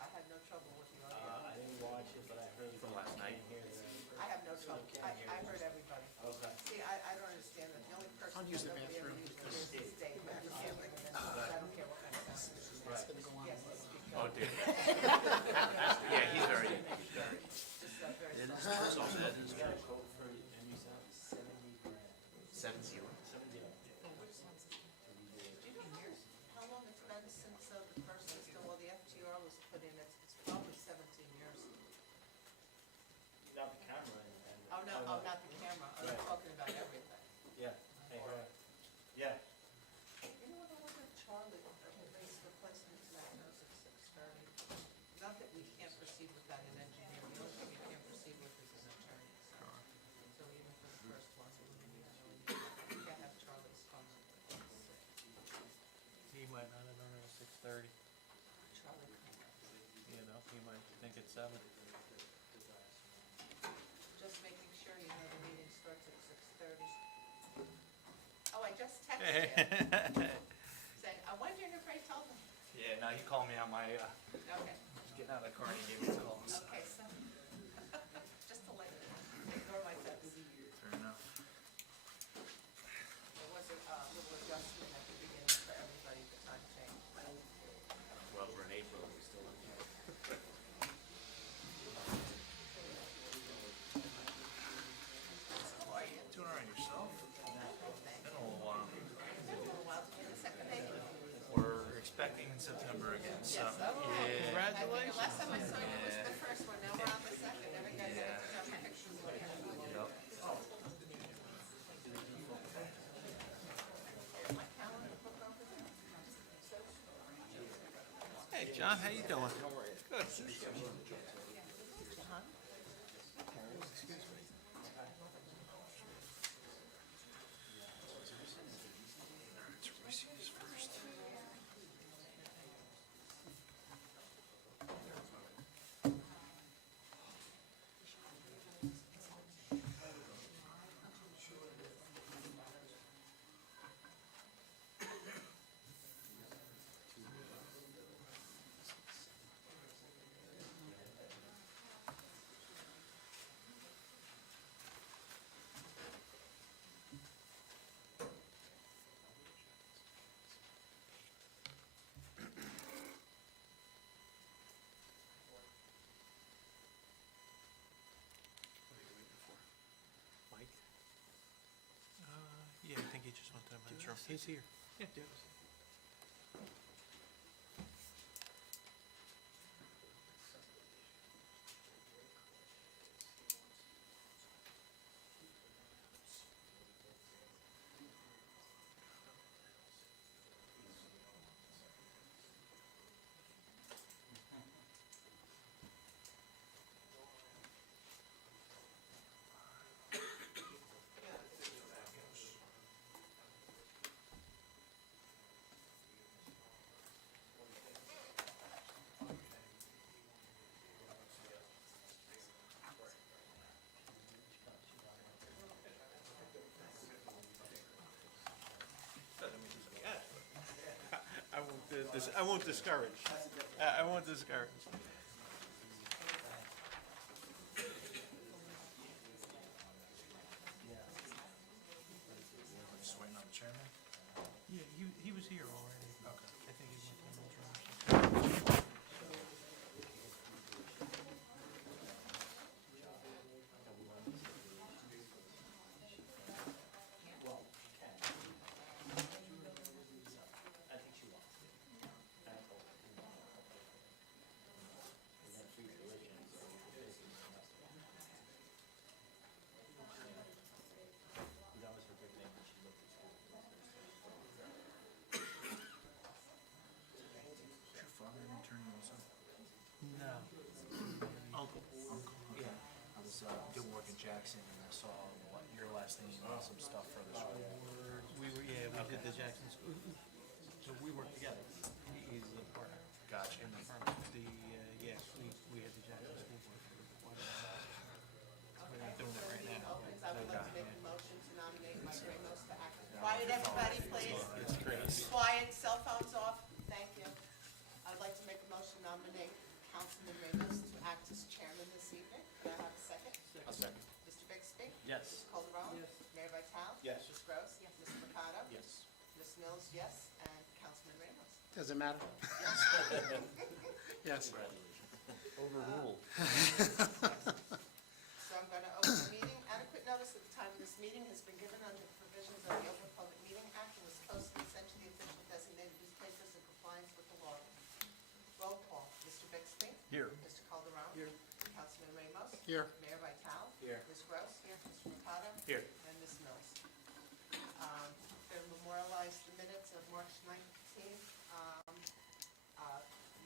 I had no trouble with the I audio. didn't watch it, but I heard. From last night. I have no trouble. I heard everybody. Okay. See, I don't understand that. The only person I'll use that the nobody ever bathroom. uses is Dave. I don't care what kind of sound. It's gonna go on. Yes, speak Oh, up. dear. Yeah, he's very, Just very it is, soft. it's also, it is You got a quote for any sound? 70 grand. 7-0. 70. Do you know how long it's been since the first system, well, the FTR was put in? It's probably 17 years. Not the camera and. Oh, no, oh, not the camera. I'm Right. talking about everything. Yeah. Hey, yeah. You know what, I wonder if Charlie makes replacement to that nurse at 6:30. Not that we can't proceed with that in engineering, the only thing we can't proceed with is an attorney. So even for the first one, we can't have Charlie's phone number. He might not have known it was 6:30, Charlie, you know, he might think it's 7. just making sure you know the meeting starts at 6:30. Oh, I just texted him, saying, I wondered if Ray told me. Yeah, no, he called me on my, Okay, getting out of the car and he gave me a call. So. okay, so, just to let you know, ignore my text. Fair enough. There was a little adjustment at the beginning for everybody, the time change. Well, we're in April, we still don't know. How are you? Doing all right yourself? Been a little while. Well, the second day. We're expecting in September again, so. Yes, oh, Yeah. Congratulations. Last time I saw you was the first one, now we're on the second, every guy Yeah. gets a pictures with you. Yep. My calendar book over there. Hey, John, how you doing? Good. Huh? Mike? Yeah, I think he just went to the men's room. He's here. Yeah. I won't discourage. I won't discourage. Just waiting on the chairman. Yeah, he was here already. Okay. I think he went to the men's room or something. I think she wants it. I told her. And then she's religion, so this is that was her big thing when she looked at school. Is your father an attorney also? No. Uncle. Uncle? Yeah. I was doing work in Jackson and I saw your last name and some stuff for the school. We did the Jackson School. So we worked together. He's the partner. Gotcha. In the firm. Yeah, we had the Jackson School. We're not doing it right now. Opens, I would like to make a motion to nominate Mike Ramos to act. Quiet, everybody, please. It's great. Quiet, cell phones off, thank you. I'd like to make a motion to nominate Councilman Ramos to act as chairman this evening. Can I have a second? I'll second. Mr. Bixby? Yes. Mr. Calderon? Yes. Mayor Vital? Yes. Mrs. Gross? Yes. Mr. Mercado? Yes. Ms. Mills, yes, and Councilman Ramos? Does it matter? Yes. Congratulations. Overruled. So I'm going to open the meeting. Adequate notice of the time of this meeting has been given under the provisions of the Open Public Meeting Act and was posted and sent to the official designated newspapers in compliance with the law. Roll call. Mr. Bixby? Here. Mr. Calderon? Here. Councilman Ramos? Here. Mayor Vital? Here. Ms. Gross? Here. Mr. Mercado? Here. And Ms. Mills. Going to memorialize the minutes of March 19th.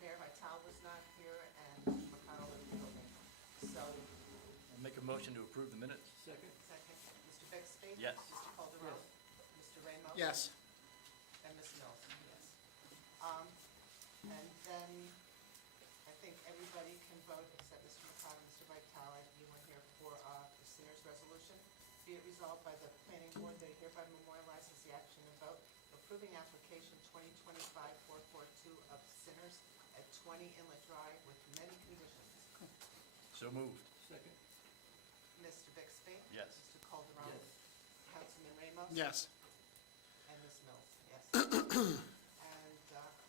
Mayor Vital was not here and Mr. Mercado was in the building. So, I'll make a motion to approve the minutes. Second? second, Mr. Bixby? Yes. Mr. Calderon? Mr. Ramos? Yes. And Ms. Mills, yes. And then, I think everybody can vote except Mr. Mercado, Mr. Vital, you were here for the Sinners Resolution. Be it resolved by the planning board, they hereby memorializes the action and vote approving application 2025-442 of Sinners at 20 Inlet Drive with many conditions. So moved. Second? Mr. Bixby? Yes. Mr. Calderon? Yes. Councilman Ramos? Yes. And Ms. Mills, yes. And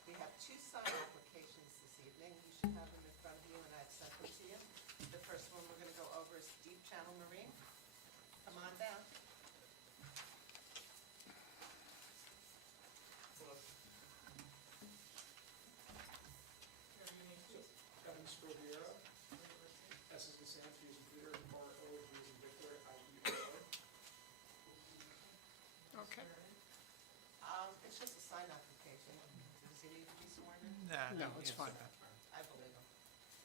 we have two sign applications this evening. You should have them in front of you, and I've sent them to you. The first one we're going to go over is Deep Channel Marine. Come on down. Kevin Sproviero, S is the Sam, P is in Peter, R O, V is in Victor, I E O. Okay. It's just a sign application. Does he need to be sworn in? No, it's fine. I believe him.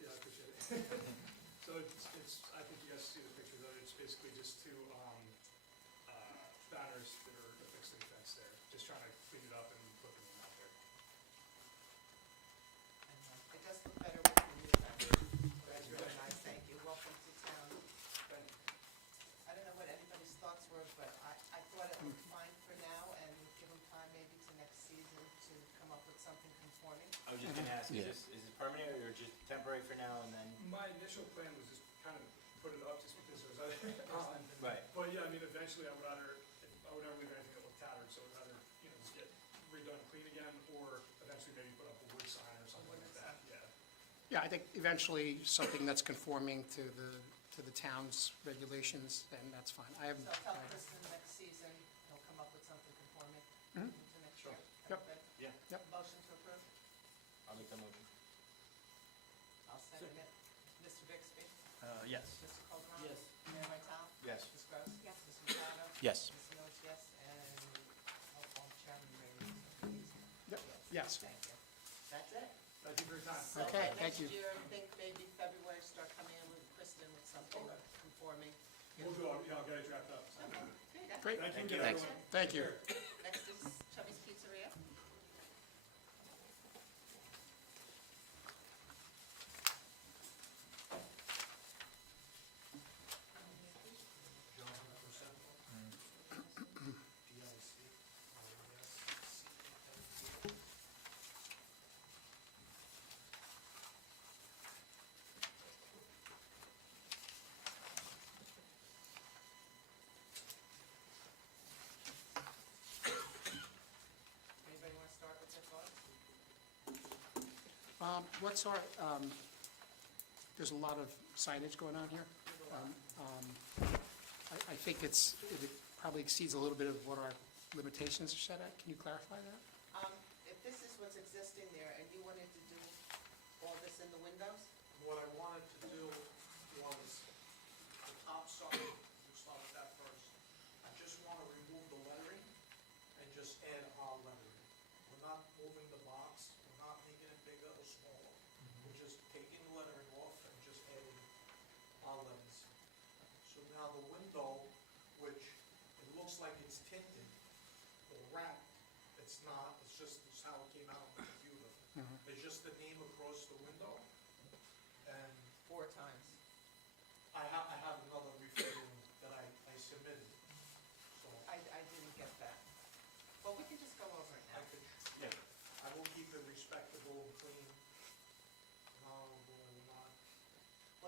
Yeah, I appreciate it. So it's, I think you guys see the pictures of it, it's basically just two, banners that are affixed to the fence there, just trying to clean it up and put them out there. And, it does look better with the new fence. That's really nice, thank you. Welcome to town. Thank you. I don't know what anybody's thoughts were, but I thought it looked fine for now, and give them time maybe to next season to come up with something conforming. I was just gonna ask, is this permanent or just temporary for now and then? My initial plan was just kind of put it up just because there was other, Right. but yeah, I mean, eventually I would either, I would never leave anything that looked tattered, so it would either, just get redone clean again, or eventually maybe put up a wood sign or something like that, yeah. Yeah, I think eventually something that's conforming to the town's regulations, and that's fine. I haven't. So tell Kristen next season, he'll come up with something conforming Mhm. to next Sure. year. Yep. Everybody? Yeah. Yep. Motion to approve? I'll make the motion. I'll second it. Mr. Bixby? Yes. Mr. Calderon? Yes. Mayor Vital? Yes. Ms. Gross? Yes. Mr. Mercado? Yes. Ms. Mills, yes, and Chairman Ray. Yep. Yes. Thank you. That's it. Thank you for your time. So Okay, thank you. next year, I think maybe February, start coming in with Kristen with something conforming. We'll do, I'll get it wrapped up. Okay, there you go. Great. Thank you. you, Thanks. everyone. Thank you. Next is Chubby's Pizzeria. Anybody want to start with their thoughts? What's our, there's a lot of signage going on here. I think it probably exceeds a little bit of what our limitations are set at. Can you clarify that? If this is what's existing there and you wanted to do all this in the windows, What I wanted to do was the top sign, we'll start with that first. I just want to remove the lettering and just add our lettering. We're not moving the box, we're not making it bigger or smaller. We're just taking the lettering off and just adding our letters. So now the window, which it looks like it's tinted or wrapped, it's not, it's just, it's how it came out on the computer. It's just the name across the window. And 4 times. I have another revision that I submitted, so I didn't get that. Well, we can just go over it I now. could, Yeah. I will keep it respectable and clean, honorable and not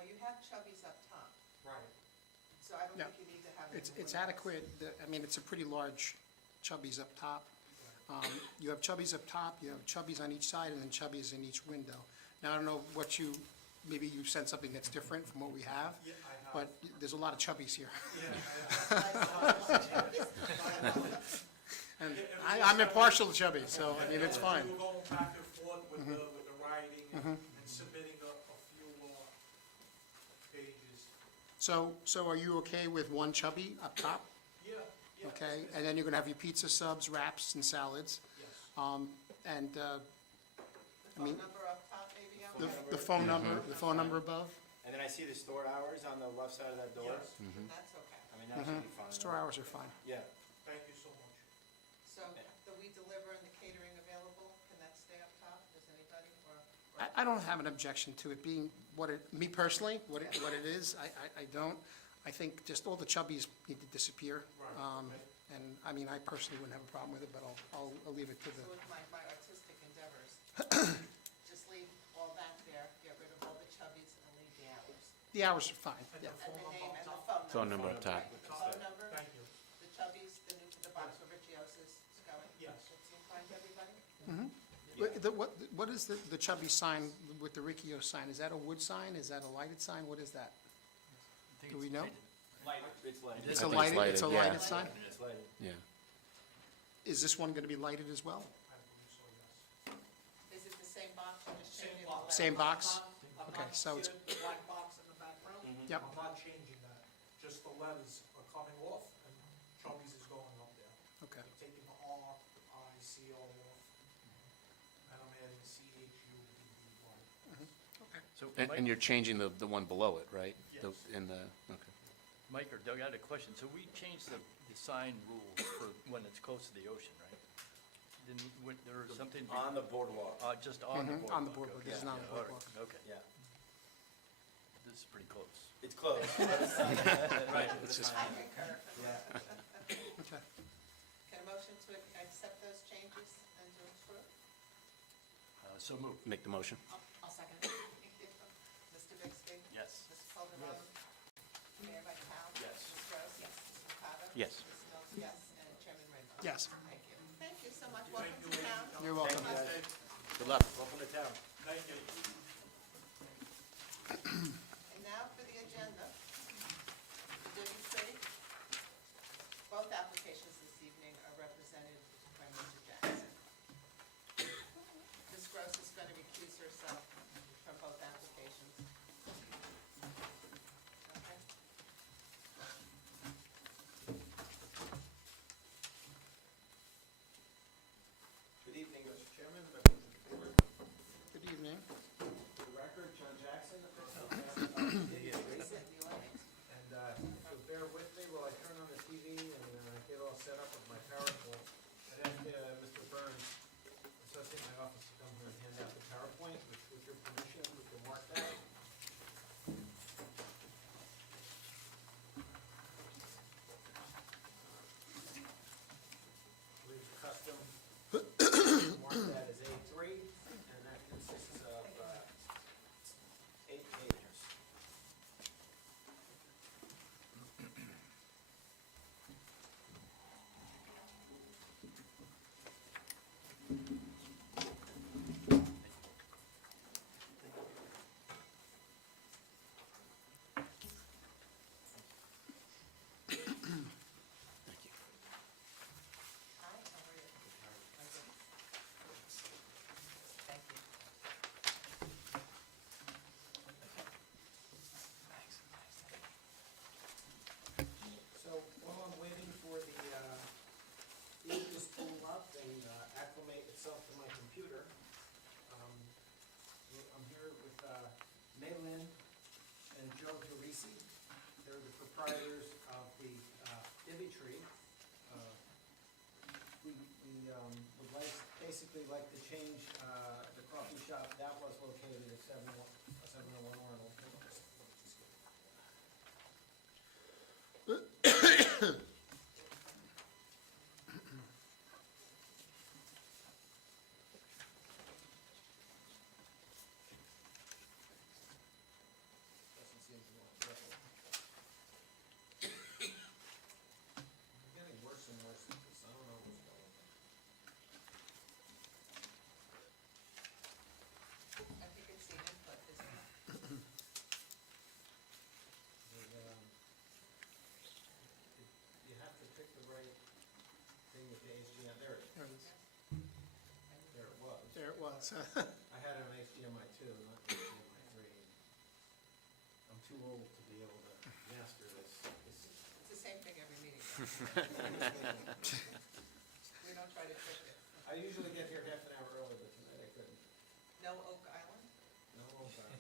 you have chubbies up top, Right. so I don't No. think you need to have it in the It's windows. adequate, I mean, it's a pretty large chubbies up top. You have chubbies up top, you have chubbies on each side, and then chubbies in each window. Now, I don't know what you, maybe you sent something that's different from what we have, Yeah, I have. but there's a lot of chubbies here. And I'm impartial to chubbies, so, I mean, it's fine. We were going back and forth with the writing and submitting a few pages. So are you okay with one chubby up top? Yeah, yeah. Okay, and then you're gonna have your pizza subs, wraps, and salads. Yes. And The mean- phone number up top, maybe, Al? the phone number above, And then I see the store hours on the left side of that door. Yes, That's okay. I mean, that should be fine. store hours are fine. Yeah. thank you so much. So, the we deliver and the catering available, can that stay up top? Does anybody, or? I don't have an objection to it being what it, me personally, what it is, I don't. I think just all the chubbies need to disappear. Right, okay. And, I mean, I personally wouldn't have a problem with it, but I'll leave it to the, So with my artistic endeavors, just leave all that there, get rid of all the chubbies and leave the hours. the hours are fine, yeah. And the name and the phone number. Phone number up top. Right, the phone number, Thank you. the chubbies, the box with Riccioses, it's going. Yes. Does it seem fine to everybody? What is the chubby sign with the Riccio sign? Is that a wood sign? Is that a lighted sign? What is that? Do we know? It's lighted. It's I a think it's lighted, it's a lighted, yeah. lighted sign? It's lighted. Yeah. Is this one gonna be lighted as well? I believe so, yes. Is it the same box, or just Same changing the box. letter? Same box? I'm Okay, not so it's- seeing the black box in the background. Yep. I'm not changing that, just the letters are coming off and Chubby's is going up there. Okay. I'm taking the R, I, C, O off, and I'm adding C, H, U, B, B, Y. So, And you're changing the one below it, right? The- Yes. In the, okay. Mike or Doug, I had a question. So we changed the sign rules for when it's close to the ocean, right? There was something, On the boardwalk. just on the boardwalk? On the boardwalk, this is okay. not on the Yeah, all right, boardwalk. Okay, Yeah. this is pretty close. It's close. Right. It's just- I concur. Yeah. Okay. Can a motion to accept those changes and to approve? So moved. Make the motion. I'll second. Mr. Bixby? Yes. Mrs. Calderon? Mayor Vital? Yes. Ms. Gross? Yes. Mr. Mercado? Yes. Ms. Mills, yes, and Chairman Rainbow? Yes. Thank you. Thank you so much. Welcome to town. You're welcome. Thank you, guys. Good luck. Welcome to town. Thank you. And now for the agenda. The Divvy Tree. Both applications this evening are represented by Mr. Jackson. Ms. Gross is going to recuse herself from both applications. Okay? Good evening, Mr. Chairman, members of the board. Good evening. For the record, John Jackson, Is it the audience? And so bear with me while I turn on the TV and get all set up with my PowerPoint. I'd ask Mr. Burns, associate in my office, to come here and hand out the PowerPoint, which with your permission, we can mark that. Leave custom, mark that as A3, and that consists of 8 pages. Hi, how are you? I'm good. Thank you. So while I'm waiting for the ink to spool up and acclimate itself to my computer, I'm here with Maylin and Joe Teresi. They're the proprietors of the Divvy Tree. We would basically like to change the coffee shop that was located at 701 Arnold. Doesn't So, I had it on HDMI 2, not HDMI 3. I'm too old to be able to master this. It's the same thing every meeting. We don't try to trick it. I usually get here half an hour early, but tonight I couldn't. No Oak Island? No, I'm sorry.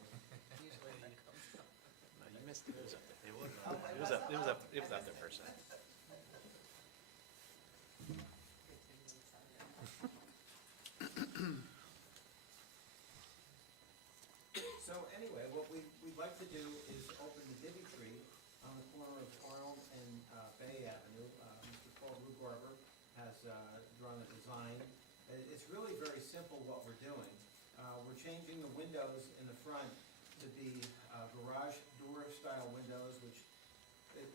Usually that comes up. No, you missed it. It was up there. It was Oh, up. It was up. It was up. It was I up there missed first. it. So anyway, what we'd like to do is open the Divvy Tree on the corner of Arnold and Bay Avenue. Mr. Paul Rugarber has drawn a design. It's really very simple what we're doing. We're changing the windows in the front to be garage door style windows, which it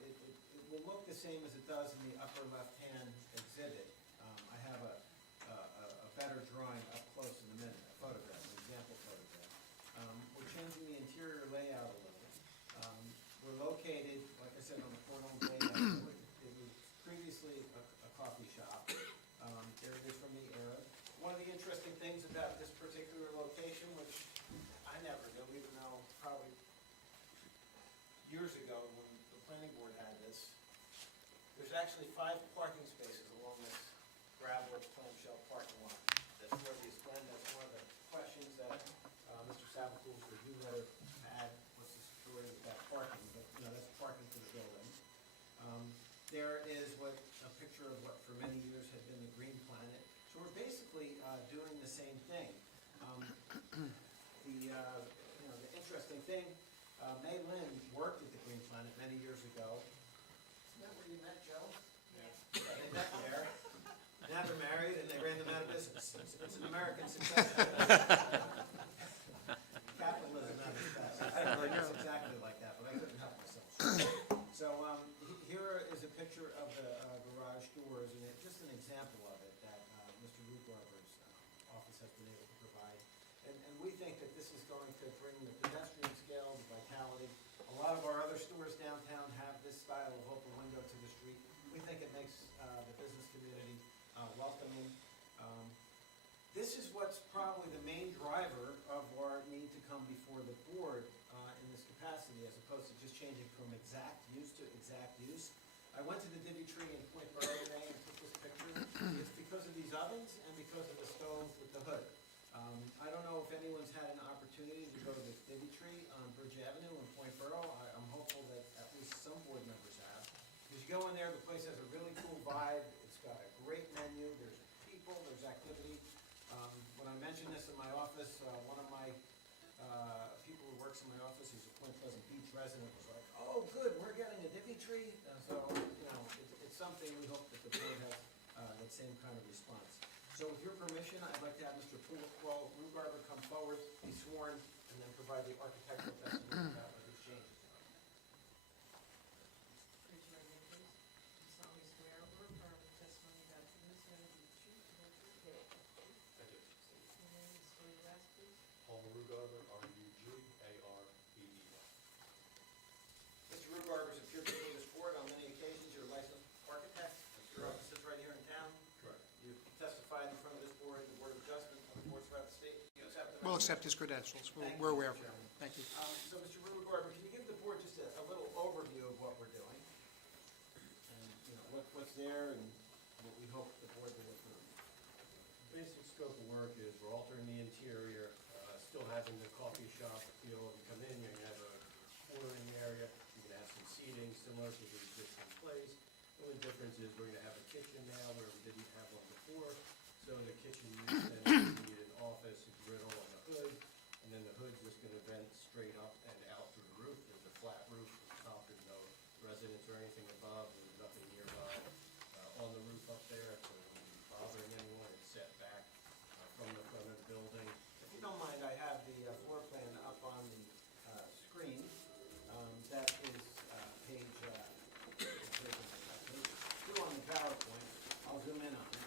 will look the same as it does in the upper left-hand exhibit. I have a better drawing up close in a minute, a photograph, an example photograph. We're changing the interior layout a little. We're located, like I said, on the corner of Bay Avenue. It was previously a coffee shop. There it is from the era. One of the interesting things about this particular location, which I never knew, even though probably years ago when the planning board had this, there's actually 5 parking spaces along this gravel or clamshell parking lot. That's where these, that's one of the questions that Mr. Sabatul's review letter had, what's the story with that parking, but, you know, that's parking for the building. There is a picture of what for many years had been the Green Planet. So we're basically doing the same thing. The interesting thing, May Lynn worked at the Green Planet many years ago. Isn't that where you met Joe? Yeah. They met there. Now they're married and they ran them out of business. It's an American success. Capitalism at its best. I don't know if it's exactly like that, but I couldn't help myself. So here is a picture of the garage doors, and it's just an example of it that Mr. Rugarber's office has been able to provide. And we think that this is going to bring the pedestrian scale, the vitality. A lot of our other stores downtown have this style of open window to the street. We think it makes the business community welcoming. This is what's probably the main driver of our need to come before the board in this capacity, as opposed to just changing from exact use to exact use. I went to the Divvy Tree in Point Borough today and took this picture. It's because of these ovens and because of the stove with the hood. I don't know if anyone's had an opportunity to go to the Divvy Tree on Bridge Avenue in Point Borough. I'm hopeful that at least some board members have. Because you go in there, the place has a really cool vibe. It's got a great menu. There's people, there's activity. When I mentioned this in my office, one of my people who works in my office, who's a Point Pleasant Beach resident, was like, "Oh, good, we're getting a Divvy Tree." So, you know, it's something we hope that the board has that same kind of response. So with your permission, I'd like to have Mr. Paul Rugarber come forward, be sworn, and then provide the architectural testimony about what his changes are. Raise your right hand, please. You solemnly swear or affirm the testimony you're about to give is going to be the truth, the whole truth, and nothing but the truth. I do. State your name and spell your last, please. Paul Rugarber, R-U-G-A-R-B-E-R. Mr. Rugarber's appeared before this board on many occasions. You're a licensed architect. Your office is right here in town. Correct. You've testified in front of this board, the Board of Adjustment, of the boards throughout the state. You accept them? we'll accept his credentials. Thank We're you, aware of Mr. it. Chairman. Thank you. So, Mr. Rugarber, can you give the board just a little overview of what we're doing? And, you know, what's there and what we hope the board will approve? Basic scope of work is we're altering the interior, still having the coffee shop feel. When you come in, you're gonna have a ordering area, you're gonna have some seating similar to the existing place. The only difference is we're gonna have a kitchen now where we didn't have one before. So the kitchen use then we need an office, a griddle, and a hood. And then the hood's just gonna vent straight up and out through the roof. There's a flat roof at the top, there's no residence or anything above, there's nothing nearby on the roof up there, so it won't be bothering anyone. It's set back from the front of the building. If you don't mind, I have the floor plan up on the screen. That is page 2 on the PowerPoint. I'll zoom in on it.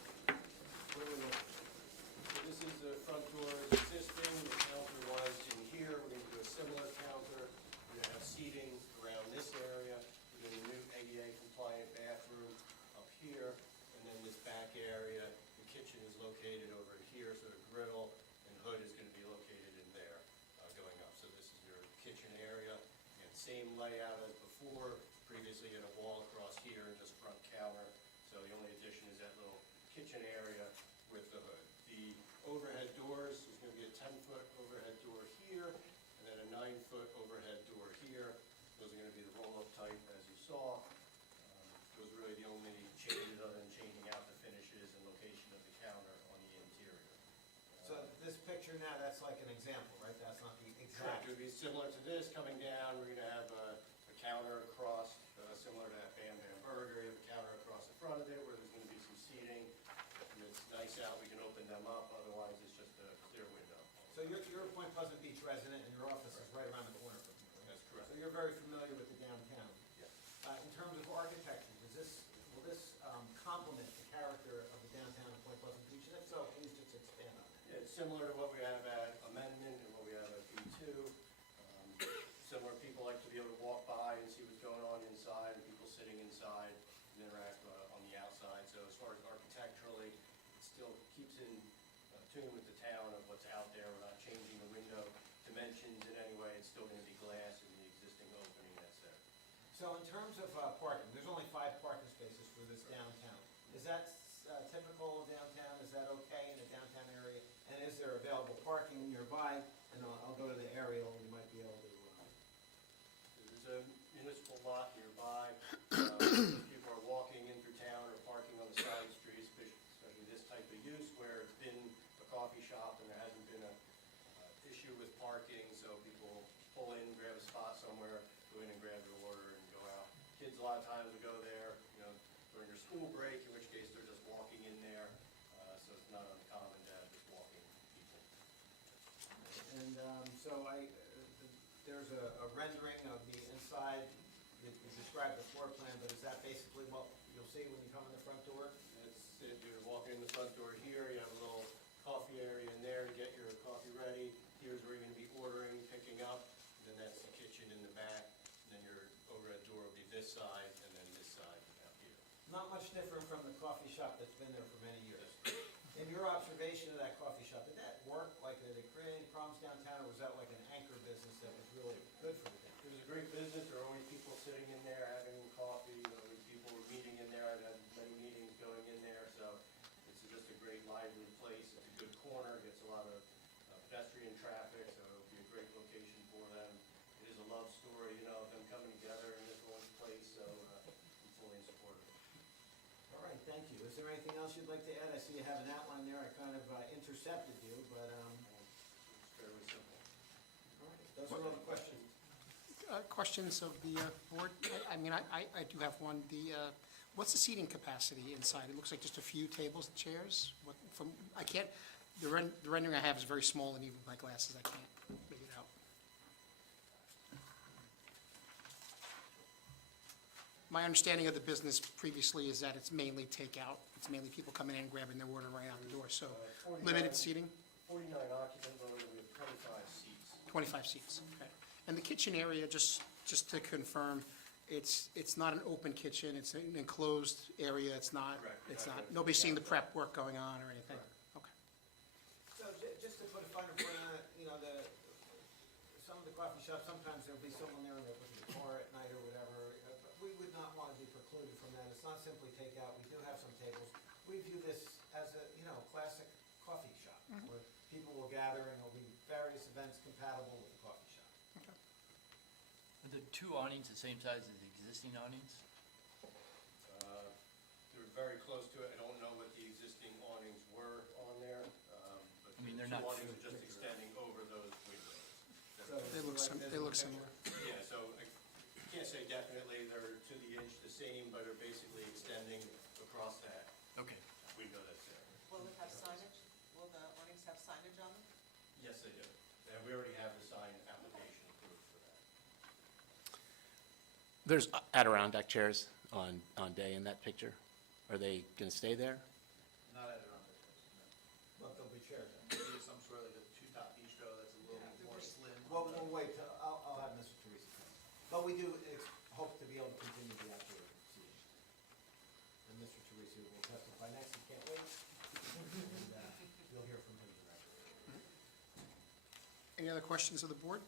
What are we looking at? So this is the front door existing, the counter was in here, we're gonna do a similar counter. We're gonna have seating around this area, we're gonna do a new ADA compliant bathroom up here, and then this back kitchen area. And same layout as before, previously you had a wall across here and just front counter. So the only addition is that little kitchen area with the hood. The overhead doors, there's gonna be a 10-foot overhead door here, and then a 9-foot overhead door here. Those are gonna be the roll-up type, as you saw. Those are really the only changes, other than changing out the finishes and location of the counter on the interior. So this picture now, that's like an example, right? That's not the Correct, exact. it would be similar to this, coming down, we're gonna have a counter across, similar to that Bam Bam Burger. You have a counter across the front of it, where there's gonna be some seating. If it's nice out, we can open them up, otherwise it's just a clear window. So you're a Point Pleasant Beach resident, and your office is right around the corner from you, right? That's correct. So you're very familiar with the downtown. Yes. In terms of architecture, will this complement the character of the downtown of Point Pleasant Beach? And if so, please just expand on that. Yeah, it's similar to what we have at Amendment and what we have at B2. Similar, people like to be able to walk by and see what's going on inside, and people sitting inside and interact on the outside. So as far as architecturally, it still keeps in tune with the town of what's out there. We're not changing the window dimensions in any way. It's still going to be glass in the existing opening that's there. So in terms of parking, there's only 5 parking spaces for this downtown. Is that typical of downtown? Is that okay in the downtown area? And is there available parking nearby? And I'll go to the aerial, you might be able to. There's a municipal lot nearby. People are walking in through town or parking on the side streets, especially this type of use where it's been a coffee shop and there hasn't been a issue with parking, so people pull in, grab a spot somewhere, go in and grab their order and go out. Kids a lot of times will go there, during their school break, in which case they're just walking in there, so it's not uncommon to have just walking people. And there's a rendering of the inside. You described the floor plan, but is that basically what you'll see when you come in the front door? If you're walking in the front door here, you have a little coffee area in there to get your coffee ready. Here's where you're gonna be ordering, picking up, and then that's the kitchen in the back. And then your overhead door will be this side, and then this side out here. Not much different from the coffee shop that's been there for many years. In your observation of that coffee shop, did that work? Like, did it create any problems downtown, or was that like an anchor business that was really good for the town? It was a great business. There were always people sitting in there having coffee. People were meeting in there. I've had many meetings going in there, so it's just a great lively place. It's a good corner, gets a lot of pedestrian traffic, so it'll be a great location for them. It is a love story, of them coming together in this one place, so I'm fully in support of it. All right, thank you. Is there anything else you'd like to add? I see you have an outline there. I kind of intercepted you, but, It's fairly simple. all right, those are all the questions. Questions of the board? I mean, I do have one. What's the seating capacity inside? It looks like just a few tables and chairs. The rendering I have is very small, and even with my glasses, I can't make it out. My understanding of the business previously is that it's mainly takeout. It's mainly people coming in and grabbing their order right out the door, so limited seating, 49 occupant load, we have 25 seats. 25 seats, okay. And the kitchen area, just to confirm, it's not an open kitchen, it's an enclosed area, it's not, Correct. nobody's seeing the prep work going on or anything? Okay. So just to put a finer point on it, some of the coffee shops, sometimes there'll be someone there and they're looking at the bar at night or whatever. But we would not want to be precluded from that. It's not simply takeout. We do have some tables. We view this as a, classic coffee shop where people will gather and there'll be various events compatible with the coffee shop. Are the 2 awnings the same size as the existing awnings? They're very close to it. I don't know what the existing awnings were on there, but I mean, the they're two not awnings are just extending over those windows. So They look like this they look picture. similar. Yeah, so I can't say definitely they're to the inch the same, but they're basically extending across that Okay. window that's there. Will it have signage? Will the awnings have signage on them? Yes, they do. And we already have the sign application approved for that. There's Adirondack chairs on day in that picture. Are they gonna stay there? Not at around the But there'll be chairs. maybe some sort of like a 2-top bistro that's a little bit more slim. Well, we'll wait. I'll have Mr. Teresa come. But we do hope to be able to continue the outdoor seating. And Mr. Teresa will testify next. He can't wait. And you'll hear from him directly. Any other questions of the board?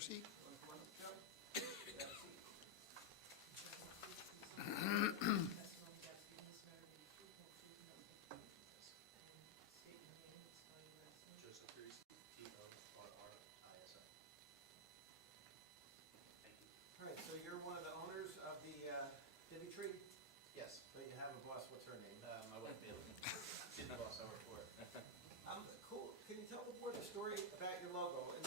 proceed. Wanna come on up, Joe? Yeah, see. Testimony that's given this matter be the truth, whole truth, and nothing but the truth. And state your name and spell your last name. Joseph Teresi, T-O-R-R-I-S-I. Thank you. All right, so you're one of the owners of the Divvy Tree, Yes, but you have a boss, what's her name? my wife Bailey. She's the boss I work for. Cool, can you tell the board the story about your logo, and,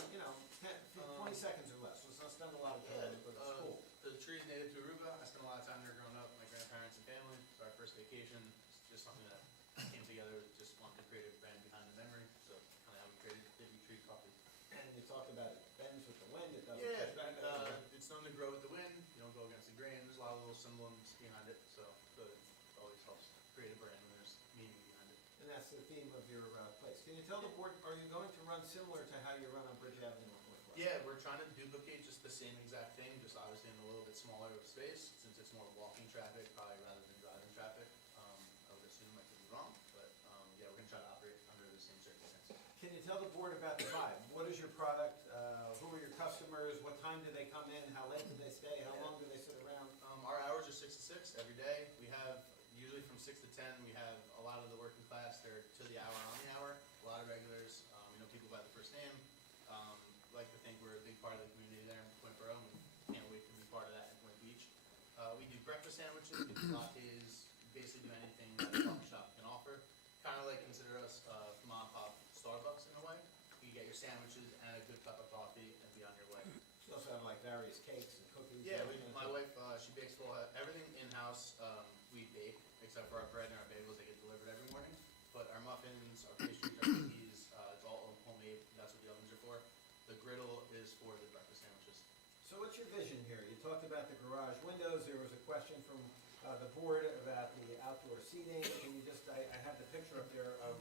20 seconds or less, let's not spend a lot of time, but it's cool. The tree is native to Aruba. I spent a lot of time there growing up, my grandparents and family. It's our first vacation. It's just something that came together, just wanted to create a brand behind the memory. So kind of how we created Divvy Tree Coffee. And you talked about it bends with the wind, it doesn't Yeah, push back. it's known to grow with the wind. You don't go against the grain. There's a lot of little symbols behind it. So it always helps create a brand when there's meaning behind it. And that's the theme of your place. Can you tell the board, are you going to run similar to how you run on Bridge Avenue in Northwest? Yeah, we're trying to duplicate just the same exact thing, just obviously in a little bit smaller of a space, since it's more walking traffic, probably rather than driving traffic. I would assume I could be wrong, but yeah, we're gonna try to operate under the same circumstances. Can you tell the board about the vibe? What is your product? Who are your customers? What time do they come in? How late do they stay? How long do they sit around? Our hours are 6 to 6 every day. We have, usually from 6 to 10, we have a lot of the working class, they're to the hour, on the hour, a lot of regulars, we know people by the first name. Like to think we're a big part of the community there in Point Borough, and we can't wait to be part of that in Point Beach. We do breakfast sandwiches, we do lattes, basically do anything that a coffee shop can offer. Kind of like consider us mom and pop Starbucks in a way. You get your sandwiches and a good cup of coffee and be on your way. You also have like various cakes and cookies. Yeah, and my everything. wife, she bakes everything in-house, we bake, except for our bread and our bagels, they get delivered every morning. But our muffins, our pastries, our cookies, it's all homemade, that's what the ovens are for. The griddle is for the breakfast sandwiches. So what's your vision here? You talked about the garage windows. There was a question from the board about the outdoor seating. Can you just, I have the picture up there of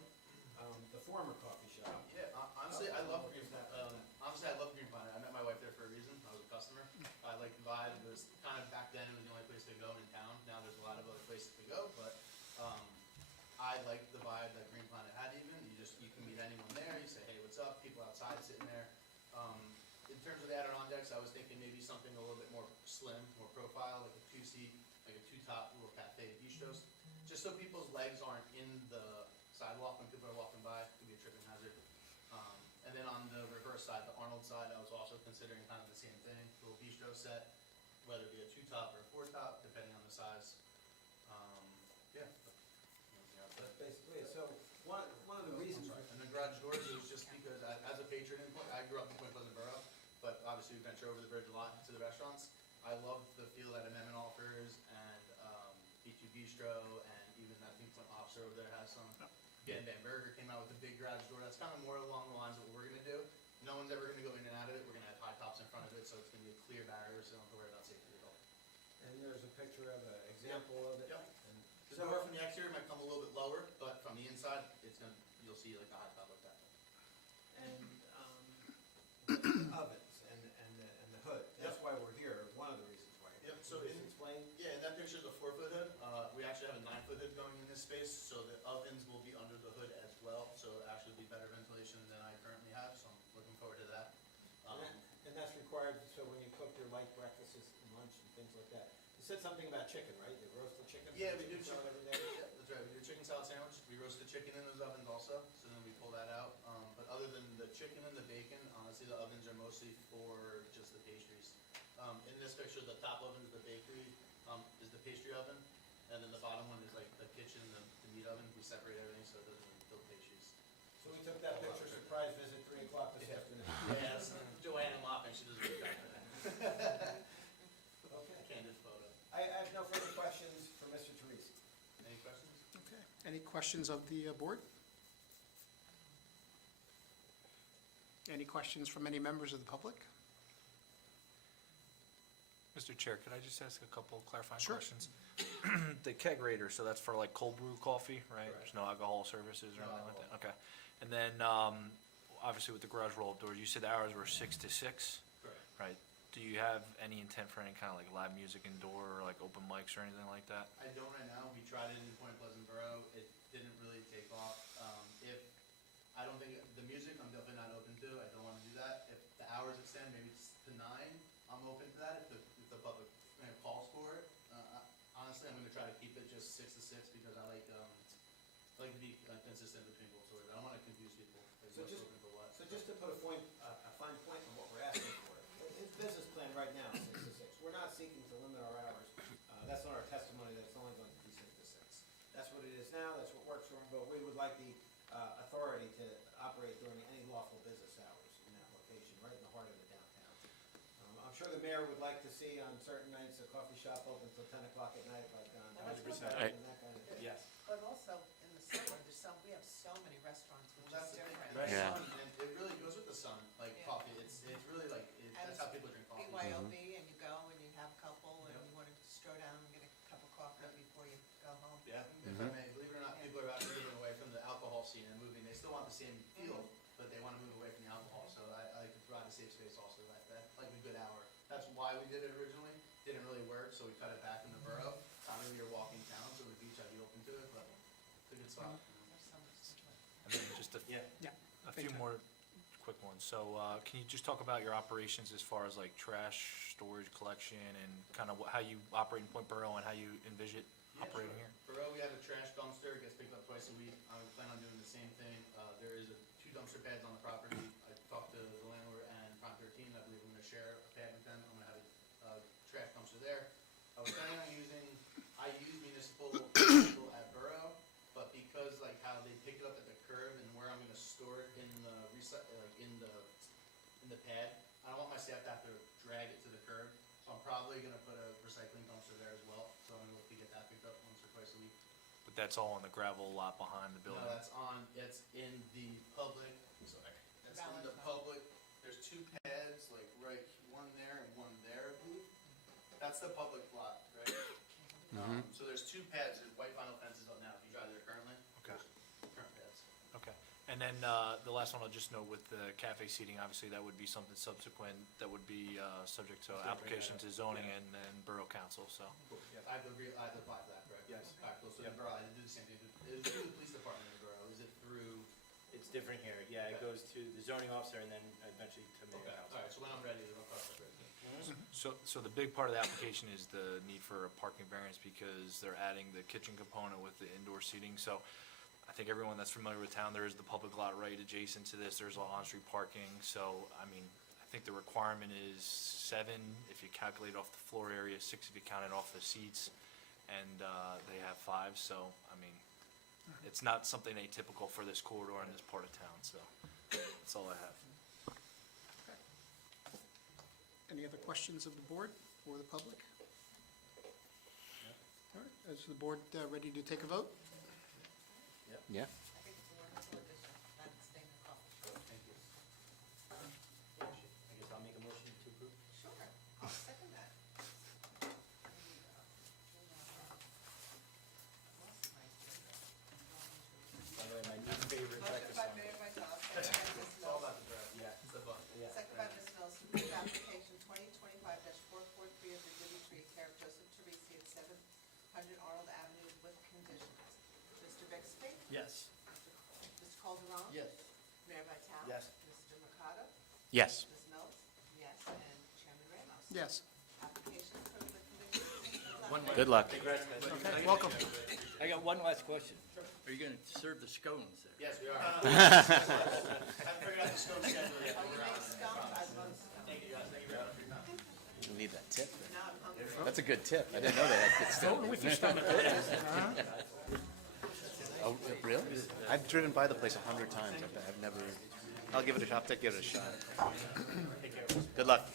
the former coffee shop. Yeah, honestly, I love Green Planet. Honestly, I love Green Planet. I met my wife there for a reason. I was a customer. I liked the vibe. It was kind of, back then, it was the only place to go in town. Now there's a lot of other places to go, but I liked the vibe that Green Planet had even. You can meet anyone there. You say, hey, what's up? People outside sitting there. In terms of the added-on decks, I was thinking maybe something a little bit more slim, more profile, like a two-seat, like a two-top little cafe bistros, just so people's legs aren't in the sidewalk when people are walking by. It could be a tripping hazard. And then on the reverse side, the Arnold side, I was also considering kind of the same thing, little bistro set, whether it be a two-top or a four-top, depending on the size. Yeah. That's basically it. So one of the reasons. And the garage doors is just because as a patron, I grew up in Point Pleasant Borough, but obviously we venture over the bridge a lot to the restaurants. I love the feel that Amendment offers, and B2 Bistro, and even I think Point Officer over there has some. Again, Dan Burger came out with a big garage door. That's kind of more along the lines of what we're gonna do. No one's ever gonna go in and out of it. We're gonna have high tops in front of it, so it's gonna be a clear barrier, so you don't have to worry about safety at all. And there's a picture of an example of it. Yep. And The door from the exterior might come a little bit lower, but from the inside, you'll see like a high top like that. And the ovens and the hood. That's why we're here. One of the reasons why. Yep, so Can you in- explain? Yeah, in that picture is a 4-foot hood. We actually have a 9-foot hood going in this space, so the ovens will be under the hood as well, so it'll actually be better ventilation than I currently have, so I'm looking forward to that. And that's required, so when you cook your light breakfasts and lunch and things like that. You said something about chicken, right? You roast the chicken? Yeah, we do salad every day? Yeah, that's right, we do chicken salad sandwich. We roast the chicken in those ovens also, so then we pull that out. But other than the chicken and the bacon, honestly, the ovens are mostly for just the pastries. In this picture, the top oven is the bakery, is the pastry oven, and then the bottom one is like the kitchen, the meat oven. We separate everything so it doesn't fill pastries. So we took that picture, surprise visit, 3 o'clock this afternoon. Yeah, that's Joanna mopping, she does a good job for that. Okay. Candid photo. I have no further questions for Mr. Teresi. Any questions? Okay. Any questions of the board? Any questions from any members of the public? Mr. Chair, could I just ask a couple clarifying Sure. questions? The kegerator, so that's for like cold brew coffee, right? Correct. There's no alcohol services or No anything like that? Okay. And then, obviously with the garage roll-up doors, you said the hours were 6 to 6, Correct. right? Do you have any intent for any kind of like live music indoor, or like open mics or anything like that? I don't right now. We tried it in Point Pleasant Borough. It didn't really take off. I don't think, the music, I'm definitely not open to. I don't want to do that. If the hours extend, maybe it's consistent between both stores. I don't wanna confuse people, like So what's just- open for what. So just to put a fine point on what we're asking for, his business plan right now is 6 to 6. We're not seeking to limit our hours. That's not our testimony, that's only going to be 6 to 6. That's what it is now, that's what works for him, but we would like the authority to operate during any lawful business hours in that location, right in the heart of the downtown. I'm sure the mayor would like to see on certain nights a coffee shop open till 10 o'clock at night, like on 100%. and that kind of thing. Yes. But also, in the summer, we have so many restaurants, which Well, is that's the thing, different. the Yeah. sun, and it really goes with the sun, like Yeah. coffee, it's really like, that's how people drink coffee. BYOB, and you go and you have a couple, and Yep. you wanna stroll down and get a cup of coffee before you go home. Yeah, if I may, believe it or not, people are actually moving away from the alcohol scene and moving, they still want the same feel, but they wanna move away from the alcohol, so I like to provide a safe space also like that, like a good hour. That's why we did it originally, didn't really work, so we cut it back in the borough, it's not really your walking town, so the beach I'd be open to it, but it's a good spot. There's so much to do. And then just Yeah. a few more quick ones. So, can you just talk about your operations as far as like trash, storage, collection, and kind of how you operate in Point Borough and how you envision Yeah, operating sure. here? Borough, we have a trash dumpster, it gets picked up twice a week. I plan on doing the same thing. There is 2 dumpster pads on the property. I talked to the landlord and Prompt 13, I believe I'm gonna share a pad with them. I'm gonna have a trash dumpster there. I was planning on I use municipal at Borough, but because like how they pick it up at the curb and where I'm gonna store it in the in the pad, I don't want my staff to have to drag it to the curb. So I'm probably gonna put a recycling dumpster there as well, so I'm gonna look to get that picked up once or twice a week. But that's all in the gravel lot behind the No, building? it's in the public, sorry, it's in the Valentine. public, there's 2 pads, like right, one there and one there, I believe. That's the public lot, right? So there's 2 pads, there's white vinyl fences up now, if you drive there currently. Okay. There's current pads. Okay. And then, the last one I'll just note with the cafe seating, obviously that would be something subsequent, that would be, subject to application to zoning and then borough council, so. I have to apply for that, correct? Yes. Alright, cool, so the Yep. borough, I do the same thing, is it through the police department in the borough, is it through? It's different here, yeah, it goes to the zoning officer and then eventually to mayor Okay, council. alright, so when I'm ready, then I'll cross that bridge. So the big part of the application is the need for a parking variance because they're adding the kitchen component with the indoor seating, so I think everyone that's familiar with town, there is the public lot right adjacent to this, there's all on-street parking, so, I mean, I think the requirement is 7 if you calculate off the floor area, 6 if you count it off the seats, and, they have 5, so, I mean, it's not something atypical for this corridor in this part of town, so, that's all I have. Any other questions of the board or the public? All right, is the board ready to take a vote? Yeah? I think it's a wonderful addition, not staying in coffee shop. Thank you. I guess I'll make a motion to approve. Sure, I'll second that. By the way, my new favorite Motion breakfast by song. Mayor Vital, second by Ms. It's all Mills. about the draft. Yeah. It's the fun. Yeah. Second by Ms. Mills, to approve application 2025-443 of the Dibby Tree, care of Joseph Teresi at 700 Arnold Avenue with conditions. Mr. Bixby? Yes. Mr. Calderon? Yes. Mayor Vital? Yes. Mr. Mercado? Yes. Ms. Mills? Yes, and Chairman Ramos? Yes. Application approved with conditions. One last- Good luck. Okay, welcome. I got one last question. Are you gonna serve the scones there? Yes, we are. Haven't figured out the scope schedule yet, Oh, but you we're make on it. scones? I love scones. Thank you guys, thank you very much for your time. You need that tip. Now I'm hungry. That's a good tip. I didn't know they had good stuff. With your stomach. Oh, really? I've driven by the place 100 times. I've never, I'll give it a shot. I'll give it a shot. Good luck.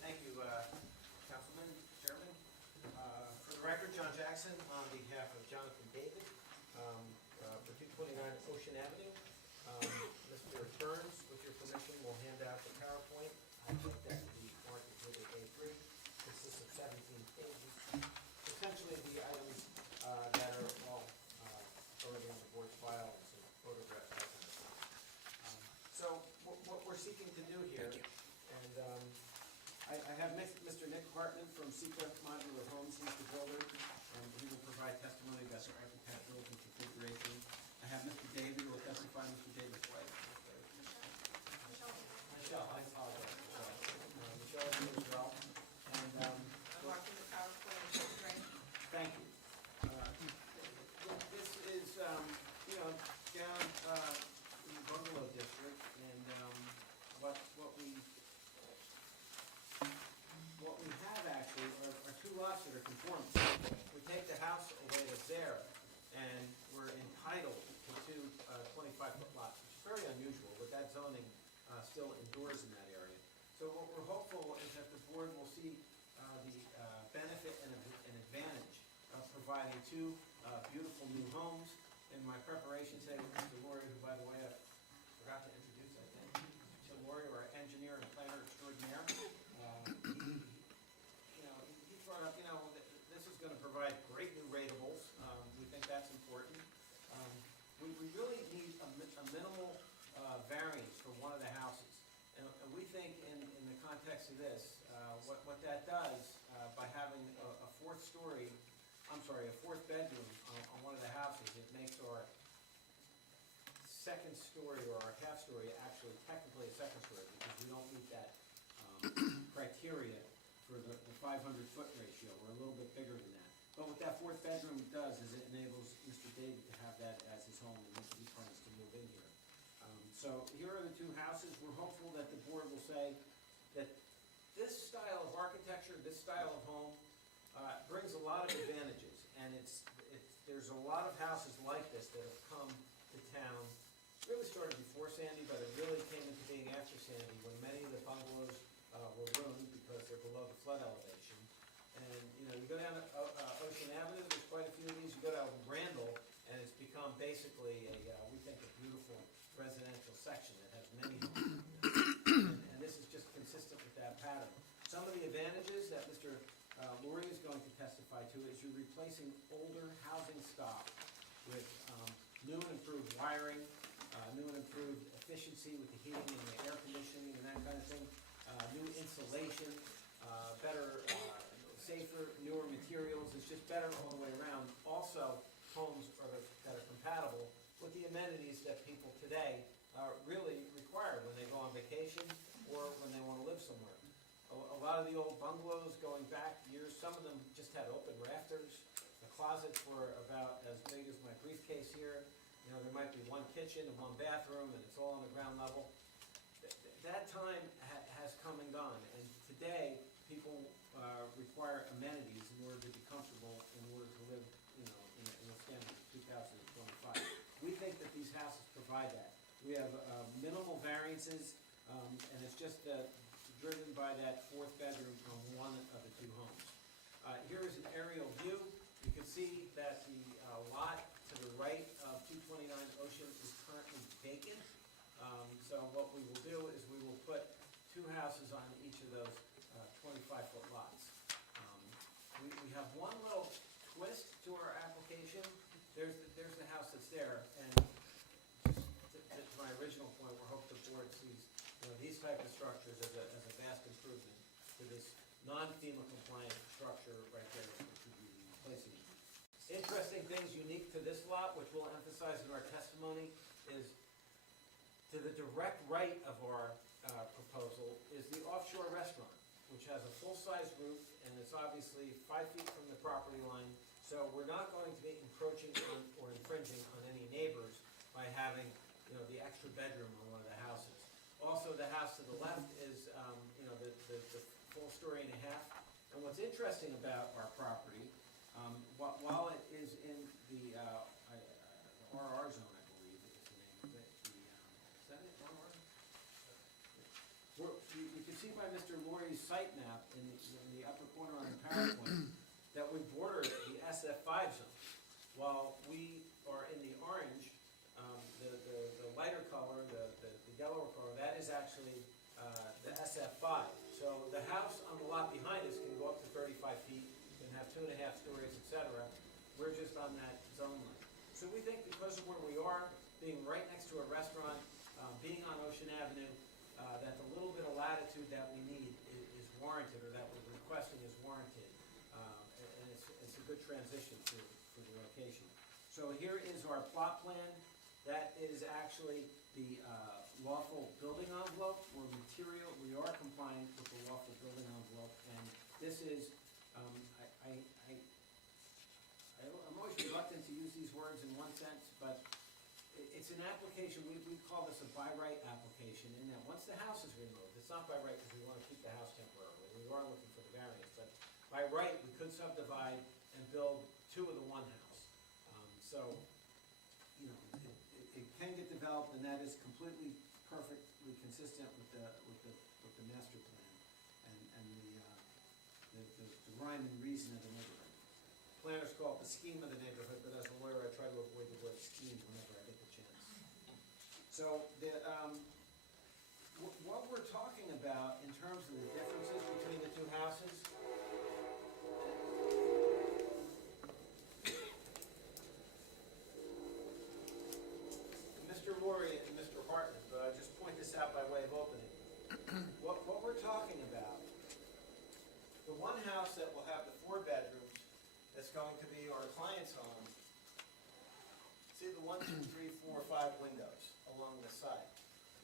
Thank you, Councilman, Chairman. For the record, John Jackson on behalf of Jonathan David, for 229 Ocean Avenue. Mr. Burns, with your permission, will hand out the PowerPoint. I think that would be marked exhibit A3. Consists of 17 pages. Essentially, the items that are all already on the board's file, and some photographs. that kind of stuff. So what we're seeking to do here, and I have Mr. Nick Hartman from Secra Modular Homes, he's the builder, and he will provide testimony about the architectural and configuration. I have Mr. David, who will testify, Mr. David's wife. Michelle, I apologize. Michelle is here as well. And, I'm marking the PowerPoint and show frame. thank you. This is, down in the bungalow district, and what we have actually are two lots that are conforming. We take the house away that's there, and we're entitled to two 25-foot lots, which is very unusual, but that zoning still endures in that area. So what we're hopeful is that the board will see the benefit and advantage of providing two beautiful new homes. In my preparation today with Mr. Laurie, who, by the way, I forgot to introduce, I think, Mr. Laurie, our engineer and planner extraordinaire. He brought up, this is going to provide great new ratables. We think that's important. We really need a minimal variance for one of the houses. And we think in the context of this, what that does by having a fourth bedroom on one of the houses, it makes our second story or our half story actually technically a second story, because we don't meet that criteria for the 500-foot ratio. We're a little bit bigger than that. But what that fourth bedroom does is it enables Mr. David to have that as his home, and he plans to move in here. So here are the two houses. We're hopeful that the board will say that this style of architecture, this style of home, brings a lot of advantages, and there's a lot of houses like this that have come to town. Really started before Sandy, but it really came into being after Sandy, when many of the bungalows were ruined because they're below the flood elevation. And you go down Ocean Avenue, there's quite a few of these. You go down Randall, and it's become basically we think, a beautiful residential section that has many homes. And this is just consistent with that pattern. Some of the advantages that Mr. Laurie is going to testify to is you're replacing older housing stock with new and improved wiring, new and improved efficiency with the heating and the air conditioning and that kind of thing, new insulation, better, safer, newer materials. It's just better all the way around. Also, homes that are compatible with the amenities that people today really require when they go on vacation or when they want to live somewhere. A lot of the old bungalows going back years, some of them just had open rafters. The closets were about as big as my briefcase here. There might be one kitchen and one bathroom, and it's all on the ground level. That time has come and gone, and today people require amenities in order to be comfortable, in order to live, in the standard of 2025. We think that these houses provide that. We have minimal variances, and it's just driven by that fourth bedroom on one of the two homes. Here is an aerial view. You can see that the lot to the right of 229 Ocean is currently vacant. So what we will do is we will put two houses on each of those 25-foot lots. We have one little twist to our application. There's the house that's there, and to my original point, we hope the board sees these type of structures as a vast improvement to this non-FEMA compliant structure right there, which would be replacing. Interesting things unique to this lot, which we'll emphasize in our testimony, is to the direct right of our proposal is the offshore restaurant, which has a full-size roof, and it's obviously 5 feet from the property line. So we're not going to be encroaching on or infringing on any neighbors by having, the extra bedroom on one of the houses. Also, the house to the left is, the full story and a half. And what's interesting about our property, while it is in the RR zone, I believe is the name of it. Is that it, RR? You can see by Mr. Laurie's site map in the upper corner on the PowerPoint that we border the SF5 zone. While we are in the orange, the lighter color, the yellower color, that is actually the SF5. So the house on the lot behind us can go up to 35 feet, can have 2.5 stories, etc. We're just on that zone line. So we think because of where we are, being right next to a restaurant, being on Ocean Avenue, that the little bit of latitude that we need is warranted, or that would requesting is warranted, and it's a good transition for the location. So here is our plot plan. That is actually the lawful building envelope or material. We are compliant with the lawful building envelope, and this is, I'm always reluctant to use these words in one sense, but it's an application, we call this a by right application, in that once the house is removed, it's not by right because we want to keep the house temporarily, we are looking for the variance, but by right, we could subdivide and build two of the one house. So, you know, it can get developed, and that is completely perfectly consistent with the master plan and the rhyme and reason of the neighborhood. Planners call it the scheme of the neighborhood, but as a lawyer, I try to avoid the word scheme whenever I get the chance. So, what we're talking about in terms of the differences between the two houses, Mr. Laurie and Mr. Hartman, but I just point this out by way of opening. What we're talking about, the one house that will have the 4 bedrooms, that's going to be our client's home. See the 1, 2, 3, 4, 5 windows along the side.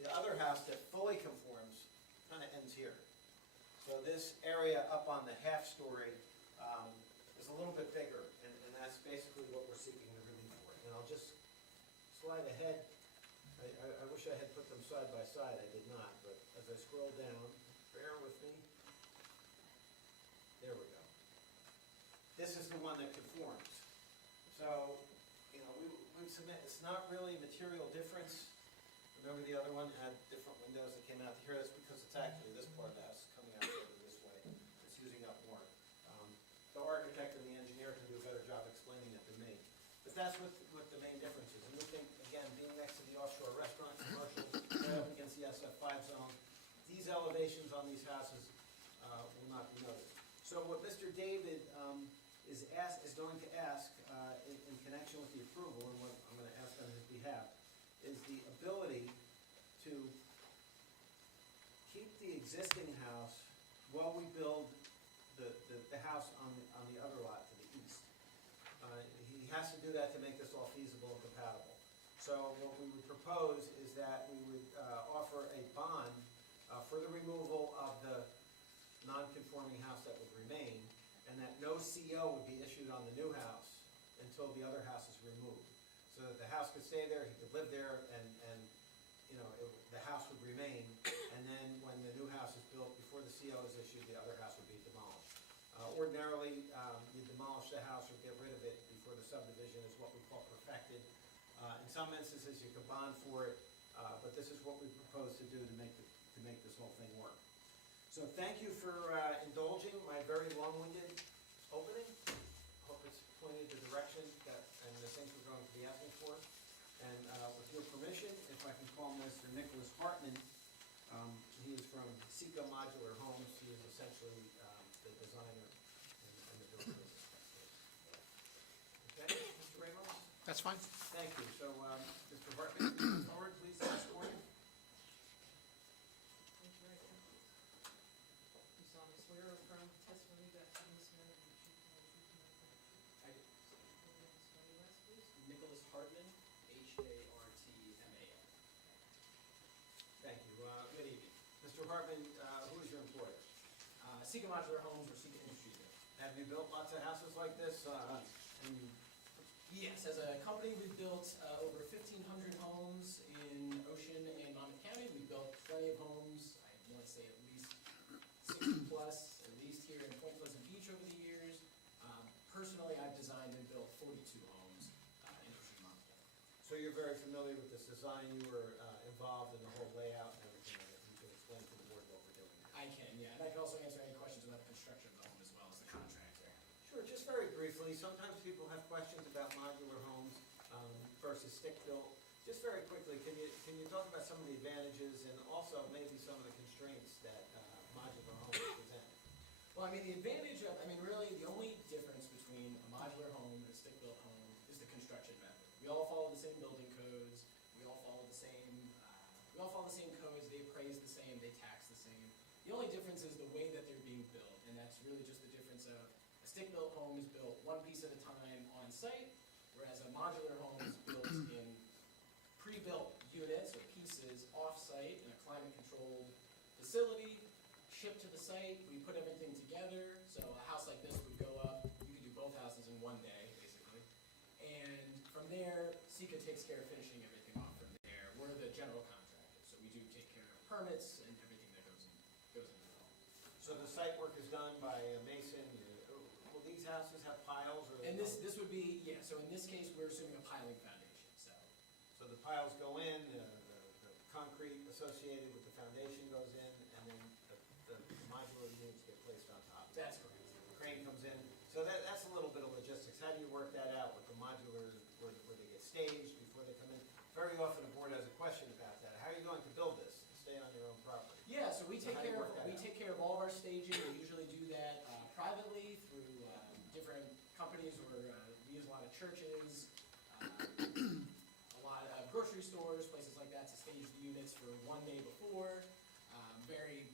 The other house that fully conforms kind of ends here. So this area up on the half-story is a little bit bigger, and that's basically what we're seeking the relief for. And I'll just slide ahead. I wish I had put them side by side. I did not, but as I scroll down, bear with me. There we go. This is the one that conforms. So, you know, we would submit, it's not really a material difference. Remember the other one had different windows that came out here? That's because it's actually this part of the house is coming out further this way. It's using up more. The architect and the engineer can do a better job explaining it than me. But that's what the main difference is. And we think, again, being next to the offshore restaurant, commercial, right up against the SF5 zone, these elevations on these houses will not be noticed. So what Mr. David is going to ask in connection with the approval, and what I'm going to ask on his behalf, is the ability to keep the existing house while we build the house on the other lot to the east. He has to do that to make this all feasible and compatible. So what we would propose is that we would offer a bond for the removal of the non-conforming house that would remain, and that no CO would be issued on the new house until the other house is removed. So that the house could stay there, he could live there, and you know, the house would remain, and then when the new house is built, before the CO is issued, the other house would be demolished. Ordinarily, you demolish the house or get rid of it before the subdivision is what we call perfected. In some instances, you can bond for it, but this is what we propose to do to make this whole thing work. So thank you for indulging my very long-winded opening. Hope it's pointed the direction and the things we're going to be asking for. And with your permission, if I can call Mr. Nicholas Hartman, he is from Seco Modular Homes. He is essentially the designer and the builder of this place. Okay, Mr. Ramos? That's fine. Thank you. So, Mr. Hartman, come forward, please, this morning. You solemnly swear or affirm the testimony that you this matter will be truthful and true to nothing but the truth. I do. Spell your last, please. Nicholas Hartman, Hartman. Thank you. Good evening. Mr. Hartman, who is your employer? Seco Modular Homes or Seco Industries. Have you built lots of houses like this? Yes, as a company, we've built over 1,500 homes in Ocean and Monmouth County. We've built plenty of homes, I want to say at least 60 plus, at least here in Point Pleasant Beach over the years. Personally, I've designed and built 42 homes in Ocean and Monmouth County. So you're very familiar with this design. You were involved in the whole layout and everything. You can explain to the board what we're doing here. I can, yeah. And I can also answer any questions about the construction of the home as well as the contractor. Sure, just very briefly, sometimes people have questions about modular homes versus stick-built. Just very quickly, can you talk about some of the advantages and also maybe some of the constraints that modular homes present? Well, I mean, the advantage of, really the only difference between a modular home and a stick-built home is the construction method. We all follow the same building codes, we all follow the same codes, they appraise the same, they tax the same. The only difference is the way that they're being built, and that's really stick-built home is built one piece at a time on site, whereas a modular home is built in pre-built units or pieces off-site in a climate-controlled facility, shipped to the site, we put everything together, so a house like this would go up, you could do both houses in one day, basically. And from there, Sika takes care of finishing everything off from there. We're the general contractor, so we do take care of permits and everything that goes into the home. So the site work is done by a mason, will these houses have piles or? And this would be, yeah, so in this case, we're assuming a piling foundation, so. So the piles go in, the concrete associated with the foundation goes in, and then the modular units get placed on top. That's correct. The crane comes in, so that's a little bit of logistics. How do you work that out with the modular, where they get staged before they come in? Very often a board has a question about that. How are you going to build this, to stay on your own property? Yeah, so we So take how do you care of, work that we out? take care of all of our staging. We usually do that privately through different companies, or we use a lot of churches, a lot of grocery stores, places like that to stage the units for one day before. Very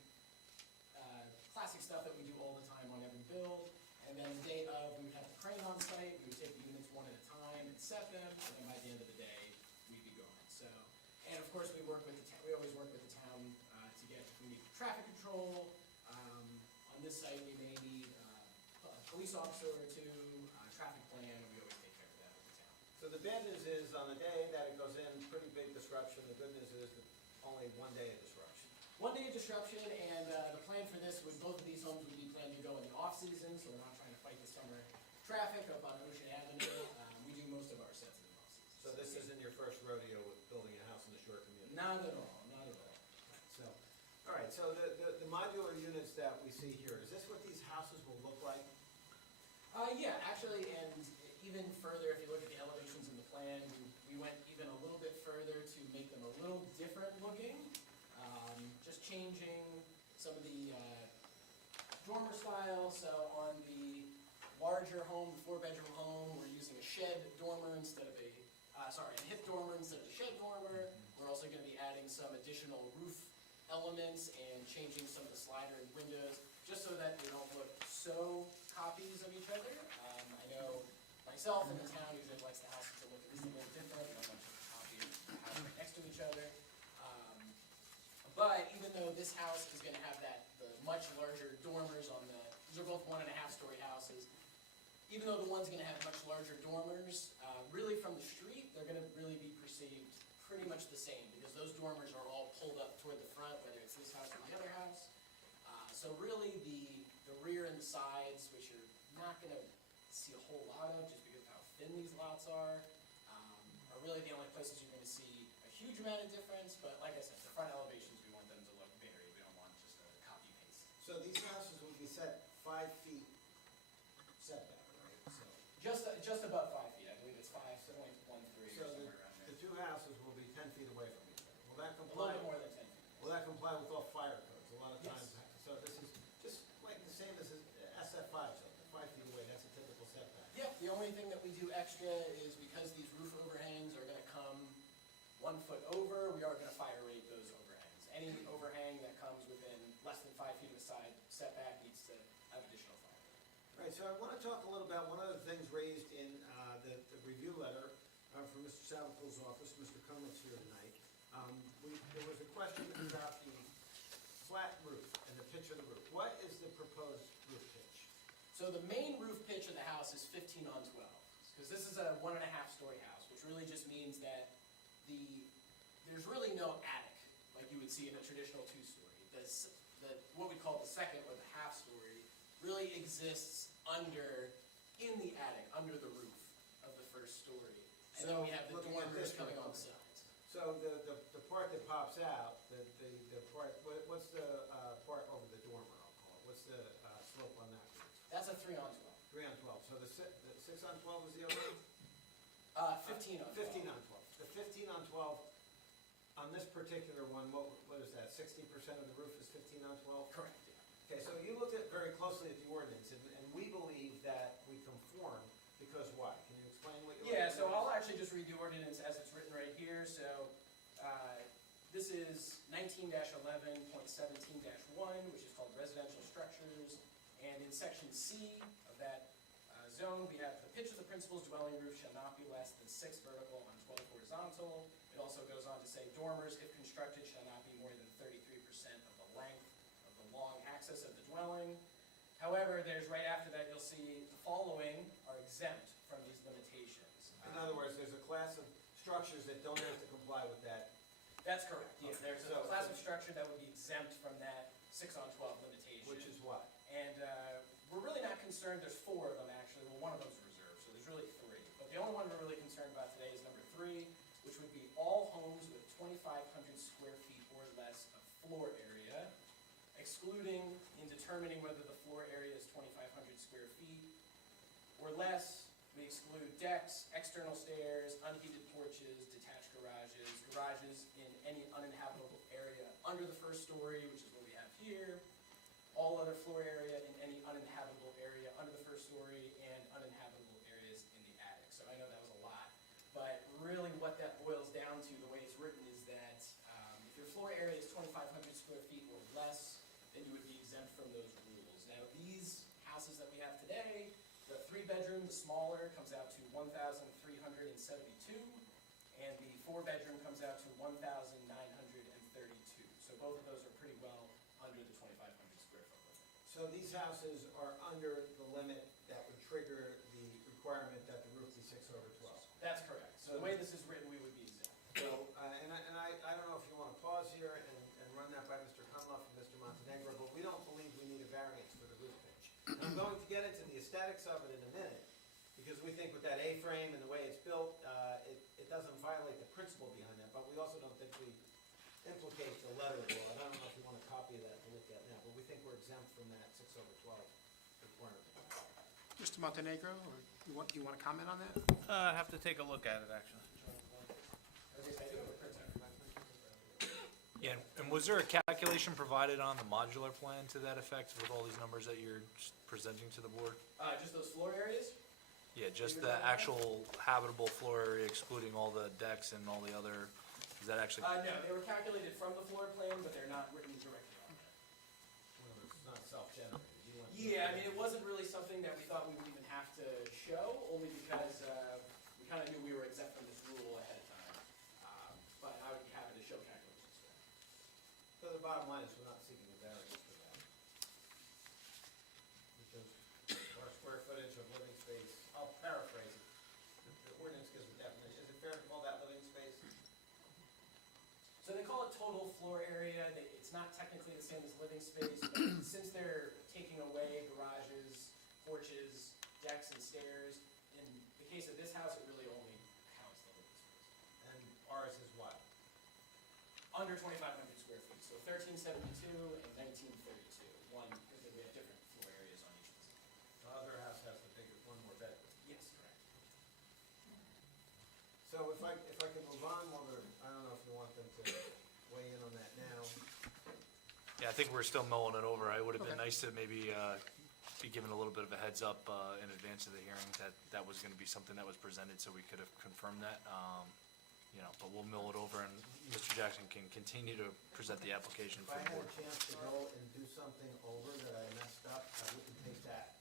classic stuff that we do all the time on every build. And then the day of, we would have the crane on site, we would take the units one at a time and set them, and then by the end of the day, we'd be going. So, and of course, we work with the we always work with the town to get, if we need traffic control. On this site, we may need a police officer or two, traffic plan, we always take care of that with the town. So the bad news is, on the day that it goes in, pretty big disruption. The good news is that only one day of disruption. One day of disruption, and the plan for this would, both of these homes would be planned to go in the off-season, so we're not trying to fight the summer traffic up on Ocean Avenue. We do most of our sets in the off-season. So this isn't your first rodeo with building a house in the shore community? Not at all, not at all. So, all right, so the modular units that we see here, is this what these houses will look like? Yeah, actually, and even further, if you look at the elevations in the plan, we went even a little bit further to make them a little different looking. Just changing some of the dormer style. So on the larger home, the 4-bedroom home, we're using a shed dormer instead of a hip dormer instead of a shed dormer. We're also going to be adding some additional roof elements and changing some of the slider and windows, just so that they don't look so copies of each other. I know myself and the town usually likes the houses to look at least a little different, not much of a copy of the house right next to each other. But even though this house is going to have the much larger dormers on these are both 1.5-story houses. Even though the one's going to have much larger dormers, really from the street, they're going to really be perceived pretty much the same, because those dormers are all pulled up toward the front, whether it's this house or the other house. So really the rear and the sides, which you're not going to see a whole lot of just because of how thin these lots are really the only places you're going to see a huge amount of difference. But like I said, the front elevations, we want them to look varied. We don't want just a copy-paste. So these houses will be set 5 feet setback, right? So Just above 5 feet. I believe it's 5.13 or So somewhere around there. the 2 houses will be 10 feet away from each other. Will that A little comply? bit more than 10 feet. Will that comply with all fire codes? A lot of Yes. times, so this is just like the same as SF5, so 5 feet away, that's a typical setback. Yep, the only thing that we do extra is because these roof overhangs are gonna come 1 foot over, we are gonna fire rate those overhangs. Any overhang that comes within less than 5 feet of a side setback needs to have additional fire rate. All right, so I want to talk a little about one of the things raised in the review letter from Mr. Savickel's office. Mr. Cummings here tonight. There was a question about the flat roof and the pitch of the roof. What is the proposed roof pitch? So the main roof pitch of the house is 15 on 12, because this is a 1.5-story house, which really just means that there's really no attic like you would see in a traditional 2-story. What we call the second or the half-story really exists in the attic, under the roof of the first story. And then we have the looking at dormers this coming one, on the okay. sides. So the part that pops out, the part, what's the part over the dormer, I'll call it? What's the slope on that roof? That's a 3 on 3 on 12. So the 6 on 12 is the other one? 12. 15 on 12. 15 on 12. The 15 on 12, on this particular one, what is that? 60% of the roof is 15 on 12? Correct, yeah. Okay, so you looked at very closely at the ordinance, and we believe that we conform, because why? Can you explain what you're... Yeah, so I'll actually just read the ordinance as it's written right here. So this is 19-11.17-1, which is called residential structures. And in section C of that zone, we have the pitch of the principal's dwelling roof shall not be less than 6 vertical on 12 horizontal. It also goes on to say dormers, if constructed, shall not be more than 33% of the length of the long axis of the dwelling. However, there's right after that, you'll see the following are exempt from these limitations. In other words, there's a class of structures that don't have to comply with that. That's correct, yeah, there's a So- class of structure that would be exempt from that 6 on 12 limitation. Which is what? And we're really not concerned, there's 4 of them actually, well, one of them's reserved, so there's really 3. But the only one we're really concerned about today is number 3, which would be all homes with 2,500 square feet or less of floor area, excluding in determining whether the floor area is 2,500 square feet or less. We exclude decks, external stairs, unheated porches, detached garages, garages in any uninhabitable area under the first story, which is what we have here, all other floor area in any uninhabitable area under the first story, and uninhabitable areas in the attic. So I know that was a lot, but really what that boils down to, the way it's written, is that if your floor area is 2,500 square feet or less, then you would be exempt from those rules. Now, these houses that we have today, the 3-bedroom, the smaller, comes out to 1,372, and the 4-bedroom comes out to 1,932. So both of those are pretty well under the 2,500 square foot limit. So these houses are under the limit that would trigger the requirement that the roof be 6/12. That's correct. So the way this is written, we would be exempt. So, I don't know if you want to pause here and run that by Mr. Cunliffe and Mr. Montenegro, but we don't believe we need a variance for the roof pitch. And I'm going to get into the aesthetics of it in a minute, because we think with that A-frame and the way it's built, it doesn't violate the principle behind that, but we also don't think we implicate the letter of the law. I don't know if you want a copy of that to look at now, but we think we're exempt from that 6/12 requirement. Mr. Montenegro, or you want to comment on that? I have to take a look at it, actually. As I say, I do have a printout. Yeah, and was there a calculation provided on the modular plan to that effect with all these numbers that you're presenting to the board? Just those floor areas? Yeah, just the actual habitable floor area excluding all the decks and all the other, is that actually? No, they were calculated from the floor plan, but they're not written directly on there. Well, it's not self-generated. You want to- Yeah, I mean, it wasn't really something that we thought we would even have to show, only because we kind of knew we were exempt from this rule ahead of time. But I would be happy to show calculations for that. So the bottom line is we're not seeking a variance for that. Because our square footage of living space, I'll paraphrase it, the ordinance gives a definition. Is it fair to call that living space? So they call it total floor area. It's not technically the same as living space, but since they're taking away garages, porches, decks, and stairs, in the case of this house, it really only counts the living space. And ours is what? Under 2,500 square feet, so 1,372 and 1,932. One, because we have different floor areas on each of them. The other house has the bigger, one more bedroom. Yes, correct. So if I could move on, I don't know if you want them to weigh in on that now. Yeah, I think we're still mulling it over. It would have been Okay. nice to maybe be given a little bit of a heads up in advance of the hearing that that was going to be something that was presented, so we could have confirmed that. But we'll mill it over, and Mr. Jackson can continue to present the application If for I the had board. a chance to go and do something over that I messed up, I wouldn't take that.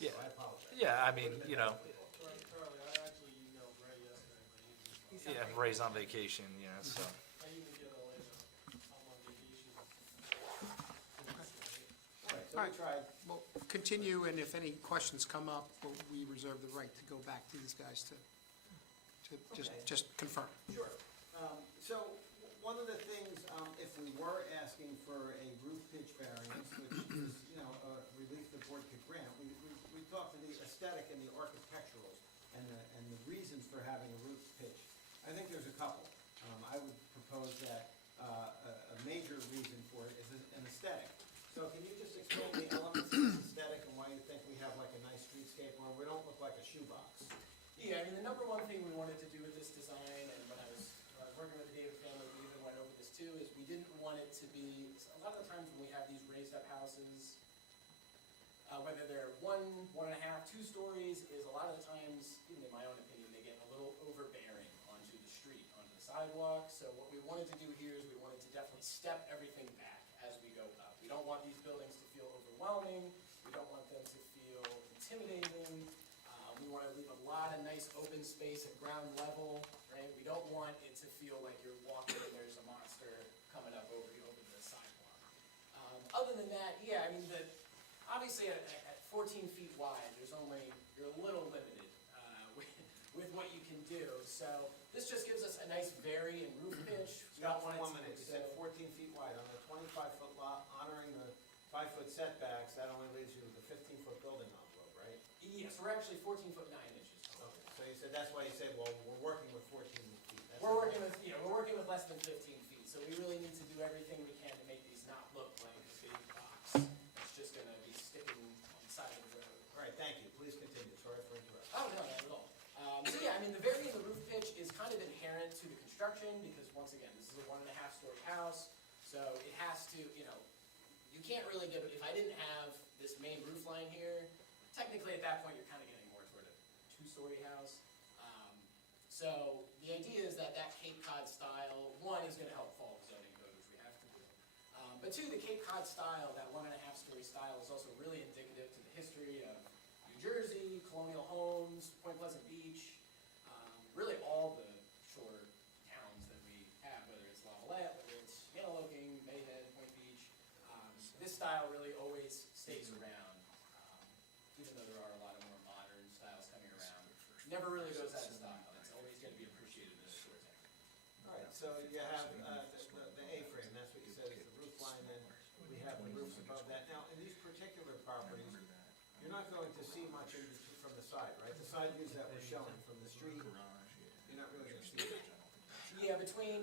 Yeah, So I apologize. yeah, I mean, Charlie, I actually emailed Ray yesterday, but he yeah, Ray's on vacation, so. I even get a later, I'm on vacation. All right, so All we right. tried. We'll continue, and if any questions come up, we reserve the right to go back to these guys to Okay. just confirm. Sure. So one of the things, if we were asking for a roof pitch variance, which is, a relief the board could grant, we talked to the aesthetic and the architecturals and the reasons for having a roof pitch. I think there's a couple. I would propose that a major reason for it is an aesthetic. So can you just explain the elements of this aesthetic and why you think we have like a nice streetscape where we don't look like a shoebox? Yeah, I mean, the number one thing we wanted to do with this design, and when I was working with the David family, we even went over this too, is we didn't want it to be, a lot of the times when we have these raised up houses, whether they're 1, 1.5, 2 stories, is a lot of the times, even in my own opinion, they get a little overbearing onto the street, onto the sidewalk. So what we wanted to do here is we wanted to definitely step everything back as we go up. We don't want these buildings to feel overwhelming. We don't want them to feel intimidating. lot of nice open space at ground level, right? We don't want it to feel like you're walking and there's a monster coming up over the sidewalk. Other than that, yeah, I mean, obviously at 14 feet wide, you're a little limited with what you can do. So this just gives us a nice vary in roof pitch. We don't want it One to minute, be you said so- 14 feet wide, on a 25-foot lot, honoring the 5-foot setbacks, that only leaves you with a 15-foot building envelope, right? Yes, we're actually 14 foot 9 inches tall. Okay, so you said, that's why you said, well, we're working with 14 feet. That's We're all working right. we're working with less than 15 feet, so we really need to do everything we can to make these not look like a big box. It's just gonna be sticking on the side of the road. All right, thank you, please continue, sorry for interrupting. Oh, no, not at all. So yeah, I mean, the varying the roof pitch is kind of inherent to the construction, because once again, this is a 1.5-story house, so it has to, you can't really get, if I didn't have this main roof line here, technically at that point, you're kind of getting more toward a 2-story house. So the idea is that Cape Cod style, one, is gonna help follow the zoning code, which we have to do. But two, the Cape Cod style, that 1.5-story style, is also really indicative to the history of New Jersey, colonial homes, Point Pleasant Beach, really all the shore towns that we have, whether it's Lavallette, whether it's Yellowking, Mayhead, Point Beach. This style really always stays around, even though there are a lot of more modern styles coming around. Never really goes out of style. It's always going to be appreciated in the shore town. All right, so you have the A-frame, that's what you said is the roof line, and we have the roofs above that. Now, in these particular properties, you're not going to see much from the side, right? The side views that we're showing from the street, you're not really going to see much, I don't think. Yeah, between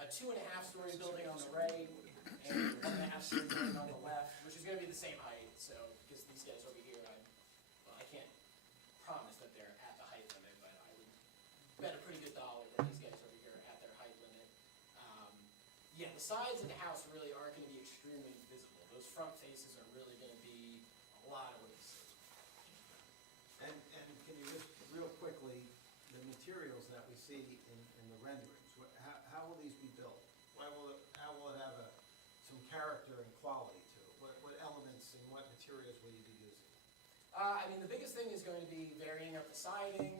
a 2.5-story building on the right and a 1.5-story building on the left, which is going to be the same height, so, because these guys over here, I can't promise that they're at the height limit, but I would bet a pretty good dollar that these guys over here are at their height limit. Yeah, the sides of the house really aren't going to be extremely visible. Those front faces are really going to be a lot of what you see. And can you just, real quickly, the materials that we see in the renderings, how will these be built? How will it have some character and quality to it? What elements and what materials will you be using? I mean, the biggest thing is going to be varying up the siding,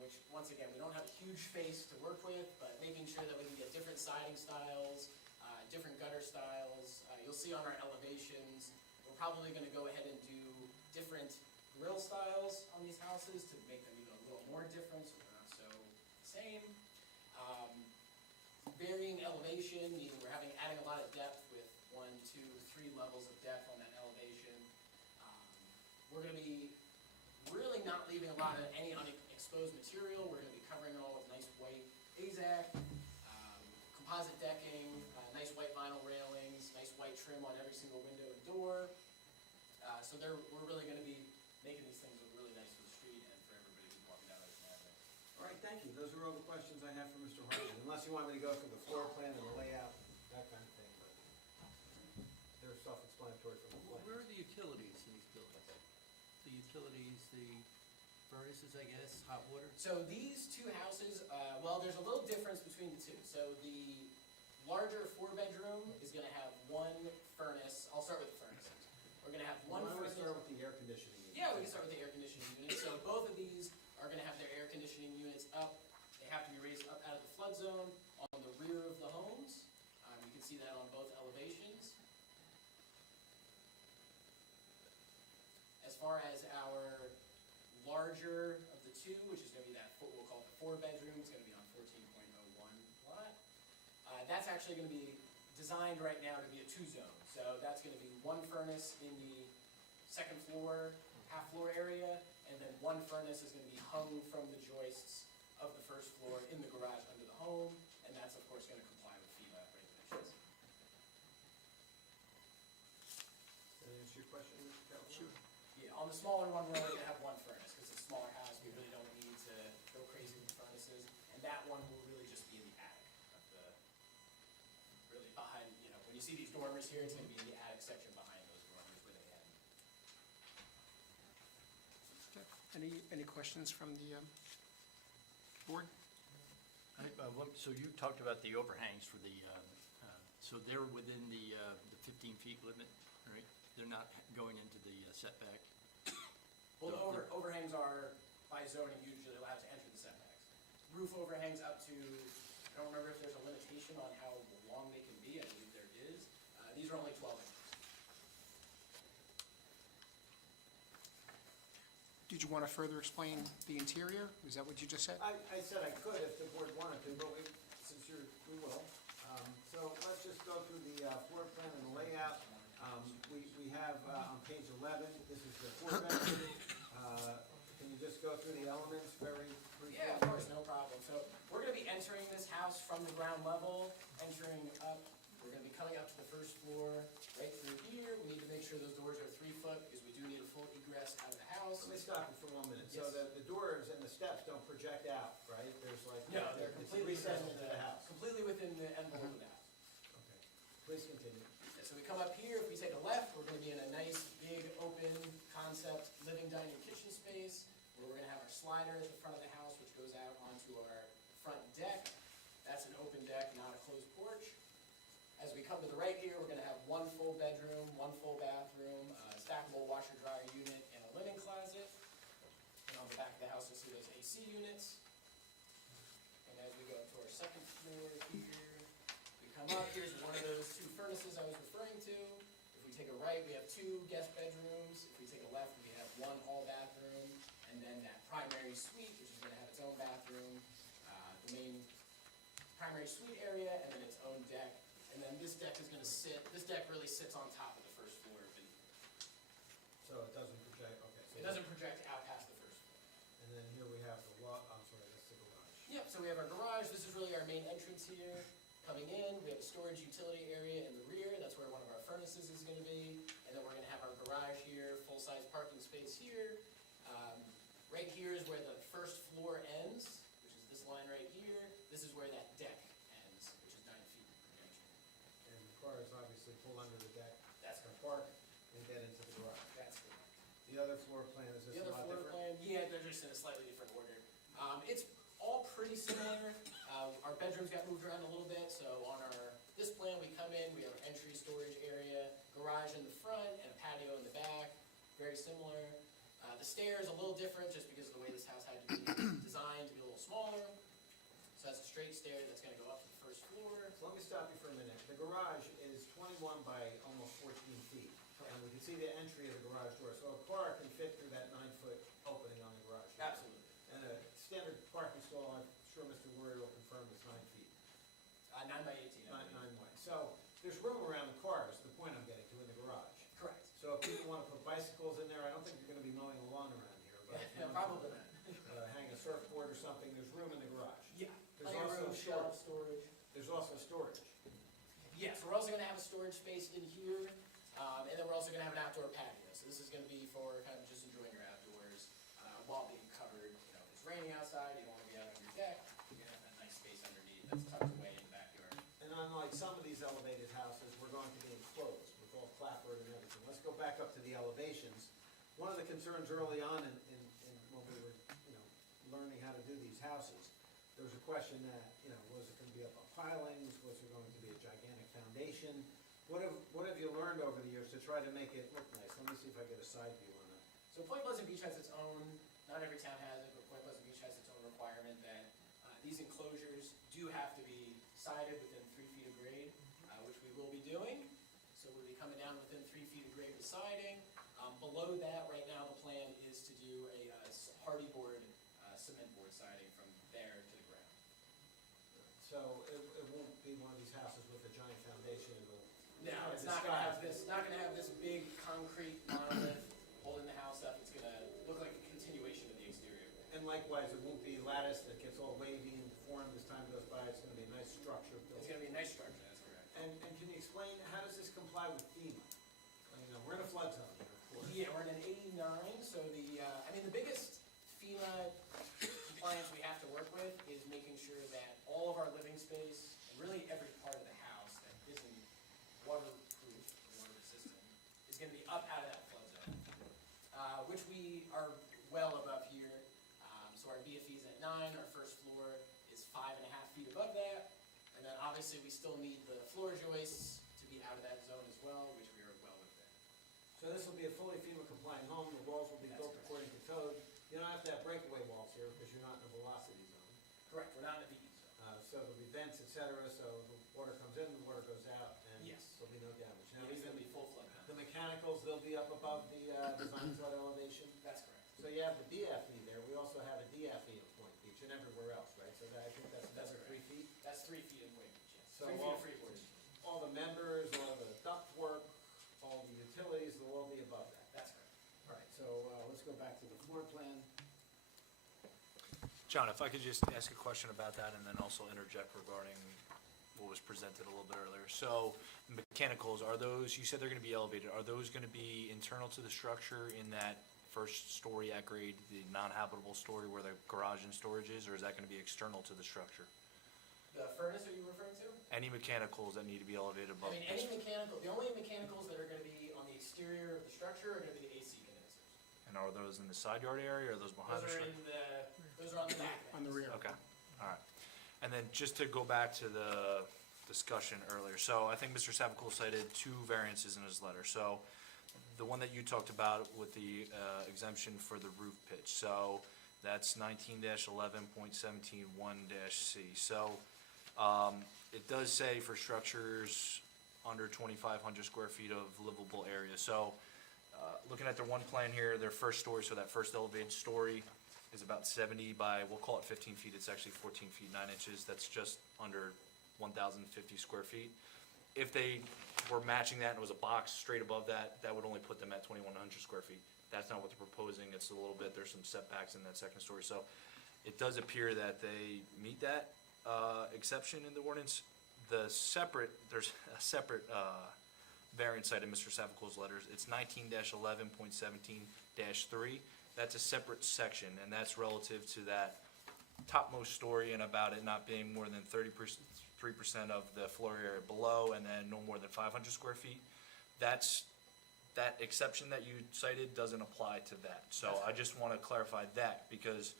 which, once again, we don't have a huge face to work with, but making sure that we can get different siding styles, different gutter styles. You'll see on our elevations, we're probably going to go ahead and do different grill styles on these houses to make them even a little more different, so they're not so the same. Varying elevation, meaning we're adding a lot of depth with 1, 2, 3 levels of depth on that elevation. We're going to be really not leaving a lot of any unexposed material. We're going to be covering it all with nice white AZAC, composite decking, nice white vinyl railings, nice white trim on every single window and door. So we're really going to be making these things look really nice for the street and for everybody who's walking down Ocean Avenue. All right, thank you. Those are all the questions I have for Mr. Hartman, unless you want me to go through the floor plan and the layout, that kind of thing, but they're self-explanatory from the plan. Where are the utilities in these buildings? The utilities, the furnaces, I guess, hot water? So these two houses, well, there's a little difference between the two. So the larger 4-bedroom is going to have one furnace. I'll start with the furnaces. We're going to have one Why don't we furnace. start with the air conditioning unit? Yeah, we can start with the air conditioning unit. So both of these are going to have their air conditioning units up. They have to be raised up out of the flood zone on the rear of the homes. You can see that on both elevations. As far as our larger of the two, which is going to be that, we'll call it the 4-bedroom, it's going to be on 14.01 lot. That's actually going to be designed right now to be a 2-zone. So that's going to be one furnace in the second floor, half-floor area, and then one furnace is going to be hung from the joists of the first floor in the garage under the home, and that's, of course, going to comply with FEMA regulations. Does that answer your question, Mr. Calhoun? Sure. Yeah, on the smaller one, we're only going to have one furnace, because it's a smaller house, we really don't need to go crazy with the furnaces, and that one will really just be in the attic of the, really behind, when you see these dormers here, it's going to be in the attic section behind those dormers where they end. Okay. Any questions from the board? So you talked about the overhangs for the, so they're within the 15 feet limit, right? They're not going into the setback? Well, the overhangs are by zoning usually allowed to enter the setbacks. Roof overhangs up to, I don't remember if there's a limitation on how long they can be, I believe there is. These are only 12 inches. Did you want to further explain the interior? Is that what you just said? I said I could if the board wanted to, but since we will. So let's just go through the floor plan and the layout. We have on page 11, this is the 4-bedroom. Can you just go through the elements very briefly? Yeah, of course, no problem. So we're gonna be entering this house from the ground level, entering up. We're gonna be coming up to the first floor, right through here. We need to make sure those doors are 3 foot, because we do need a full egress out of the house. Let me stop you for 1 minute. So Yes. the doors and the steps don't project out, right? There's like. No, they're it's completely recessed within into the house. completely within the envelope of the house. Okay. Please continue. Yeah, so we come up here, if we take a left, we're gonna be in a nice, big, open concept living, dining, kitchen space, where we're gonna have our slider at the front of the house, which goes out onto our front deck. That's an open deck, not a closed porch. As we come to the right here, we're gonna have 1 full bedroom, 1 full bathroom, stackable washer dryer unit, and a linen closet. And on the back of the house, you'll see those AC units. And as we go up to our second floor here, we come up, here's one of those 2 furnaces I was referring to. If we take a right, we have 2 guest bedrooms. If we take a left, we have 1 hall bathroom, and then that primary suite, which is gonna have its own bathroom, the main primary suite area, and then its own deck. And then this deck is gonna this deck really sits on top of the first floor beneath. So it doesn't project, okay. So It doesn't project out past the first floor. And then here we have the I'm sorry, that's the garage. Yep, so we have our garage, this is really our main entrance here. Coming in, we have a storage utility area in the rear, that's where one of our furnaces is gonna be. And then we're gonna have our garage here, full-size parking space here. Right here is where the first floor ends, which is this line right here. This is where that deck ends, which is 9 feet dimensional. And the cars obviously pull under the deck. That's Can correct. park and get into the garage. That's correct. The other floor plan, is this The a other lot floor different? plan, yeah, they're just in a slightly different order. It's all pretty similar. Our bedrooms got moved around a little bit, so on this plan, we come in, we have an entry storage area, garage in the front, and a patio in the back, very similar. The stairs a little different, just because of the way this house had to be designed to be a little smaller. So that's a straight stair that's gonna go up to the first floor. So let me stop you for a minute. The garage is 21 by almost 14 feet. And we can see the entry of the garage door. So a car can fit through that 9-foot opening on the garage door. Absolutely. And a standard parking stall, I'm sure Mr. Warrior will confirm, is 9 feet. 9 by 18. I 9 believe. wide. So there's room around the cars, the point I'm getting to, in the garage. Correct. So if people want to put bicycles in there, I don't think you're going to be mowing the lawn around here. But if you want Probably not. to, hang a surfboard or something, there's room in the garage. Yeah. There's Plenty of also room, shelf storage. There's also storage. Yes, we're also gonna have a storage space in here, and then we're also gonna have an outdoor patio. So this is gonna be for kind of just enjoying your outdoors, while being covered. You know, if it's raining outside, you don't wanna be out on your deck, you're gonna have that nice space underneath that's tucked away in the backyard. And unlike some of these elevated houses, we're going to be enclosed with all clapboard and everything. Let's go back up to the elevations. One of the concerns early on when we were, learning how to do these houses, there was a question that, was it gonna be up on pilings? Was there going to be a gigantic foundation? What have you learned over the years to try to make it look nice? Let me see if I get a side view on that. So Point Pleasant Beach has its own, not every town has it, but Point Pleasant Beach has its own requirement that these enclosures do have to be sided within 3 feet of grade, which we will be doing. So we'll be coming down within 3 feet of grade with siding. Below that, right now, the plan is to do a hardy board, cement board siding from there to the ground. So it won't be one of these houses with a giant foundation. No, it's not gonna have this big concrete monolith holding the house up. It's gonna look like a continuation of the exterior. And likewise, it won't be lattice that gets all wavy and deformed as time goes by. It's gonna be a nice structure built. It's gonna be a nice structure, that's correct. And can you explain, how does this comply with FEMA? We're in a flood zone here, of course. Yeah, we're in an 89, so the biggest FEMA compliance we have to work with is making sure that all of our living space, and really every part of the house that isn't waterproof or water resistant, is gonna be up out of that flood zone, which we are well above here. So our BFE is at 9, our first floor is 5.5 feet above that, and then obviously we still need the floor joists to be out of that zone as well, which we are well within. So this will be a fully FEMA compliant home. The walls will be built according to code. You don't have to have breakaway Correct, we're not in a PE zone. So there'll be vents, et cetera, so the water comes in, the water goes out, and Yes. there'll be no damage. Now, It's even gonna be full flood now. the mechanicals, they'll be up above the design flood elevation. That's correct. So you have the DFE there, we also have a DFE in Point Beach and everywhere else, right? So I think that's That's another 3 correct. feet. That's 3 feet in Point Beach, yes. So 3 feet all- of freeboard. All the members, all the duct work, all the utilities, they'll all be above that. That's correct. All right, so let's go back to the floor plan. John, if I could just ask a question about that and then also interject regarding what was presented a little bit earlier. So mechanicals, are those, you said they're gonna be elevated, are those gonna be internal to the structure in that first story at grade, the non-habitable story where the garage and storage is, or is that gonna be external to the structure? The furnace are you referring to? Any mechanicals that need to be elevated I above? mean, any mechanical, the only mechanicals that are gonna be on the exterior of the structure are gonna be the AC condensers. And are those in the side yard area or are those behind the Those are structure? those are on the back. On the rear. Okay, all right. And then just to go back to the discussion earlier, so I think Mr. Savakul cited 2 variances in his letter. So the one that you talked about with the exemption for the roof pitch, so that's 19-11.17(1)(c). So it does say for structures under 2,500 square feet of livable area. So looking at their one plan here, their first story, so that first elevated story is about 70 by, we'll call it 15 feet, it's actually 14 feet 9 inches, that's just under 1,050 square feet. If they were matching that and it was a box straight above that, that would only put them at 2,100 square feet. That's not what they're proposing, it's a little bit, there's some setbacks in that second story, so it does appear that they meet that exception in the ordinance. There's a separate variance cited in Mr. Savakul's letters, it's 19-11.17-3. That's a separate section, and that's relative to that topmost story and about it not being more than 3% of the floor area below, and then no more than 500 square feet. That exception that you cited doesn't apply to that. So I just want to clarify that, because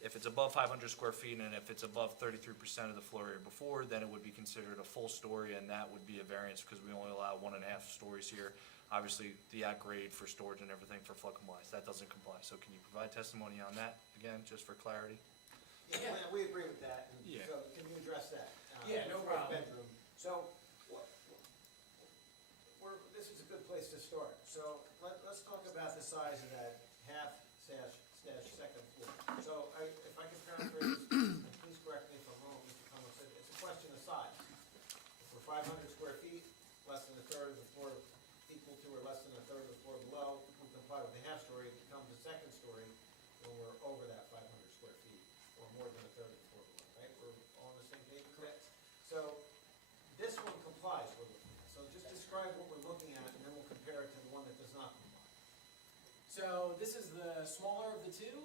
if it's above 500 square feet and if it's above 33% of the floor area before, then it would be considered a full story, and that would be a variance because we only allow 1.5 stories here. Obviously, the at-grade for storage and everything for flood compliance, that doesn't comply. So can you provide testimony on that, again, just for clarity? Yeah, we agree with that, and Yeah. so can you address that? Yeah, no the fourth problem. Bedroom, so, this is a good place to start. So, let's talk about the size of that second floor. So, if I can paraphrase, and please correct me if I'm wrong, Mr. Cummings said, it's a question of size. If we're 500 square feet, less than a third of the floor, equal to or less than a third of the floor below, we comply with the half story, it becomes a second story when we're over that 500 square feet, or more than a third of the floor below, right? We're all on the same page with that? So, this one complies, we're looking at. So just describe what we're looking at, and then we'll compare it to the one that does not comply. So this is the smaller of the two.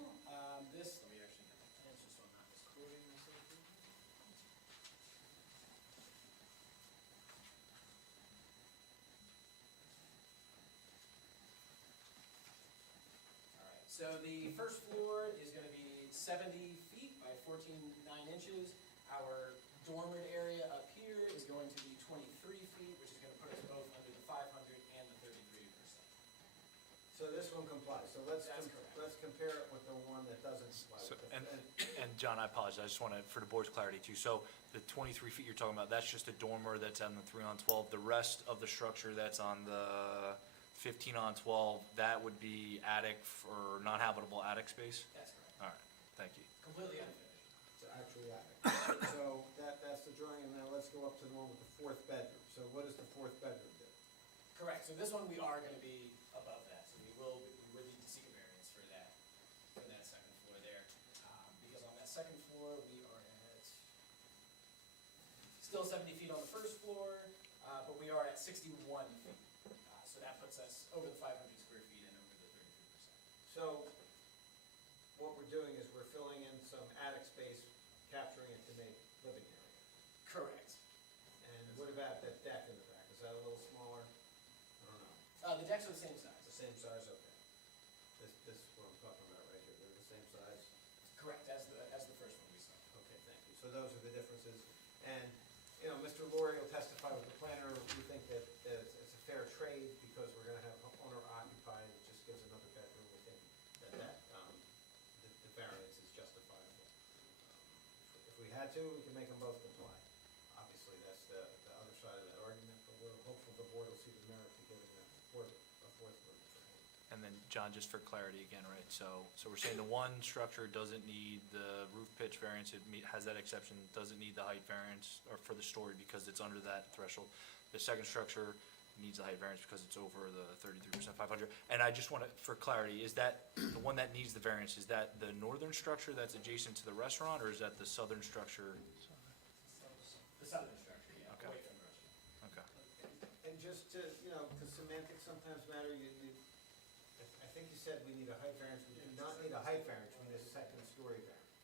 This, let me actually get the plans just so I'm not misquoting myself here. All right, so the first floor is gonna be 70 feet by 14.9 inches. Our dormer area up here is going to be 23 feet, which is gonna put us both under the 500 and the 33%. So this one complies. So let's That's correct. let's compare it with the one that doesn't comply. So, with the- and John, I apologize, I just want to, for the board's clarity too, so the 23 feet you're talking about, that's just a dormer that's on the 3-on-12, the rest of the structure that's on the 15-on-12, that would be attic or non-habitable attic space? That's correct. All right, thank you. Completely unfinished. It's actually attic. So that's the drawing, and now let's go up to the one with the fourth bedroom. So what does the fourth bedroom do? Correct, so this one we are gonna be above that, so we would need to seek a variance for that second floor there. Because on that second floor, we are at, still 70 feet on the first floor, but we are at 61 feet. So that puts us over the 500 square feet and over the 33%. So what we're doing is we're filling in some attic space, capturing it to make living area. Correct. And what about that deck in the back? Is that a little smaller? I don't know. The decks are the same size. The same size, okay. This is what I'm talking about right here. They're the same size? Correct, as the first one we saw. Okay, thank you. So those are the differences. And, you know, Mr. Laurie will testify with the planner. We think that it's a fair trade because we're gonna have owner occupied. It just gives another bedroom. We think that the variance is justifiable, if had to, we can make them both comply. Obviously, that's the other side of that argument, but we're hopeful the board will see the merit to giving a fourth roof for him. And then, John, just for clarity again, right, so we're saying the one structure doesn't need the roof pitch variance, has that exception, doesn't need the height variance, or for the story, because it's under that threshold. The second structure needs the height variance because it's over the 33% 500. And I just want to, for clarity, is that the one that needs the variance, is that the northern structure that's adjacent to the restaurant, or is that the southern structure? The southern structure, yeah, Okay. away from the restaurant. Okay. And just to, because semantics sometimes matter, I think you said we need a height variance, we do not need a height variance, we need a second story variance.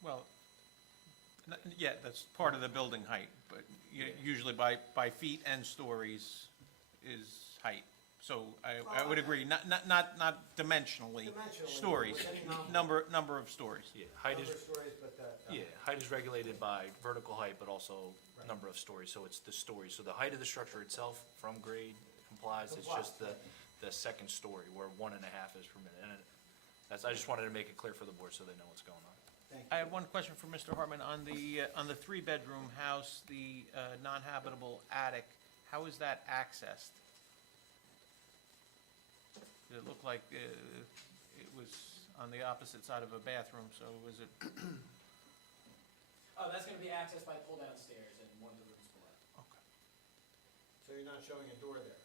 Well, yeah, that's part of the building height, but usually by feet and stories is height. So I would agree, not dimensionally, stories, number of stories. Yeah, height is, Number of stories, but height is regulated by vertical height, but also number of stories, so it's the story. So the height of the structure itself from grade complies, it's just the second story where 1.5 is permitted. And I just wanted to make it clear for the board so they know what's going on. thank you. I have one question for Mr. Hartman. On the three-bedroom house, the non-habitable attic, how is that accessed? It looked like it was on the opposite side of a bathroom, so is it? Oh, that's gonna be accessed by pull-down stairs in one of the rooms below. Okay. So you're not showing a door there?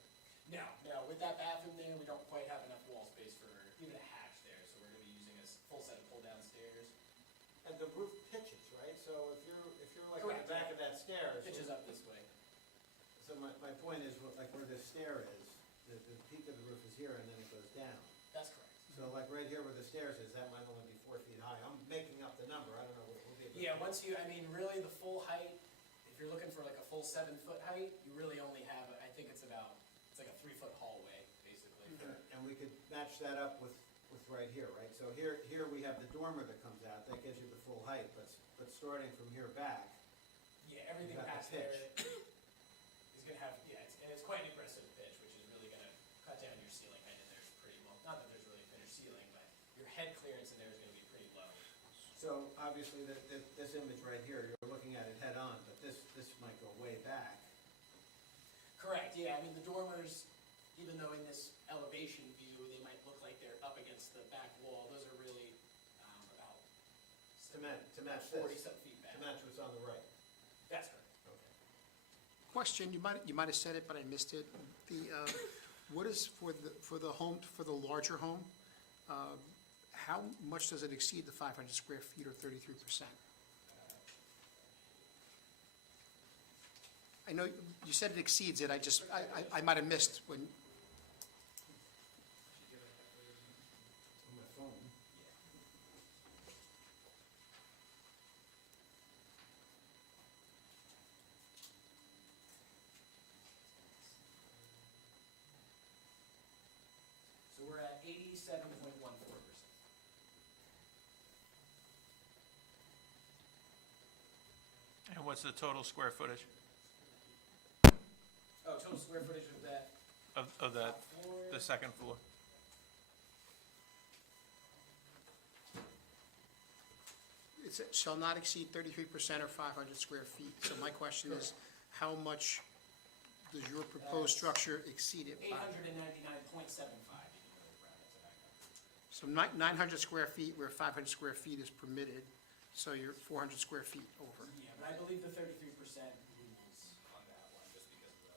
No, with that bathroom there, we don't quite have enough wall space for even a hatch there, so we're gonna be using a full set of pull-down stairs. And the roof pitches, right? So if you're like on Correct, the back yeah. of that stairs. Pitches up this way. So my point is, like where the stair is, the peak of the roof is here and then it goes down. That's correct. So like right here where the stairs is, that might only be 4 feet high. I'm making up the number, I don't know what it will be. Yeah, really the full height, if you're looking for like a full 7-foot height, you really only have, I think it's like a 3-foot hallway, basically. And we could match that up with right here, right? So here we have the dormer that comes out, that gives you the full height, but starting from here back, Yeah, everything Got the past there pitch. is gonna have, and it's quite an aggressive pitch, which is really gonna cut down your ceiling height in there pretty well. Not that there's really a finished ceiling, but your head clearance in there is gonna be pretty low. so obviously this image right here, you're looking at it head on, but this might go way back. Correct, yeah, I mean, the dormers, even though in this elevation view, they might look like they're up against the back wall, those are really about To match 40-something this, feet back. to match what's on the right. That's correct. Okay. Question, you might have said it, but I missed it. What is for the larger home, how much does it exceed the 500 square feet or 33%? I know you said it exceeds it, I might have missed when, On my phone. So we're at 87.14%. And what's the total square footage Oh, total square footage of that of the top floor? second floor? it shall not exceed 33% or 500 square feet. So my question is, how much does your proposed structure exceed it by? 899.75, you can really round it to that number. So 900 square feet where 500 square feet is permitted, so you're 400 square feet over. Yeah, but I believe the 33% rules on that one, just because of the,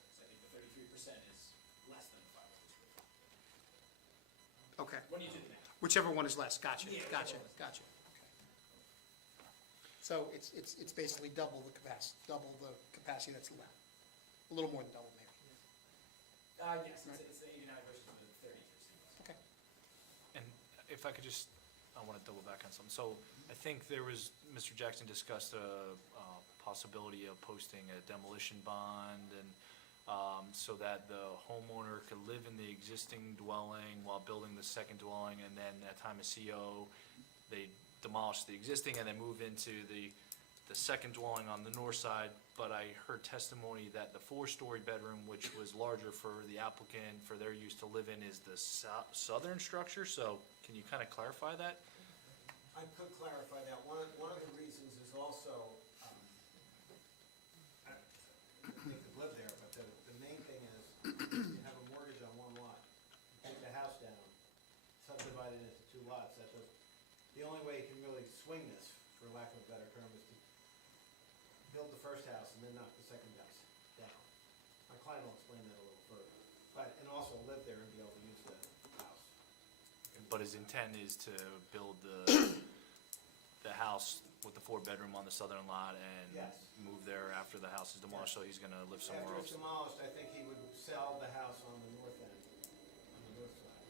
because I think the 33% is less than the 500 square feet. Okay, When you do the math. whichever one is less, gotcha, Yeah, gotcha, whichever one is gotcha. So it's basically double the capacity that's allowed. A little more than double maybe. Yes, it's the 89 versus the 33. Okay. And if I could just, I want to double back on something. So I think Mr. Jackson discussed a possibility of posting a demolition bond and so that the homeowner could live in the existing dwelling while building the second dwelling, and then at time of CO, they demolish the existing and then move into the second dwelling on the north side. But I heard testimony that the 4-story bedroom, which was larger for the applicant, for their use to live in, is the southern structure. So can you kind of clarify that? I could clarify that. One of the reasons is also, they could live there, but the main thing is, you have a mortgage on one lot. You take the house down, subdivide it into 2 lots, the only way you can really swing this, for lack of a better term, is to build the first house and then knock the second house down. My client will explain that a little further, and also live there and be able to use the house. But his intent is to build the house with the 4-bedroom on the southern lot and Yes. move there after the house is demolished, so he's gonna live somewhere After it's else. demolished, I think he would sell the house on the north end, on the north side,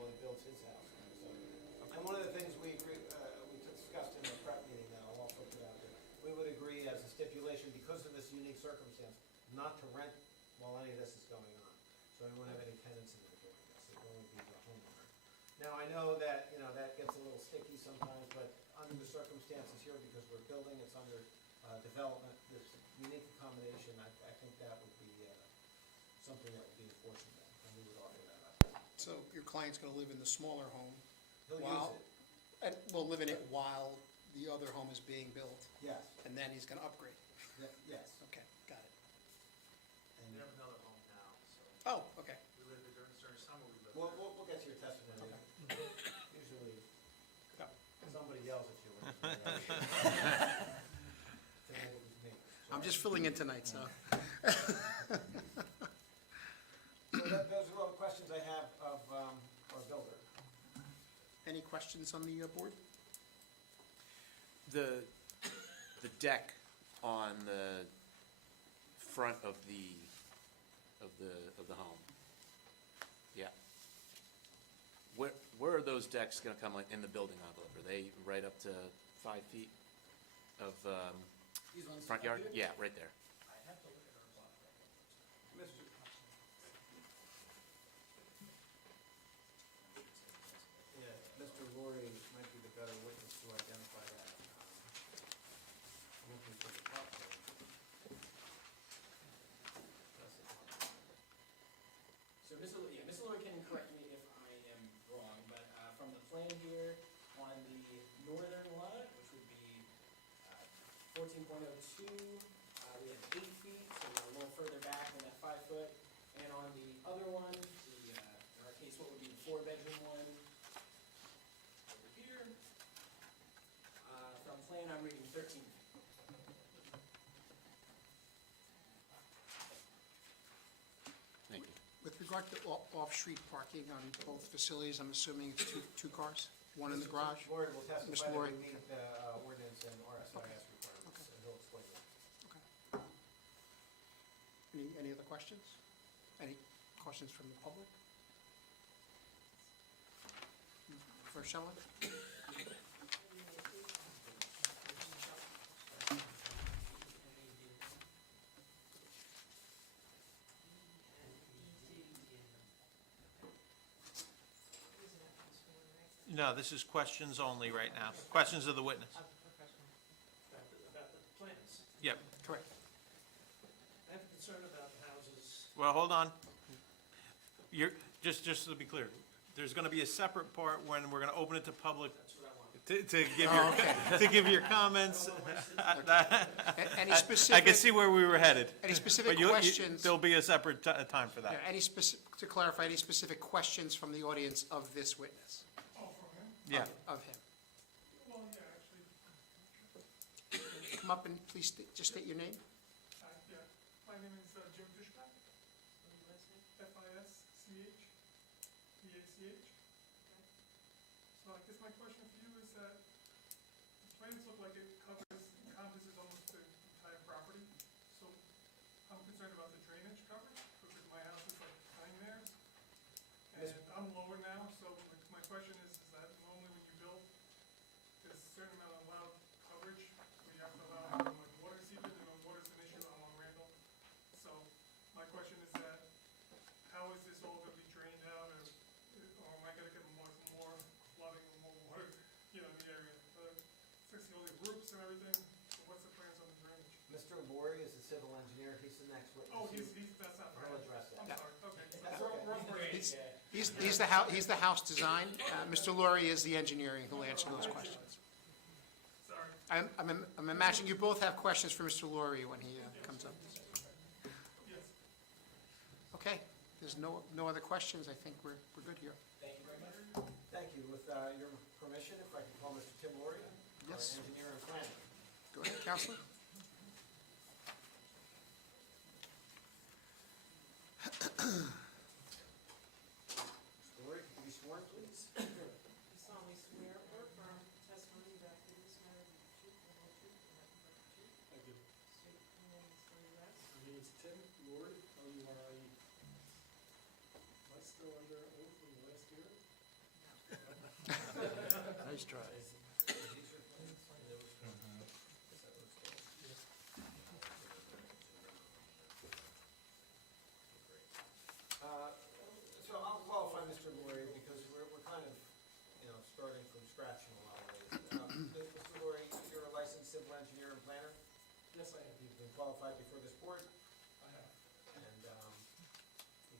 while he builds his house on the southern end. And one of the things we discussed in the prep meeting that I'll also put out there, we would agree as a stipulation, because of this unique circumstance, not to rent while any of this is going on. So we won't have any tenants in there doing this, it will only be the homeowner. Now, I know that, that gets a little sticky sometimes, but under the circumstances here, because we're building, it's under development, this unique accommodation, I think that would be something that would be enforceable, and we would offer that up. So your client's gonna live in the smaller home? He'll while- use it, And will live in it while the other home is being built, yes, and then he's gonna upgrade? yes. Okay, got it. And We have another home now, so Oh, okay. we lived there during summer, we lived we'll get to your testimony. Usually, No. somebody yells at you when tonight it was me. I'm just filling in tonight, so. So those are all the questions I have of our builder. Any questions on the board? The deck on the front of the home. Yeah. Where are those decks gonna come, like, in the building envelope? Are they right up to 5 feet of, These ones front up yard? here? Yeah, right there. I have to look at our plot plan. Mr. Yeah, Mr. Laurie might be the better witness to identify that. Looking for the top plan. That's the top plan. So Mr. Lloyd can correct me if I am wrong, but from the plan here, on the northern lot, which would be 14.02, we have 8 feet, so we're a little further back than that 5 foot. And on the other one, in our case, what would be the 4-bedroom one, over here, from plan, I'm reading 13 feet. Thank you. With regard to off-street parking on both facilities, I'm assuming it's two cars? One in the garage? Mr. Laurie will Mr. testify that Laurie, we meet the ordinance and RSIS requirements, Okay. and he'll explain that. Any other questions? Any questions from the public? First, Shelley? No, this is questions only right now. Questions of the witness. about the plans. Yep. Correct. I have a concern about houses. Well, hold on. Just to be clear, there's gonna be a separate part when we're gonna open it to public That's what I want. to give your comments. Any I specific? can see where we were headed. Any specific But questions? there'll be a separate time for Yeah, that. to clarify, any specific questions from the audience of this witness? Oh, from him? Yeah. Of him. Well, yeah, actually, Come up and please just state your name. yeah. My name is Jim Fishback. F-I-S-C-H-B-A-C-H. So I guess my question for you is that the plans look like it encompasses almost the entire property. So I'm concerned about the drainage coverage, because my house is like behind there. And I'm lower now, so my question is that normally when you build, there's a certain amount of allowed coverage, where you have to allow like water seepage, and water's an issue on Randall. So my question is that, how is this all gonna be drained out, or am I gonna get more flooding, more water, in the area? Fixing all the roots and everything, so what's the plans on the drainage? Mr. Laurie is the civil engineer, he's the next witness. Oh, that's not He'll right. address that. I'm sorry, okay. That's okay. Wrong grade. He's- He's the house design. Mr. Laurie is the engineering who'll answer those questions. Sorry. I'm imagining you both have questions for Mr. Laurie when he comes up. Yes. Okay, there's no other questions. I think we're good here. Thank you very much. Thank you. With your permission, if I can call Mr. Tim Laurie, our Yes. engineer and planner. Go ahead, Counselor. Mr. Laurie, could you be sworn, please? You solemnly swear or affirm testimony that you give this matter be the truth, the whole truth, and nothing but the truth. I do. State your name and spell your last. My name is Tim Lord, L-U-R-I-E. Am I still under oath from the last year? Nice try. So I'll qualify Mr. Laurie because we're kind of, starting from scratch in a lot of ways. Mr. Laurie, you're a licensed civil engineer and planner. Yes, I am. You've been qualified before this board, I have. and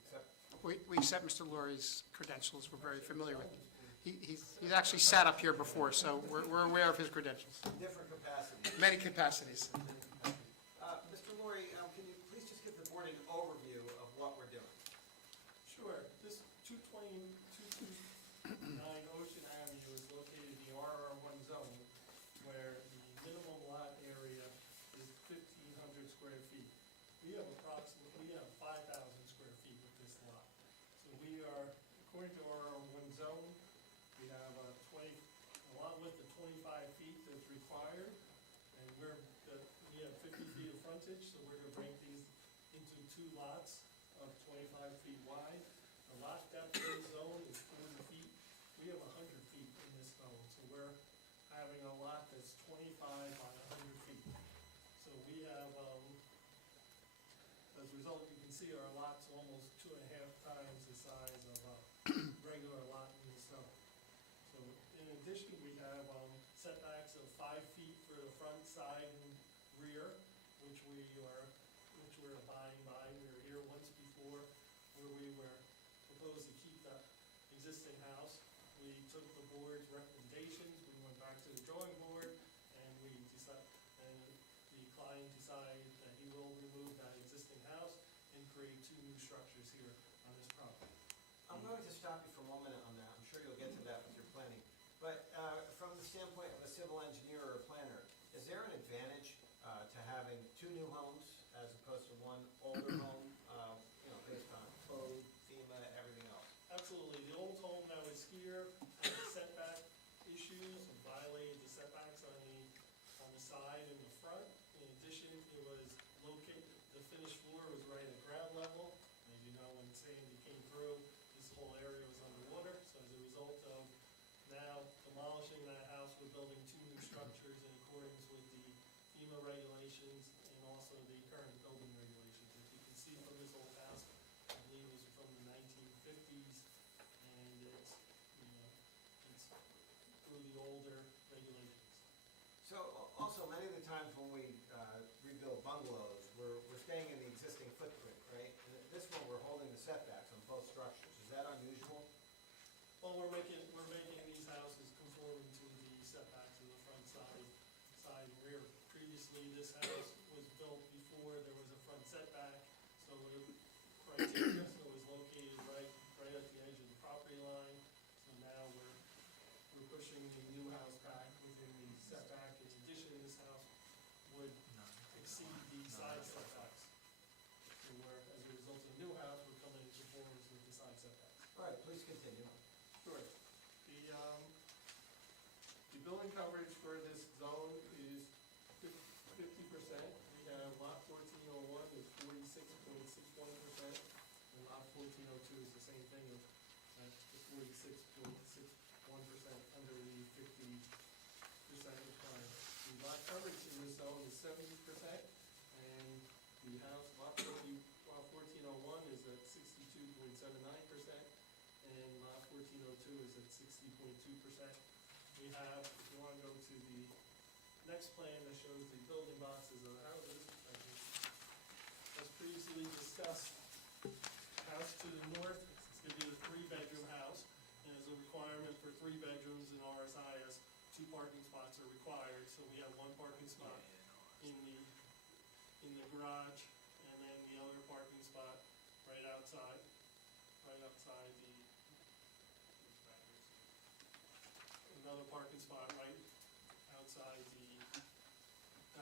accept. We accept Mr. Laurie's credentials. We're very familiar with him. He's actually sat up here before, so we're aware of his credentials. Different capacities. Many capacities. Mr. Laurie, can you please just give the board an overview of what we're doing? Sure. This 229 Ocean Avenue is located in the RR1 zone, where the minimum lot area is 1,500 square feet. We have 5,000 square feet with this lot. So we are, according to RR1 zone, we have a lot width of 25 feet that's required, and we have 50 feet of frontage, so we're gonna break these into two lots of 25 feet wide. The lot depth in the zone is 40 feet. We have 100 feet in this zone, so we're having a lot that's 25 by 100 feet. So we have, as a result, you can see our lot's almost 2.5 times the size of a regular lot in the zone. So in addition, we have setbacks of 5 feet for the front, side, and rear, which we're abiding by. We were here once before, where we were proposed to keep the existing house. We took the board's recommendations, we went back to the drawing board, and the client decided that he will remove that existing house and create 2 new structures here on this property. I'm going to stop you for a moment on that. I'm sure you'll get to that with your planning. But from the standpoint of a civil engineer or a planner, is there an advantage to having 2 new homes as opposed to one older home, based on code, FEMA, everything else? Absolutely. The old home that was here had setback issues and violated the setbacks on the side and the front. In addition, it was located, the finished floor was right at ground level. As you know, when Sandy came through, this whole area was underwater. So as a result of now demolishing that house, we're building 2 new structures in accordance with the FEMA regulations and also the current building regulations. As you can see from this old house, I believe it was from the 1950s, and it's through the older regulations. So also, many of the times when we rebuild bungalows, we're staying in the existing footprint, right? And this one, we're holding the setbacks on both structures. Is that unusual? Well, we're making these houses conforming to the setbacks of the front, side and rear. Previously, this house was built before there was a front setback, so it was located right at the edge of the property line. So now we're pushing the new house back within the setback. In addition, this house would exceed the side setbacks. So as a result of the new house, we're coming in conformance with the side setbacks. All right, please continue. Sure. The building coverage for this zone is 50%. We have lot 1401 is 46.61%, and lot 1402 is the same thing, at 46.61% under the 50% requirement. The lot coverage in this zone is 70%, and the house, lot 1401 is at 62.79%, and lot 1402 is at 60.2%. We have, if you want to go to the next plan that shows the building boxes of the houses, as previously discussed, house to the north is going to be the 3 three-bedroom house, and as a requirement for 3 bedrooms in RSIS, 2 parking spots are required, so we have 1 parking spot in the garage, and then the other parking spot right outside the, another parking spot right outside the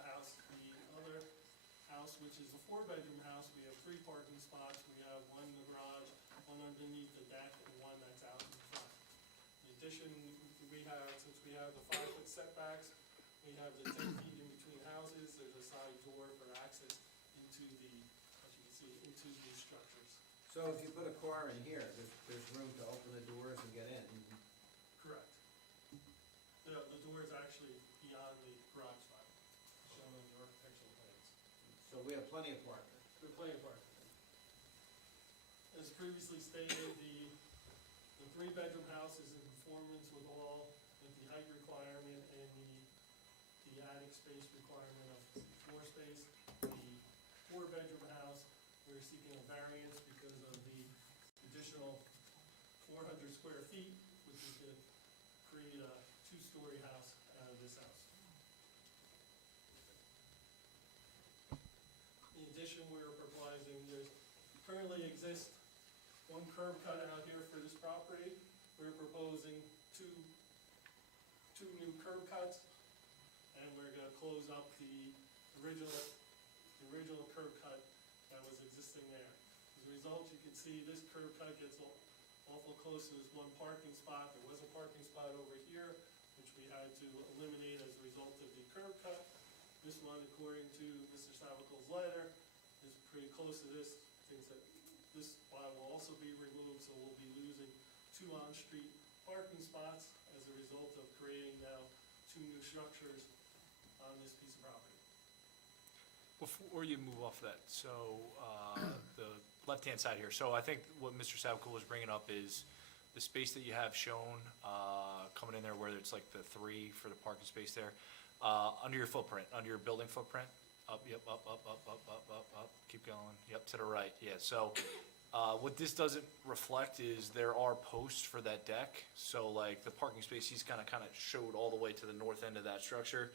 house. The other house, which is a 4-bedroom house, we have 3 parking spots. We have 1 in the garage, 1 underneath the deck, and 1 that's out in front. In addition, we have, since we have the 5-foot setbacks, we have the 10 feet in between houses. There's a side door for access into the, as you can see, into these structures. So if you put a car in here, there's room to open the doors and get in? Correct. The door is actually beyond the garage spot, shown on the architectural plans. So we have plenty of parking? There's plenty of parking. As previously stated, the 3-bedroom house is in conformance with the height requirement and the attic space requirement of floor space. The 4-bedroom house, we're seeking a variance because of the additional 400 square feet, which is to create a 2-story house out of this house. In addition, we're proposing, there's currently exists 1 curb cut out here for this property. We're proposing two new curb cuts, and we're gonna close up the original curb cut that was existing there. As a result, you can see this curb cut gets awful close to this 1 parking spot. There was a parking spot over here, which we had to eliminate as a result of the curb cut. This one, according to Mr. Savickel's letter, is pretty close to this. Thinks that this spot will also be removed, so we'll be losing 2 on-street parking spots as a result of creating now 2 new structures on this piece of property. Before you move off that, so, the left-hand side here, so I think what Mr. Savickel was bringing up is the space that you have shown, coming in there, whether it's like the 3 for the parking space there, under your footprint, under your building footprint, up, yep, up, keep going, yep, to the right, yeah, so, what this doesn't reflect is there are posts for that deck, so like the parking space, he's kinda showed all the way to the north end of that structure.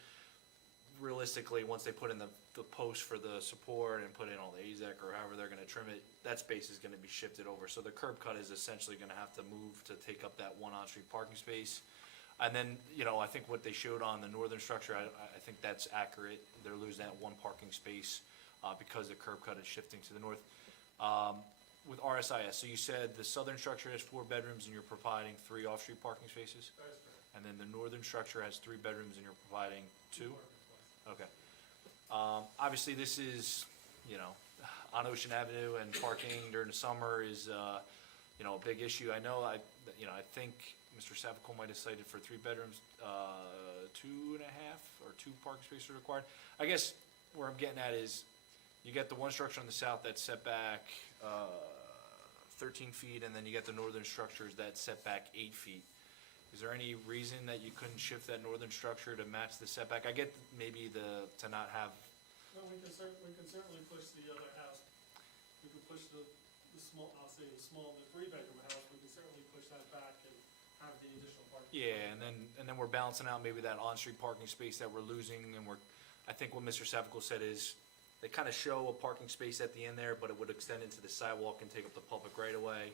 Realistically, once they put in the post for the support and put in all the AZEK or however they're gonna trim it, that space is gonna be shifted over, so the curb cut is essentially gonna have to move to take up that 1 on-street parking space. And then, I think what they showed on the northern structure, I think that's accurate, they're losing that 1 parking space, because the curb cut is shifting to the north. With RSIS, so you said the southern structure has 4 bedrooms and you're providing 3 off-street parking spaces? That is correct. And then the northern structure has 3 bedrooms and you're providing 2? Parking spots. Okay. Obviously, this is, on Ocean Avenue, and parking during the summer is, a big issue. I know, I think Mr. Savickel might have cited for 3 bedrooms, 2.5 or 2 parking spaces are required. I guess where I'm getting at is, you get the 1 structure on the south that's set back, 13 feet, and then you get the northern structures that set back 8 feet. Is there any reason that you couldn't shift that northern structure to match the setback? I get maybe to not have. No, we can certainly push the other house. We can push the small, the 3-bedroom house, we can certainly push that back and have the additional parking. Yeah, and then we're balancing out maybe that on-street parking space that we're losing, and I think what Mr. Savickel said is, they kind of show a parking space at the end there, but it would extend into the sidewalk and take up the public right of way.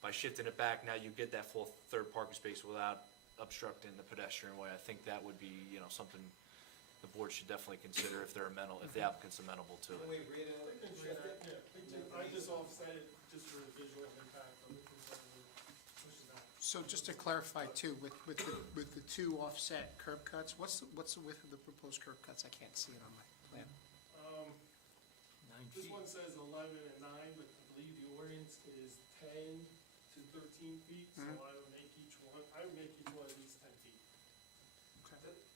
By shifting it back, now you get that full 3rd parking space without obstructing the pedestrian way. I think that would be, something the board should definitely consider if the applicant's amenable to Can it. we read it? We can do that, yeah. I just offset it just for the visual impact, but we can certainly push it back. So just to clarify too, with the 2 offset curb cuts, what's the width of the proposed curb cuts? I can't see it on my plan. 9 This feet. one says 11 and 9, but I believe the ordinance is 10 to 13 feet, so Mhm. I would make each one at least 10 feet.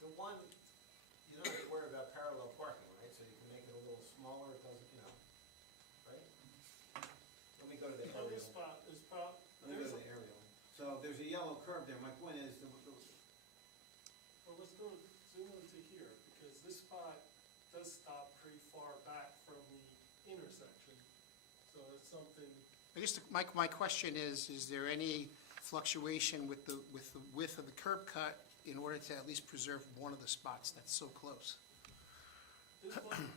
The one, you don't have to worry about parallel parking, right? So you can make it a little smaller, it doesn't, right? Let me go to the Oh, aerial. this spot is Let me go to the aerial. So there's a yellow curb there. My point is, well, let's go zoom into here, because this spot does stop pretty far back from the intersection. So it's something I guess my question is there any fluctuation with the width of the curb cut in order to at least preserve one of the spots that's so close? This one,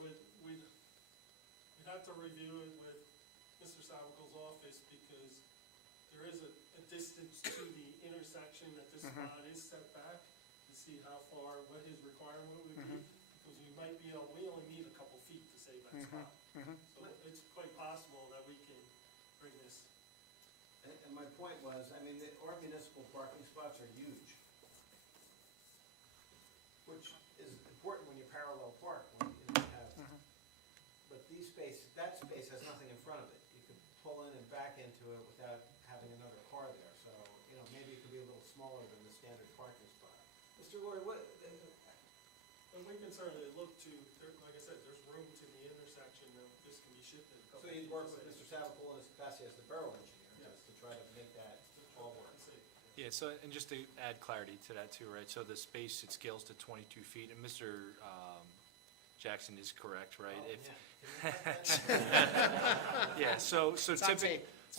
we'd have to review it with Mr. Savickel's office because there is a distance to the intersection that this spot is set back to see how far, what his requirement would be. Because we might be, we only need a couple feet to save that spot. So it's quite possible that we can bring this. And my point was, I mean, our municipal parking spots are huge, which is important when you parallel park, when you have, but that space has nothing in front of it. You could pull in and back into it without having another car there, so, maybe it could be a little smaller than the standard parking spot. Mr. Lloyd, And we're concerned, it looked to, like I said, there's room to the intersection that this can be shifted a so couple you'd feet. work with Mr. Savickel in his capacity as the borough engineer, just to try to make that all work. Yeah, so, and just to add clarity to that too, right, so the space, it scales to 22 feet, and Mr. Jackson is correct, right? Yeah, so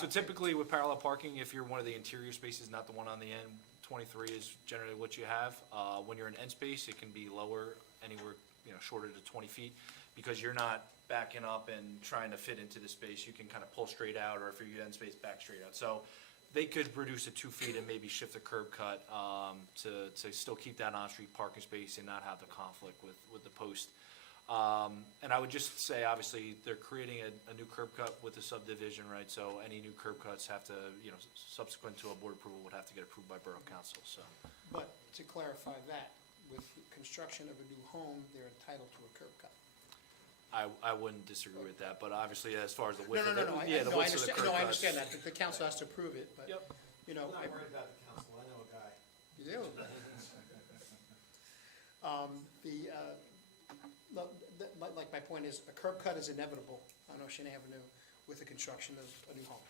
typically with parallel parking, if you're one of the interior spaces, not the one on the end, 23 is generally what you have. When you're in end space, it can be lower, anywhere, shorter to 20 feet, because you're not backing up and trying to fit into the space. You can kind of pull straight out, or if you're in end space, back straight out. So they could reduce it 2 feet and maybe shift the curb cut to still keep that on-street parking space and not have the conflict with the post. And I would just say, obviously, they're creating a new curb cut with the subdivision, right? So any new curb cuts have to, subsequent to a board approval, would have to get approved by Borough Council, so. But to clarify that, with construction of a new home, they're entitled to a curb cut. I wouldn't disagree with that, but obviously, as far as the width No, of the, the width of the curb cuts. No, I understand that, the council has to approve it, but, Yep. you know. I'm not worried about the council, I know a guy. You do? Like my point is, a curb cut is inevitable on Ocean Avenue with the construction of a new home.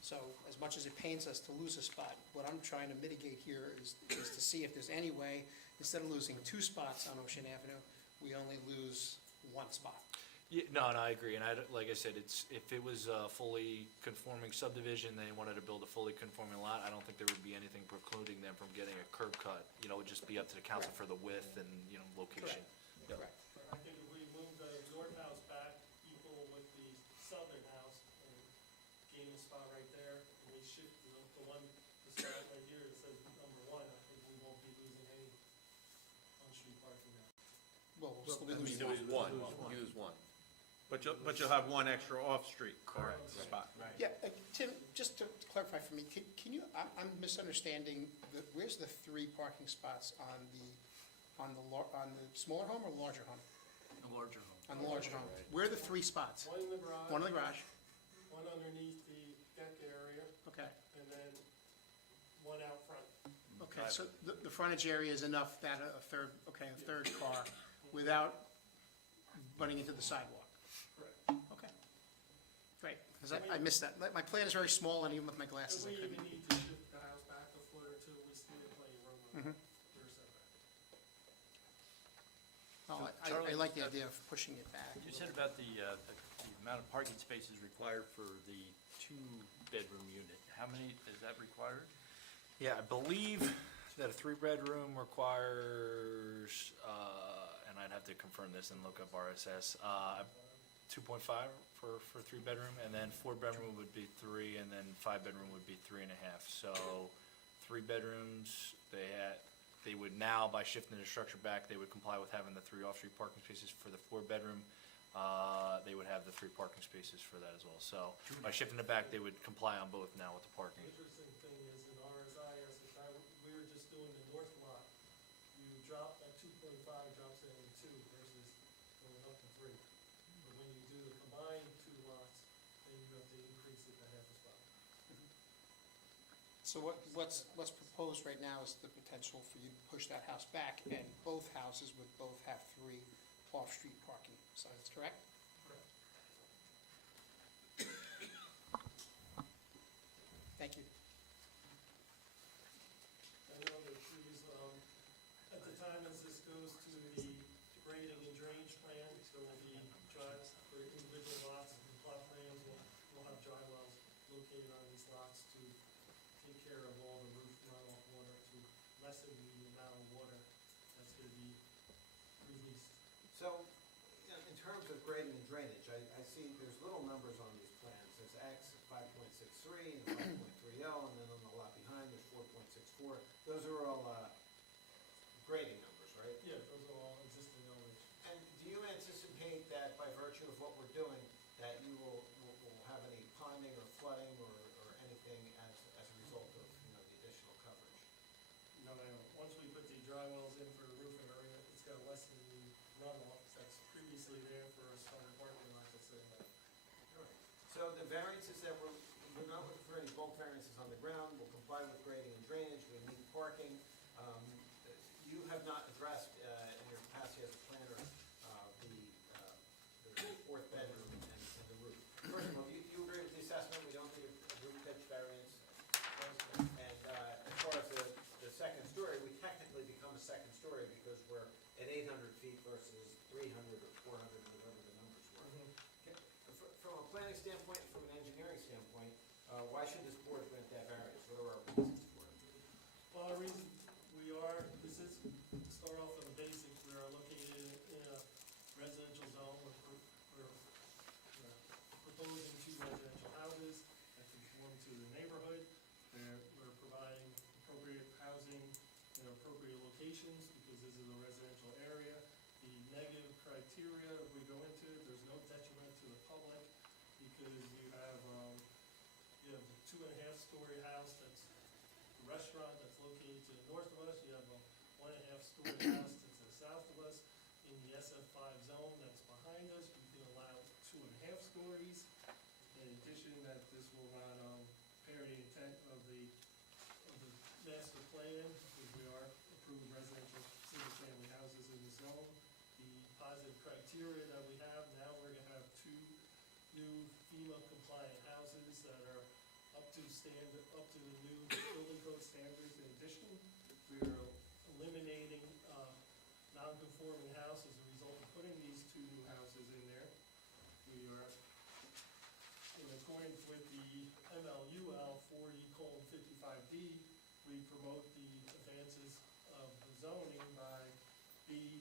So as much as it pains us to lose a spot, what I'm trying to mitigate here is to see if there's any way, instead of losing 2 spots on Ocean Avenue, we only lose 1 spot. Yeah, no, I agree, and like I said, if it was a fully conforming subdivision, they wanted to build a fully conforming lot, I don't think there would be anything precluding them from getting a curb cut. It would just be up to the council for the width and, location. Yep. Correct. I think if we move the north house back equal with the southern house and gain a spot right there, and we shift the spot right here that says number 1, I think we won't be losing any on-street parking now. Well, we'll still be losing one. Use one. But you'll have one extra off-street spot. Yeah, Tim, just to clarify for me, can you, I'm misunderstanding, where's the 3 parking spots on the smaller home or larger home? A larger home. On the larger home. Where are the 3 spots? One in the garage. One in the garage, One underneath the deck area, okay. and then one out front. Okay, so the frontage area is enough that a third car without butting into the sidewalk? Correct. Okay. Great, because I missed that. My plan is very small, and even with my If glasses, I we couldn't. even need to shift the house back a foot or 2, we still have plenty of room on the rear setback. Oh, I Charlie, like the idea of pushing it back. You said about the amount of parking spaces required for the 2-bedroom unit. How many is that required? Yeah, I believe that a 3-bedroom requires, and I'd have to confirm this and look up RSS, 2.5 for 3-bedroom, and then 4-bedroom would be 3, and then 5-bedroom would be 3.5. So 3 bedrooms, they would now, by shifting the structure back, they would comply with having the 3 off-street parking spaces. For the 4-bedroom, they would have the 3 parking spaces for that as well. So by shifting it back, they would comply on both now with the parking. Interesting thing is in RSIS, we were just doing the north lot, you drop, that 2.5 drops down to 2 versus going up to 3. But when you do the combined 2 lots, then you have to increase it to half a spot. So what's proposed right now is the potential for you to push that house back, and both houses would both have 3 off-street parking signs, correct? Correct. Thank you. I know that trees, at the time as this goes to the grading and drainage plan, there will be drives for individual lots and plot plans, we'll have lessen the amount of water that's gonna be released. So, in terms of grading and drainage, I see there's little numbers on these plans. There's X at 5.63 and 5.30, and then on the lot behind, there's 4.64. Those are all grading numbers, right? Yeah, those are all existing elements. And do you anticipate that by virtue of what we're doing, that you will have any ponding or flooding or anything as a result of, the additional coverage? No, once we put the dry wells in for the roofing area, it's gonna lessen the runoff that's previously there for a summer parking lot that's there. All right. So the variances that we're not looking for any bulk variances on the ground, we'll comply with grading and drainage, we need parking. You have not addressed, in your capacity as a planner, the fourth bedroom and the roof. First of all, you agree with the assessment, we don't need a roof pitch variance? And as far as the second story, we technically become a second story because we're at 800 feet versus 300 or 400, whatever the numbers were. Okay. From a planning standpoint, and from an engineering standpoint, why should this board grant that variance? What are our reasons for it? Well, our reason, this is, start off with the basics, we are located in a residential zone, we're proposing 2 residential houses that conform to the neighborhood. We're providing appropriate housing in appropriate locations because this is a residential area. The negative criteria, if we go into it, there's no detriment to the public because you have the 2.5-story house that's the restaurant that's located to the north of us. You have a 1.5-story house that's to the south of us. In the SF5 zone that's behind us, we can allow 2.5 stories. In addition, that this will not impair the intent of the master plan, because we are approved residential single-family houses in the zone. The positive criteria that we have, now we're gonna have 2 new FEMA-compliant houses that are up to the new building code standards. In addition, we are eliminating non-conforming house as a result of putting these 2 new houses in there. We are in accordance with the MLUL 40:55D, we promote the advances of the zoning by B,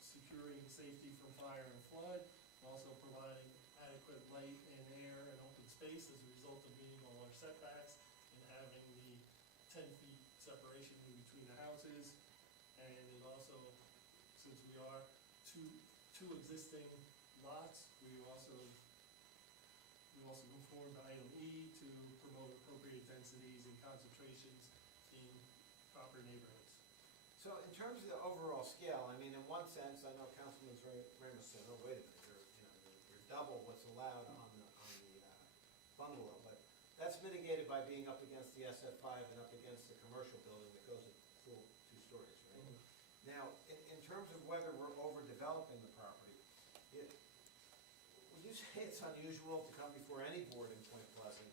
securing safety from fire and flood, also providing adequate light and air and open space as a result of meeting all our setbacks and having the 10 feet separation in between the houses. And it also, since we are two existing lots, we also conform to item E to promote appropriate densities and concentrations in proper neighborhoods. So in terms of the overall scale, I mean, in one sense, I know Councilman Ramos said, oh, wait a minute, you're double what's allowed on the bungalow, but that's mitigated by being up against the SF5 and up against the commercial building that goes at full 2 stories, right? Now, in terms of whether we're overdeveloping the property, would you say it's unusual to come before any board in Point Pleasant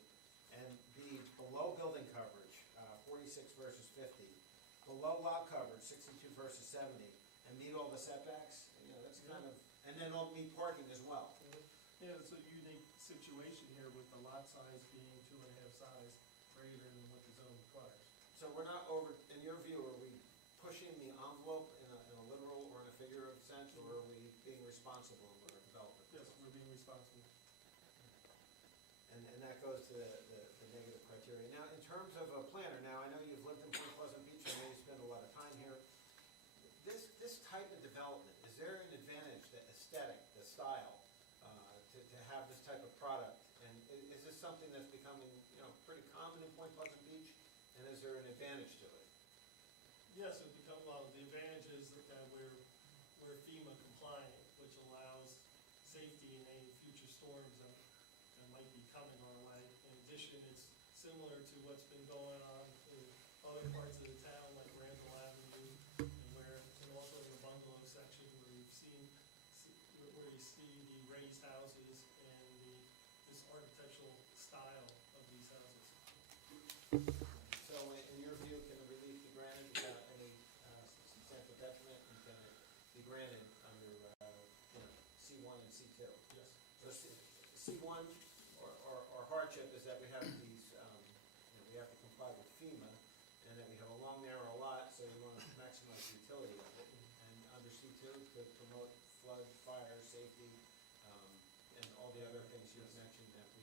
and be below building coverage, 46 versus 50, below lot coverage, 62 versus 70, and meet all the setbacks? That's kind of, and then all meet parking as well. Yeah, it's a unique situation here with the lot size being 2.5 size greater than what the zone requires. So we're not over, in your view, are we pushing the envelope in a literal or in a figurative sense, or are we being responsible in our development? Yes, we're being responsible. And that goes to the negative criteria. Now, in terms of a planner, now I know you've lived in Point Pleasant Beach, I know you spend a lot of time here. This type of development, is there an advantage, the aesthetic, the style, to have this type of product? And is this something that's becoming, pretty common in Point Pleasant Beach? And is there an advantage to it? Yes, the advantage is that we're FEMA compliant, which allows safety in any future storms that might be coming our way. In addition, it's similar to what's been going on in other parts of the town, like Randall Avenue, and also in the bungalow section where you see the raised houses and this architectural style of these houses. So in your view, can the relief be granted without any substantial detriment, and can it be granted under C1 and C2? Yes. So C1 or hardship is that we have these, we have to utility of it. And under C2, to promote flood, fire, safety, and all the other things you mentioned that we,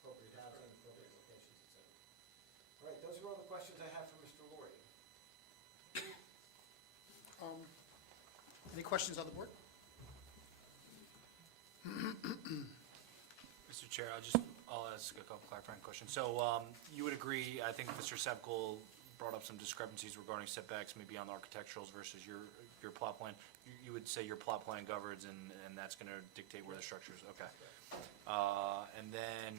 appropriate housing, appropriate locations, et cetera. All right, those are all the questions I have for Mr. Laurie. Any questions on the board? Mr. Chair, I'll ask a couple clarifying questions. So, you would agree, I think Mr. Sepkel brought up some discrepancies regarding setbacks, maybe on the architecturals versus your plot plan. You would say your plot plan governs, and that's gonna dictate where the structure is, okay. And then,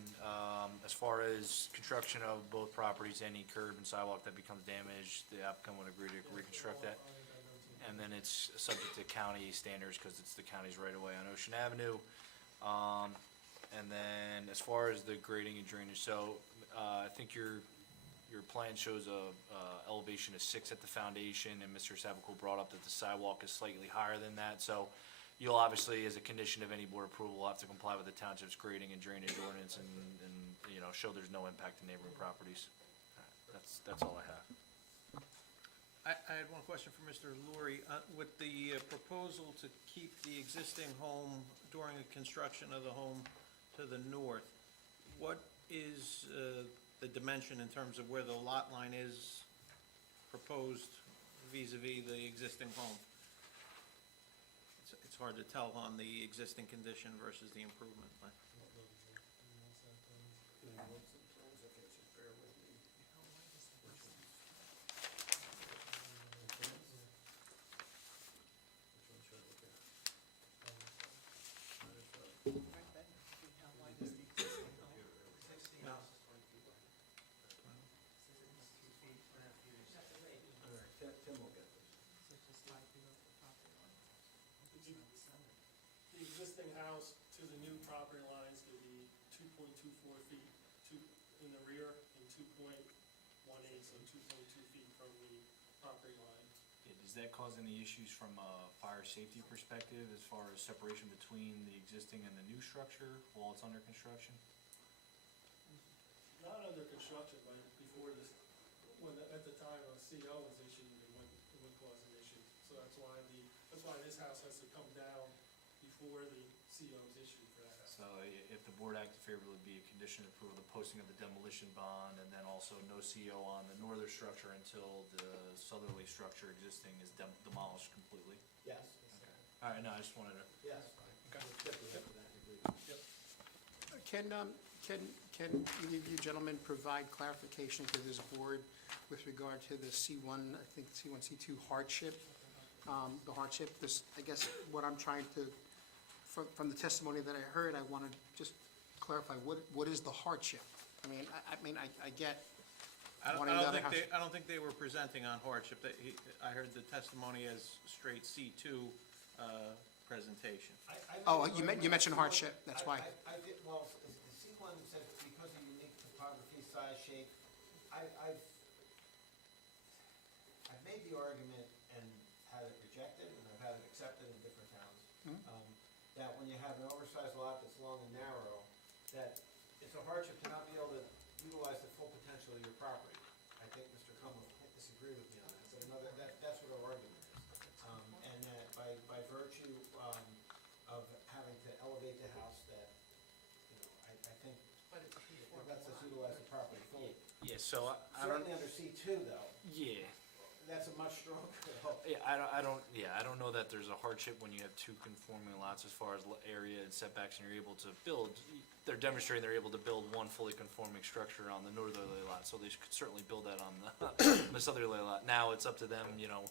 as far as construction of both properties, any curb and sidewalk that becomes damaged, the applicant would agree to reconstruct that. And then it's subject to county standards, because it's the county's right of way on Ocean Avenue. And then, as far as the grading and drainage, so, I think your plan shows a elevation of 6 at the foundation, and Mr. Savicle brought up that the sidewalk is slightly higher than that, so you'll obviously, as a condition of any board approval, have to comply with the township's grading and drainage ordinance and, you know, show there's no impact to neighboring properties. That's all I have. I had one question for Mr. Laurie. With the proposal to keep the existing home during the construction of the home to the north, what is the dimension in terms of where the lot line is proposed vis-à-vis the existing home? It's hard to tell on the existing condition versus the improvement plan. Tim will get this. The existing house to the new property line is gonna be 2.24 feet in the rear and 2.18, so 2.2 feet from the property line. Does that cause any issues from a fire safety perspective as far as separation between the existing and the new structure while it's under construction? Not under construction, but before this, at the time a CO was issued, it wouldn't cause an issue. So that's why this house has to come down before the CO is issued for that house. So if the board acted favorably, it'd be a condition of approval, the posting of the demolition bond, and then also no CO on the northern structure until the southerly structure existing is demolished completely. Yes. All right, no, I just wanted to. Yes. Okay. Can either of you gentlemen provide clarification to this board with regard to the C1, I think C1, C2 hardship? The hardship, I guess what I'm trying to, from the testimony that I heard, I want to just clarify, what is the hardship? I mean, I get wanting the other house. I don't think they were presenting on hardship. I heard the testimony as straight C2 presentation. Oh, you mentioned hardship, that's why. I did, well, the C1 says because of unique topography, size, shape, I've made the argument and had it rejected, and I've had it accepted in different towns, that when you have an oversized lot that's long and narrow, that it's a hardship to not be able to utilize the full potential of your property. I think Mr. Cumberland will disagree with me on that, but that's what our argument is. And that by virtue of having to elevate the house, that, you know, I think it lets us utilize the property fully. Yeah, so I don't. Certainly under C2 though, Yeah. that's a much stronger help. Yeah, I don't know that there's a hardship when you have two conforming lots as far as area and setbacks, and you're able to build. They're demonstrating they're able to build one fully conforming structure on the northerly lot, so they could certainly build that on the southerly lot. Now it's up to them, you know,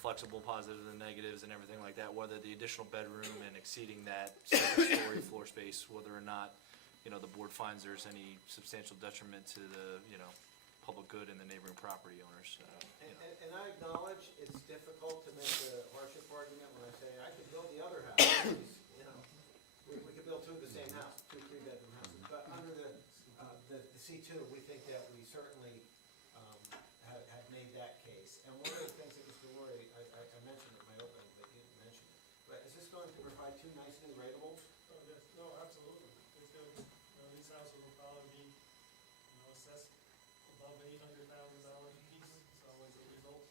flexible positives and negatives and everything like that, whether the additional bedroom and exceeding that second story floor space, whether or not, you know, the board finds there's any substantial detriment to the, you know, public good and the neighboring property owners. And I acknowledge it's difficult to make the hardship argument when I say I could build the other house. You know, we could build two of the same house, two three-bedroom houses. But under the C2, we think that we certainly have made that case. And one of the things that Mr. Laurie, I mentioned in my opening, but you didn't mention it. But is this going to provide two nice new ratables? Oh, yes, no, absolutely. It's gonna be, these houses will probably be, assessed above $800,000 a piece, so as a result,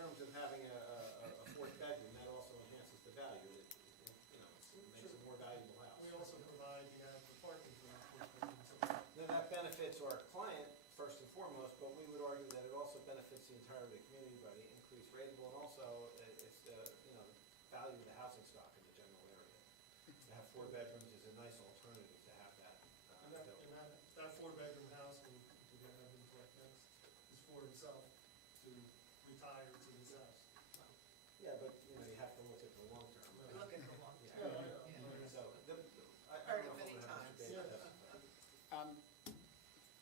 terms of having a fourth bedroom, that also enhances the value. It makes a more valuable house. We also provide the adequate parking for that fourth bedroom, so Then that benefits our client first and foremost, but we would argue that it also benefits the entire community by the increased rateable, and also it's the, the value of the housing stock in the general area. To have 4 bedrooms is a nice alternative to have that. And that four-bedroom house, and we're gonna have him correct next, is for himself to retire to this house. Yeah, but, you have to look at the long term. We look at the long Yeah, term. I know. So, I Heard don't know it if many I'm gonna have times. Mr. Bates testify.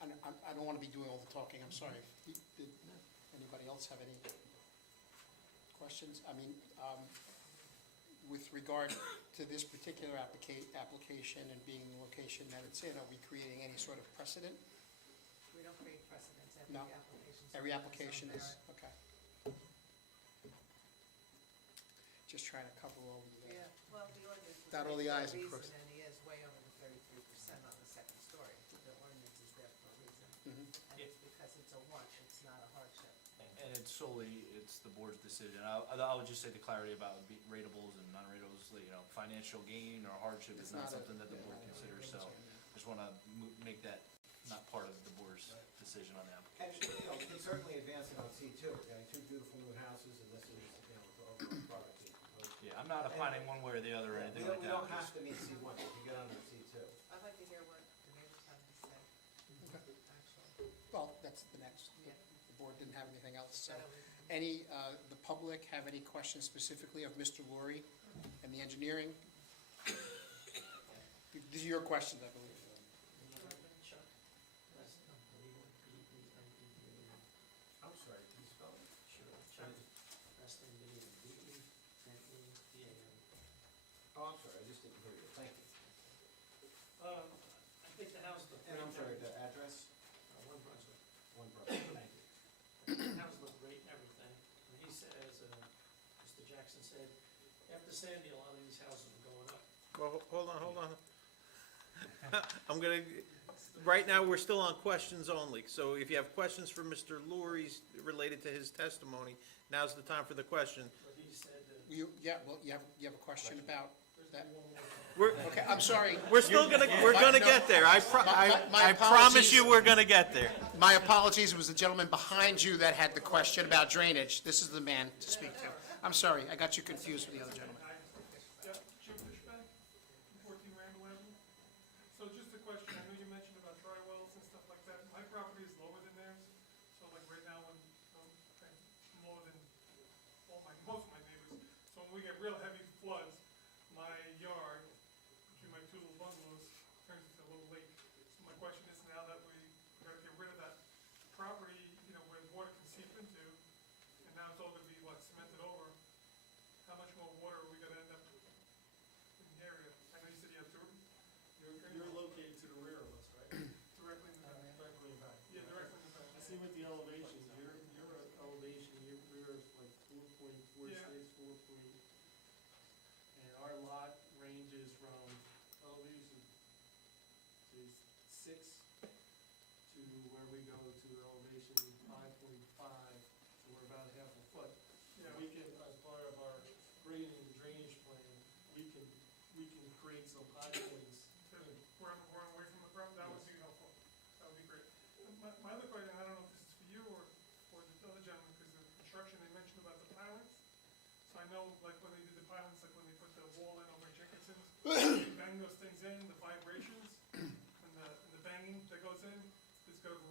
I don't want to be doing all the talking, I'm sorry. Did anybody else have any questions? I mean, with regard to this particular application and being the location that it's in, are we creating any sort of precedent? We don't create precedents, No. Every application is, okay. Just trying to cover all the, Yeah, well, the ordinance was Dot all made the for a i's and reason, cross. and he is way over the 33% on the second story. The ordinance is there for a reason. Mhm. And it's because it's a want, it's not a hardship. And it's solely, it's the board's decision. I would just say the clarity about ratables and non-ratables, financial gain or hardship is It's not not a- something that the board yeah, I considers, so understand just wanna make that not part of the board's decision on the application. And, we can certainly advance it on C2. We're getting 2 beautiful new houses, and this is, the overall product being proposed. Yeah, I'm not opining one way or the other or anything like We that. don't have to meet C1, we can get under C2. I'd like to hear what the neighbors have to say, actually. well, that's the next. Yeah. The board didn't have anything else, so. That would- The public have any questions specifically of Mr. Laurie and the engineering? These are your questions, I believe. I'm sorry, can you spell it? Oh, I'm sorry, I just didn't hear you, thank you. I think the house looked And I'm sorry, the address? One Brunswick. One brother, thank you. The house looked great and everything. And he said, as Mr. Jackson said, after Sandy, a lot of these houses were going up. Well, hold on. I'm gonna, right now, we're still on questions only, so if you have questions for Mr. Laurie's related to his testimony, now's the time for the question. But he said that You have a question about that? We're, Okay, I'm sorry. we're gonna get there, I My promise you apologies. we're gonna get there. My apologies, it was the gentleman behind you that had the question about drainage. This is the man to speak to. I'm sorry, I got you confused with the other gentleman. Yeah, Jim Fishbeck, 14 Randall Avenue. So just a question, I know you mentioned about dry wells and stuff like that. My property is lower than theirs, so like right now, I'm lower than most of my neighbors. So when we get real heavy floods, my yard, between my 2 little bungalows, turns into a little lake. So my question is, now that we're gonna get rid of that property, where water can seep into, and now it's all gonna be, cemented over, how much more water are we gonna end up in the area? I know you said you have you're located to the rear of us, right? Directly in the back. Directly in the back. Yeah, directly in the back. I see with the elevation, your elevation, your rear is like 4.46, Yeah. 4. And our lot ranges from elevation to 6 to where we go to elevation 5.5, so we're about a half a foot. Yeah. We can, as part of our grading and drainage plan, we can create some high points. We're away from the front, that would be helpful. That would be great. My other question, I don't know if this is for you or the other gentleman, because the construction, they mentioned about the pilings. So I know, like, when they did the pilings, like when they put the wall in over Jenkinson's, they bang those things in, the vibrations, and the banging that goes in, is gonna,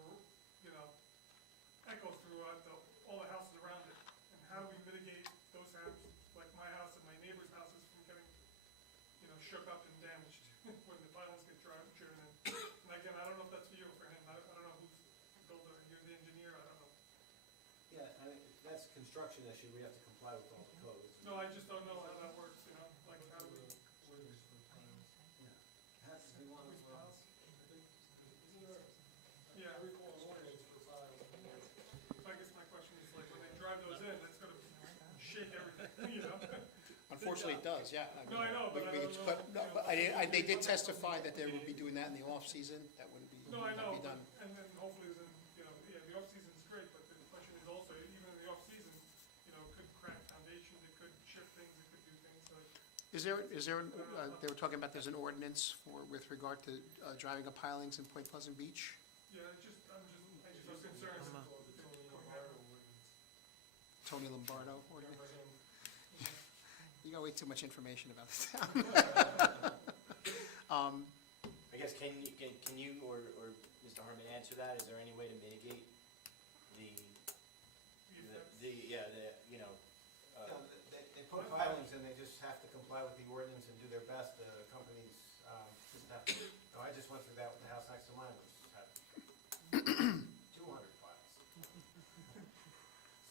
echo throughout all the houses around it. And how do we mitigate those houses, like my house and my neighbor's houses, from getting, shook up and damaged when the pilings get driven in. And again, I don't know if that's for you or for him, I don't know who's the builder, you're the engineer, I don't know. Yeah, I mean, if that's a construction issue, we have to comply with all the codes. No, I just don't know how that works, like how do we. How do we want to, Yeah. I recall an ordinance for piles. So I guess my question is, like, when they drive those in, it's gonna shake everything, Unfortunately, it does, yeah. No, I know, but I don't know, They did testify that they would be doing that in the off-season. That wouldn't be, No, I that'd know, be done. and then hopefully then, the off-season's great, but the question is also, even in the off-season, Is there, they were talking about there's an ordinance with regard to driving up pilings in Point Pleasant Beach? Yeah, I was concerned with Tony Lombardo ordinance? Remember him? You got way too much information about the town. I guess, can you or Mr. Harmon answer that? Is there any way to mitigate the, you know, They put pilings and they just have to comply with the ordinance and do their best. The companies just have to, no, I just went through that with the house next to mine, which had 200 piles.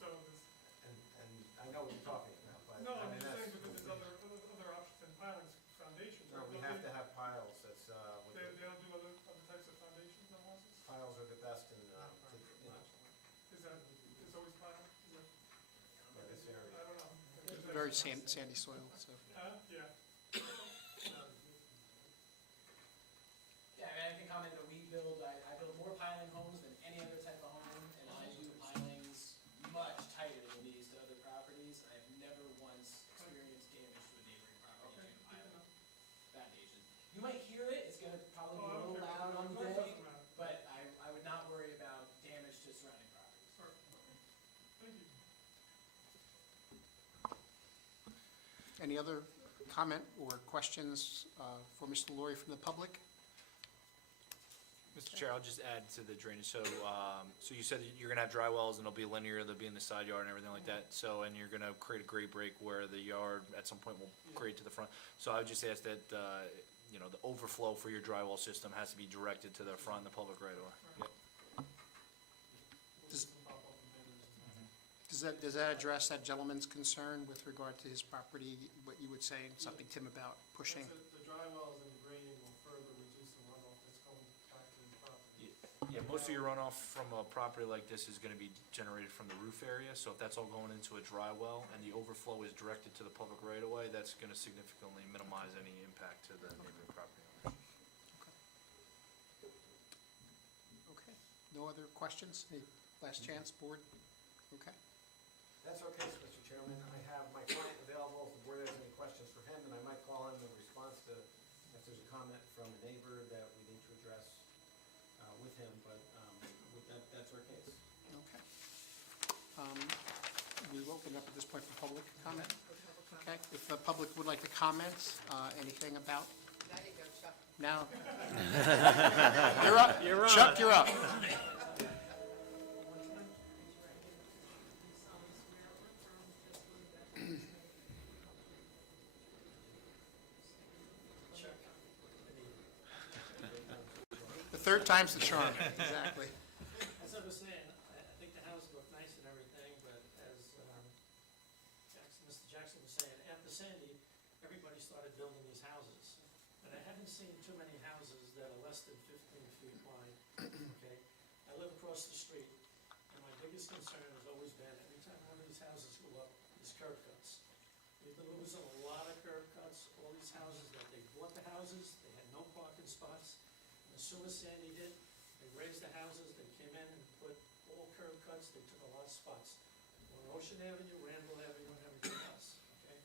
So this, And I know what you're talking about, but no, I I'm mean, just saying, that's, but there's other options than pilings, foundations. no, we have to have piles. That's, They don't do other types of foundations on houses? piles are the best in, you know, Is that, it's always pile? Is that, in this area. I don't know. Very sandy soil, so. Yeah. Yeah, I mean, I can comment that we build, I build more piling homes than any other type of home, and I do pilings much tighter than these to other properties. I've never once experienced damage to a neighboring property due to piling foundations. You might hear it, it's gonna probably be a little loud on the day, but I would not worry about damage to surrounding properties. Thank you. Any other comment or questions for Mr. Laurie from the public? Mr. Chair, I'll just add to the drainage. So, so you said that you're gonna have dry wells and it'll be linear, they'll be in the side yard and everything like that. So, and you're gonna create a grade break where the yard at some point will grade to the front. So I would just ask that, you know, the overflow for your dry well system has to be directed to the front and the public right away. Yep. Does that address that gentleman's concern with regard to his property, what you would say, something, Tim, about pushing? The dry wells and the grading will further reduce the runoff that's going back to the property. Yeah, most of your runoff from a property like this is gonna be generated from the roof area, so if that's all going into a dry well and the overflow is directed to the public right of way, that's gonna significantly minimize any impact to the neighboring property owners. Okay, no other questions? Any last chance, board? Okay. That's okay, Mr. Chairman. I have my client available if the board has any questions for him, and I might call him in response to if there's a comment from a neighbor that we need to address with him, but with that, that's our case. Okay. We will open up at this point for public comment. Okay, if the public would like to comment, anything about, Now you go, Chuck. now. You're up. Chuck, you're up. The third time's the charm, exactly. As I was saying, I think the houses look nice and everything, but as Mr. Jackson was saying, after Sandy, everybody started building these houses. And I haven't seen too many houses that are less than 15 feet wide, okay? I live across the street, and my biggest concern has always been, every time one of these houses go up, is curb cuts. We've been losing a lot of curb cuts, all these houses that they bought the houses, they had no parking spots. As soon as Sandy hit, they raised the houses, they came in and put all curb cuts, they took a lot of spots. On Ocean Avenue, Randall Avenue, and everything else, okay?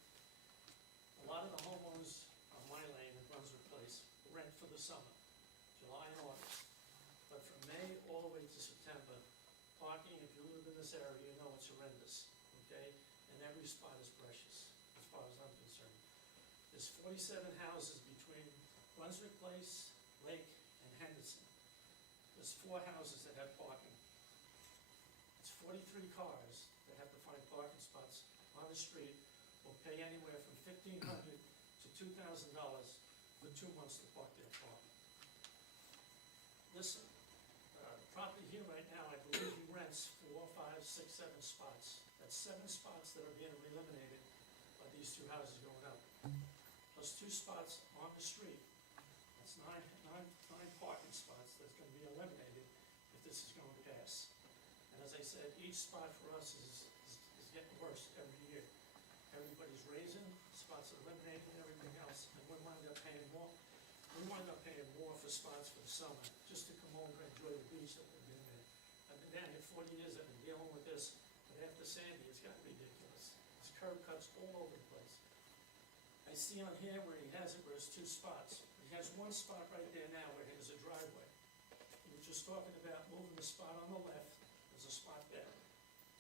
A lot of the homeowners on my lane in Brunswick Place rent for the summer, July and August. But from May all the way to September, parking, if you live in this area, you know it's horrendous, okay? And every spot is precious, as far as I'm concerned. There's 47 houses between Brunswick Place, Lake, and Henderson. There's 4 houses that have parking. It's 43 cars that have to find parking spots on the street, will pay anywhere from $1,500 to $2,000 for 2 months to park their car. Listen, the property here right now, I believe he rents 4, 5, 6, 7 spots. That's 7 spots that are being eliminated by these 2 houses going up. Plus 2 spots on the street. That's nine parking spots that's gonna be eliminated if this is gonna pass. And as I said, each spot for us is getting worse every year. Everybody's raising, spots are eliminated and everything else, and we wind up paying more. We wind up paying more for spots for the summer, just to come over and enjoy the beach that we've been in. I've been down here 40 years, I've been dealing with this, but after Sandy, it's gotten ridiculous. There's curb cuts all over the place. I see on here where he has it, where it's two spots. He has one spot right there now where there's a driveway. We were just talking about moving the spot on the left, there's a spot there.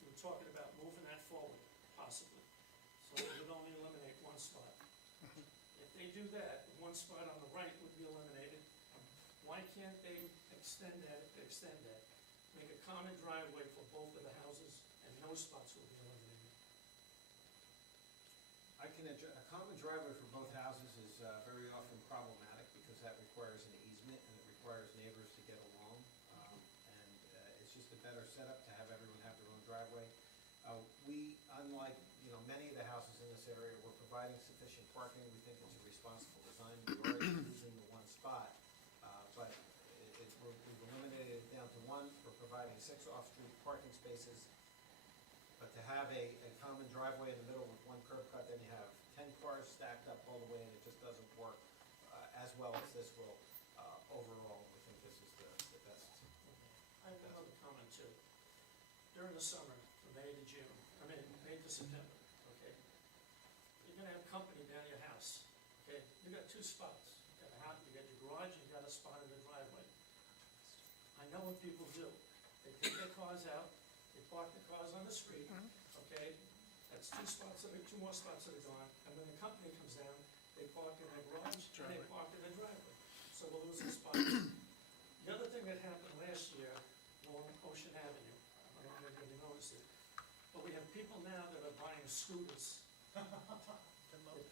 We were talking about moving that forward, possibly. So it would only eliminate one spot. If they do that, one spot on the right would be eliminated. Why can't they extend that, make a common driveway for both of the houses, and no spots will be eliminated? A common driveway for both houses is very often problematic because that requires an easement and it requires neighbors to get along. It's just a better setup to have everyone have their own driveway. We, unlike, many of the houses in this area, we're providing sufficient parking. We think it's a responsible design. We're already using the one spot, but we've eliminated it down to one. We're providing 6 off-street parking spaces. But to have a common driveway in the middle with one curb cut, then you have 10 cars stacked up all the way, and it just doesn't work as well as this will. Overall, we think this is the best. I have another comment too. During the summer, from May to June, May to September, okay? You're gonna have company down your house, okay? You got 2 spots. You got a house, you got your garage, you got a spot in the driveway. I know what people do. They take their cars out, they park the cars on the street, okay? That's 2 more spots that are gone, and when the company comes down, they park in their garage, and they park in their driveway. So we're losing spots. The other thing that happened last year along Ocean Avenue, I don't know if you noticed it, but we have people now that are buying scooters. They're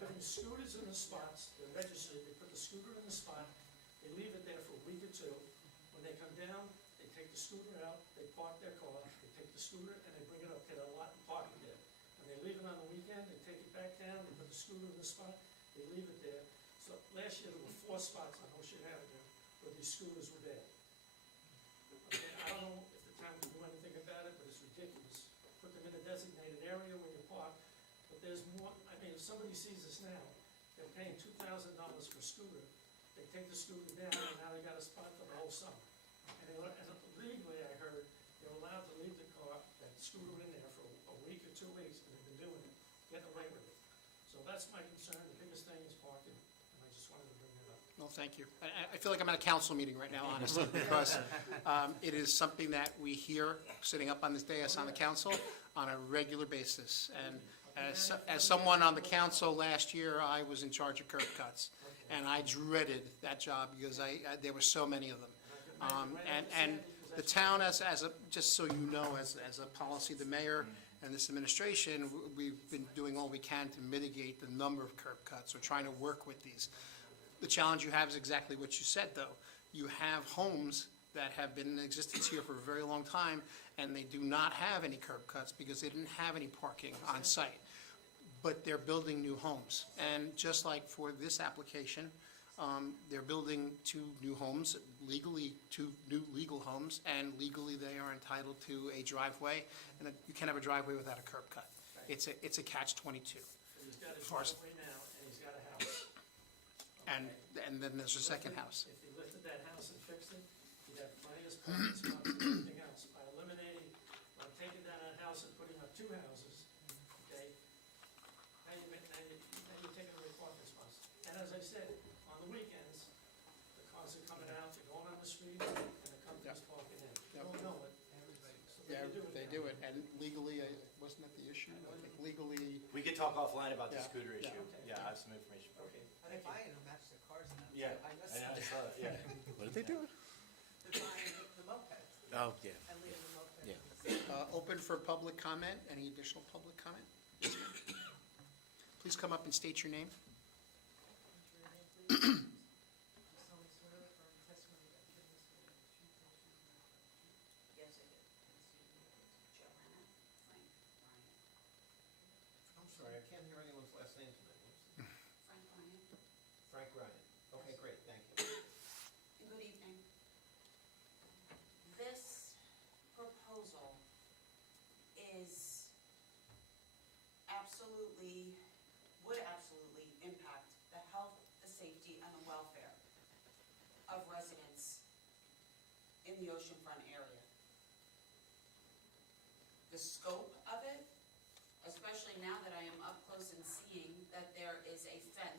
putting scooters in the spots, they're registered, they put the scooter in the spot, they leave it there for a week or 2. When they come down, they take the scooter out, they park their car, they take the scooter and they bring it up to their lot and park it there. When they leave it on the weekend, they take it back down, they put the scooter in the spot, they leave it there. So last year there were 4 spots on Ocean Avenue where these scooters were there. Okay, I don't know if the town can do anything about it, but it's ridiculous. Put them in a designated area where you park, but there's more, if somebody sees this now, they're paying $2,000 for a scooter, they take the scooter down and now they got a spot for the whole summer. And legally, I heard, they're allowed to leave the car, that scooter in there for a week or 2 weeks, and they've been doing it, getting away with it. So that's my concern, the biggest thing is parking, and I just wanted to bring that up. Well, thank you. I feel like I'm at a council meeting right now, honestly, because it is something that we hear sitting up on this dais on the council on a regular basis. And as someone on the council last year, I was in charge of curb cuts, and I dreaded that job because there were so many of them. And the town, just so you know, as a policy, the mayor and this administration, we've been doing all we can to mitigate the number of curb cuts. We're trying to work with these. The challenge you have is exactly what you said, though. You have homes that have been in existence here for a very long time, and they do not have any curb cuts because they didn't have any parking on site. But they're building new homes. And just like for this application, they're building 2 new homes, legally 2 new legal homes, and legally they are entitled to a driveway, and you can't have a driveway without a curb cut. It's a catch-22. He's got a driveway now, and he's got a house. And then there's a second house. If he lifted that house and fixed it, he'd have plenty of parking spots and everything else. By taking down that house and putting up 2 houses, okay, now you're taking away parking spots. And as I said, on the weekends, the cars are coming out, they're going on the street, and the company's parking in. They don't know it. So They do it, and legally, wasn't that the issue? I think legally, We could talk offline about the Yeah. scooter issue. okay. Yeah, I have some information for you. Okay, Are they buying them, match their cars now? Yeah, I I missed know, I that. saw that, yeah. What did they do? They're buying the mopeds Oh, yeah. and leaving the mopeds. Yeah. open for public comment. Any additional public comment? Yes, ma'am. Please come up and state your name. I'm sorry, I can't hear anyone's last name tonight. Frank Ryan. Okay, great, thank you. Good evening. This proposal is would absolutely impact the health, the safety, and the welfare of residents in the oceanfront area. The scope of it, especially now that I am up close and seeing that there is a fence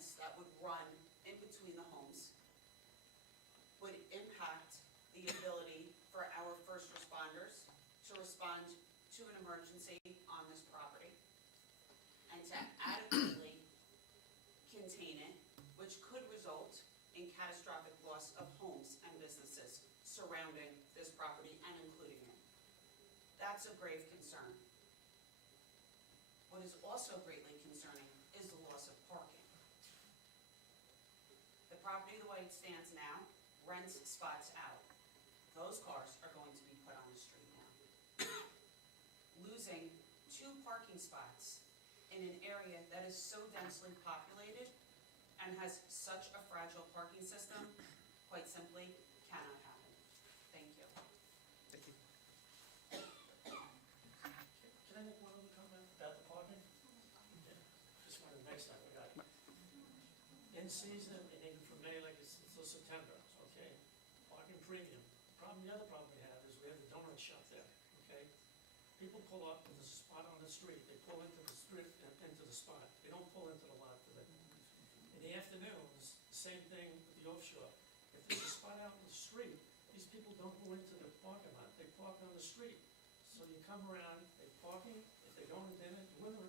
respond to an emergency on this property and to adequately contain it, which could result in catastrophic loss of homes and businesses surrounding this property and including it. That's of grave concern. What is also greatly concerning is the loss of parking. The property, the way it stands now, rents spots out. Those cars are going to be put on the street now. Losing 2 parking spots in an area that is so densely populated and has such a fragile parking system, quite simply, cannot happen. Thank you. Thank you. Can I make one other comment about the parking? Just wanted to make something, I forgot. In season, and even from May, like it's until September, okay? Parking premium. The other problem we have is we have the donut shop there, okay? People pull up with a spot on the street, they pull into the street, into the spot. They don't pull into the lot for the, in the afternoons, same thing with the offshore. If there's a spot out in the street, these people don't go into the parking lot, they park on the street. So you come around, they parking, if they're going to dinner, window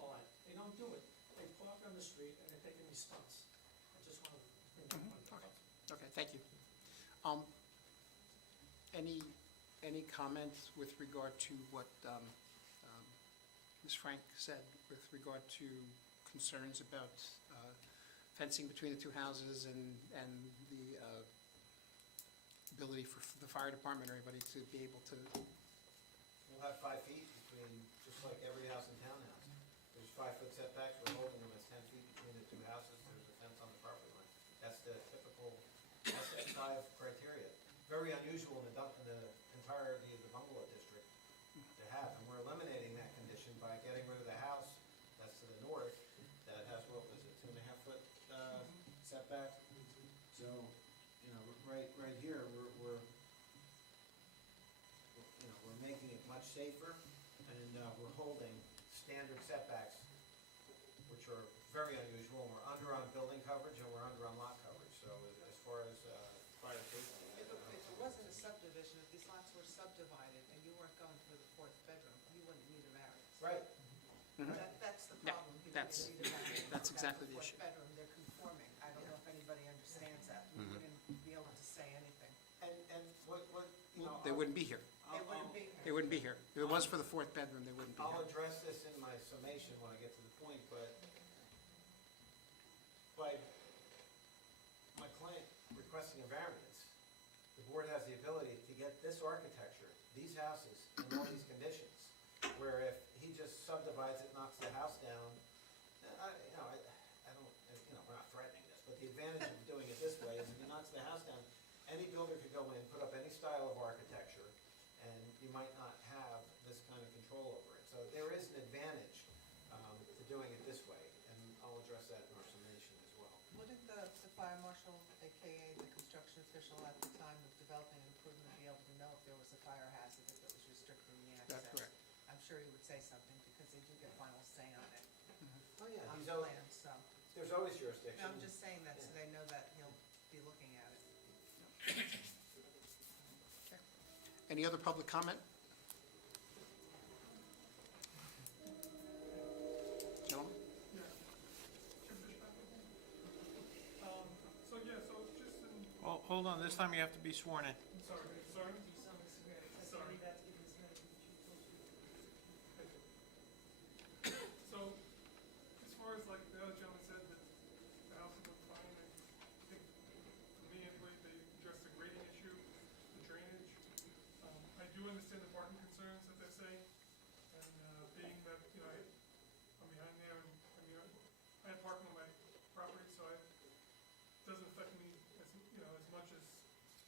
lot, they don't do it. They park on the street and they're taking these spots. I just wanted to bring that one up. Okay, thank you. Any comments with regard to what Ms. Frank said with regard to concerns about fencing between the 2 houses and the ability for the fire department or anybody to be able to? We'll have 5 feet between, just like every house in town has. There's 5-foot setbacks, we're holding them as 10 feet between the 2 houses, there's a fence on the property line. That's the typical SF5 criteria. Very unusual in the entirety of the bungalow district to have, and we're eliminating that condition by getting rid of the house that's to the north, that has, what was it, 2.5-foot setback? So, you know, right here, we're making it much safer, and we're holding standard setbacks, which are very unusual, and we're under on building coverage, and we're under on lot coverage, so as far as fire safety. If it wasn't a subdivision, if these lots were subdivided and you weren't going for the 4th bedroom, you wouldn't need a variance. Right. That's the Yeah, problem. You that's- wouldn't need a variance that's for that exactly the 4th issue. bedroom, they're conforming. I don't know if anybody understands that. We wouldn't be able to say anything. And what, you know. They wouldn't be here. They wouldn't be here. They wouldn't be here. If it was for the 4th bedroom, they wouldn't be I'll here. address this in my summation when I get to the point, but by my client requesting a variance, the board has the ability to get this architecture, these houses, in all these conditions, where if he just subdivides it, knocks the house down, I don't, we're not threatening this, but the advantage of doing it this way is if he knocks the house down, any builder could go in, put up any style of architecture, and you might not have this kind of control over it. So there is an advantage to doing it this way, and I'll address that in our summation as well. Wouldn't the fire marshal, AKA the construction official at the time of developing an improvement, be able to know if there was a fire hazard, if it was restricting the access? That's correct. I'm sure he would say something because they do get final say on it, Oh, yeah. on He's the always, plan, so. there's always jurisdiction. No, I'm just saying that so they know that he'll be looking at it. Any other public comment? Gentlemen? So just in, Well, hold on, this time you have to be sworn in. sorry. Sorry. So, as far as like the other gentleman said that the house looked fine, I think for me anyway, they addressed the grading issue, the drainage. I do understand the parking concerns that they're saying, and being that, I'm behind there, and I have parking on my property, so it doesn't affect me as much as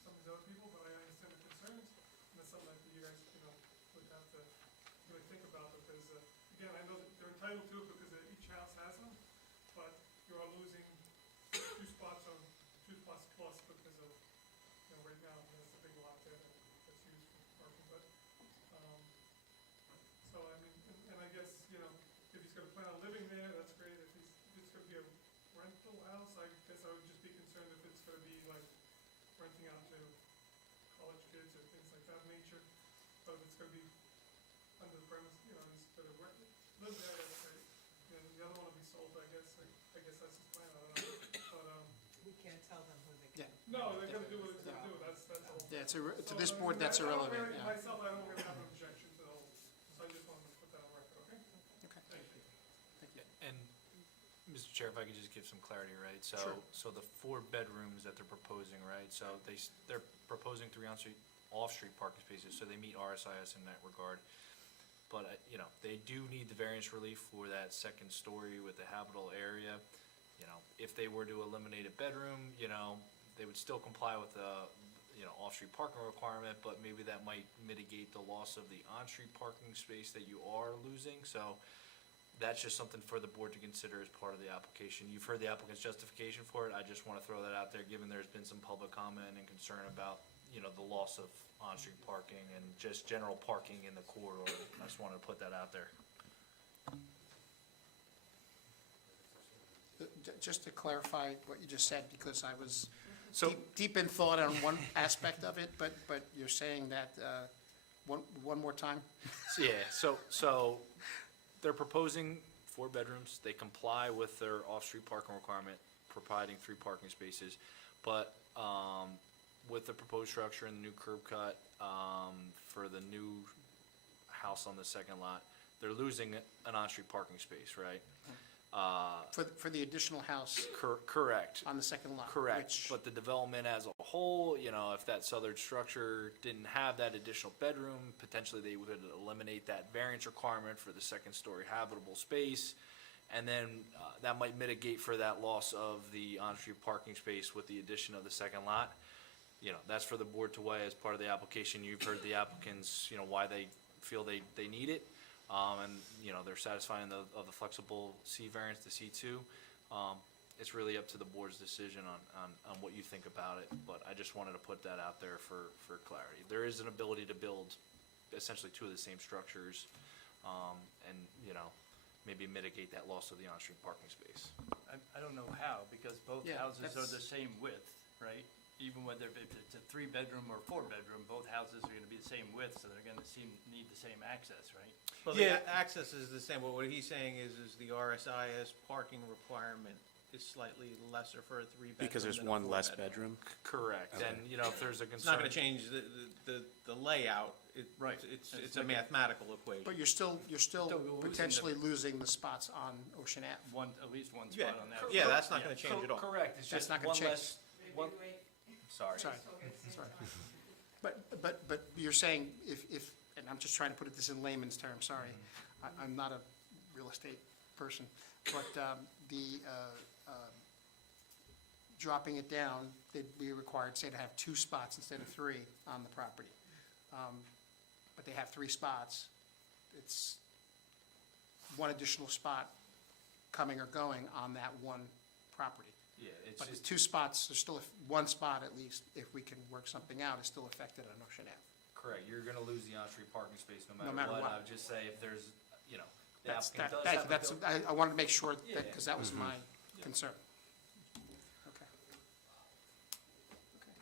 some of these other people, but I understand the concerns, and that's something that you guys, would have to really think about, because, again, I know that they're entitled to it because each house has them, but you are losing 2 spots plus because of, right now, there's a big lot there that's used for parking, but, so, I mean, and I guess, if he's gonna plan on living there, that's great. If it's gonna be a rental house, I guess I would just be concerned if it's gonna be like renting out to college kids or things like that nature. But if it's gonna be premise, you know, he's gonna live there, I guess, right? And the other one will be sold, I guess that's his plan, I don't know, but, We can't tell them who they Yeah. can. no, they're gonna do what it's gonna do, that's all. Yeah, to So, this I board, mean, that's I don't irrelevant, really- yeah. Myself, I don't really have an objection to the whole, so I just wanted to put that on record, okay? Okay. Thank you. And, Mr. Chair, if I could just give some clarity, right? Sure. So the 4 bedrooms that they're proposing, right? So they're proposing 3 on-street, off-street parking spaces, so they meet RSIS in that regard. But, you know, they do need the variance relief for that second story with the habitable area. You know, if they were to eliminate a bedroom, you know, they would still comply with the, you know, off-street parking requirement, but maybe that might mitigate the loss of the on-street parking space that you are losing. So that's just something for the board to consider as part of the application. You've heard the applicant's justification for it. I just want to throw that out there, given there's been some public comment and concern about, you know, the loss of on-street parking and just general parking in the corridor. I just wanted to put that out there. Just to clarify what you just said, because I was So- deep in thought on one aspect of it, but you're saying that, one more time? So they're proposing 4 bedrooms. They comply with their off-street parking requirement, providing 3 parking spaces. But, with the proposed structure and the new curb cut, for the new house on the second lot, they're losing an on-street parking space, right? For the additional house Correct. on the second lot? Correct, which- but the development as a whole, you know, if that southern structure didn't have that additional bedroom, potentially they would eliminate that variance requirement for the second-story habitable space. And then, that might mitigate for that loss of the on-street parking space with the addition of the second lot. You know, that's for the board to weigh as part of the application. You've heard the applicants, you know, why they feel they need it. And, you know, they're satisfying of the flexible C variance to C2. It's really up to the board's decision on what you think about it, but I just wanted to put that out there for clarity. There is an ability to build essentially 2 of the same structures, and, you know, maybe mitigate that loss of the on-street parking space. I don't know how, because both Yeah, houses are that's- the same width, right? Even whether if it's a 3-bedroom or 4-bedroom, both houses are gonna be the same width, so they're gonna need the same access, right? Well, the access is the same, but what he's saying is the RSIS parking requirement is slightly lesser for a 3-bedroom Because there's than a one less 4-bedroom. bedroom? Correct, and, you know, if there's a concern. It's not gonna change the layout. Right. It's a mathematical equation. But you're still Still losing potentially losing the spots on Ocean Ave. At least one Yeah, spot on that. yeah, that's not gonna change at all. Correct, it's That's just not gonna one change. less, one, sorry. Sorry. But you're saying if, and I'm just trying to put it this in layman's terms, sorry. I'm not a real estate person, but dropping it down, they'd be required, say, to have 2 spots instead of 3 on the property. But they have 3 spots. It's one additional spot coming or going on that one property. Yeah, it's But the just, 2 spots, there's still one spot at least, if we can work something out, is still affected on Ocean Ave. correct, you're gonna lose the on-street parking space no No matter matter what. what. I would just say if there's, you know, the That's, applicant does thank have you, a that's, buil- I wanted to make sure Yeah. that, because that was my Yeah. concern. Okay. Okay.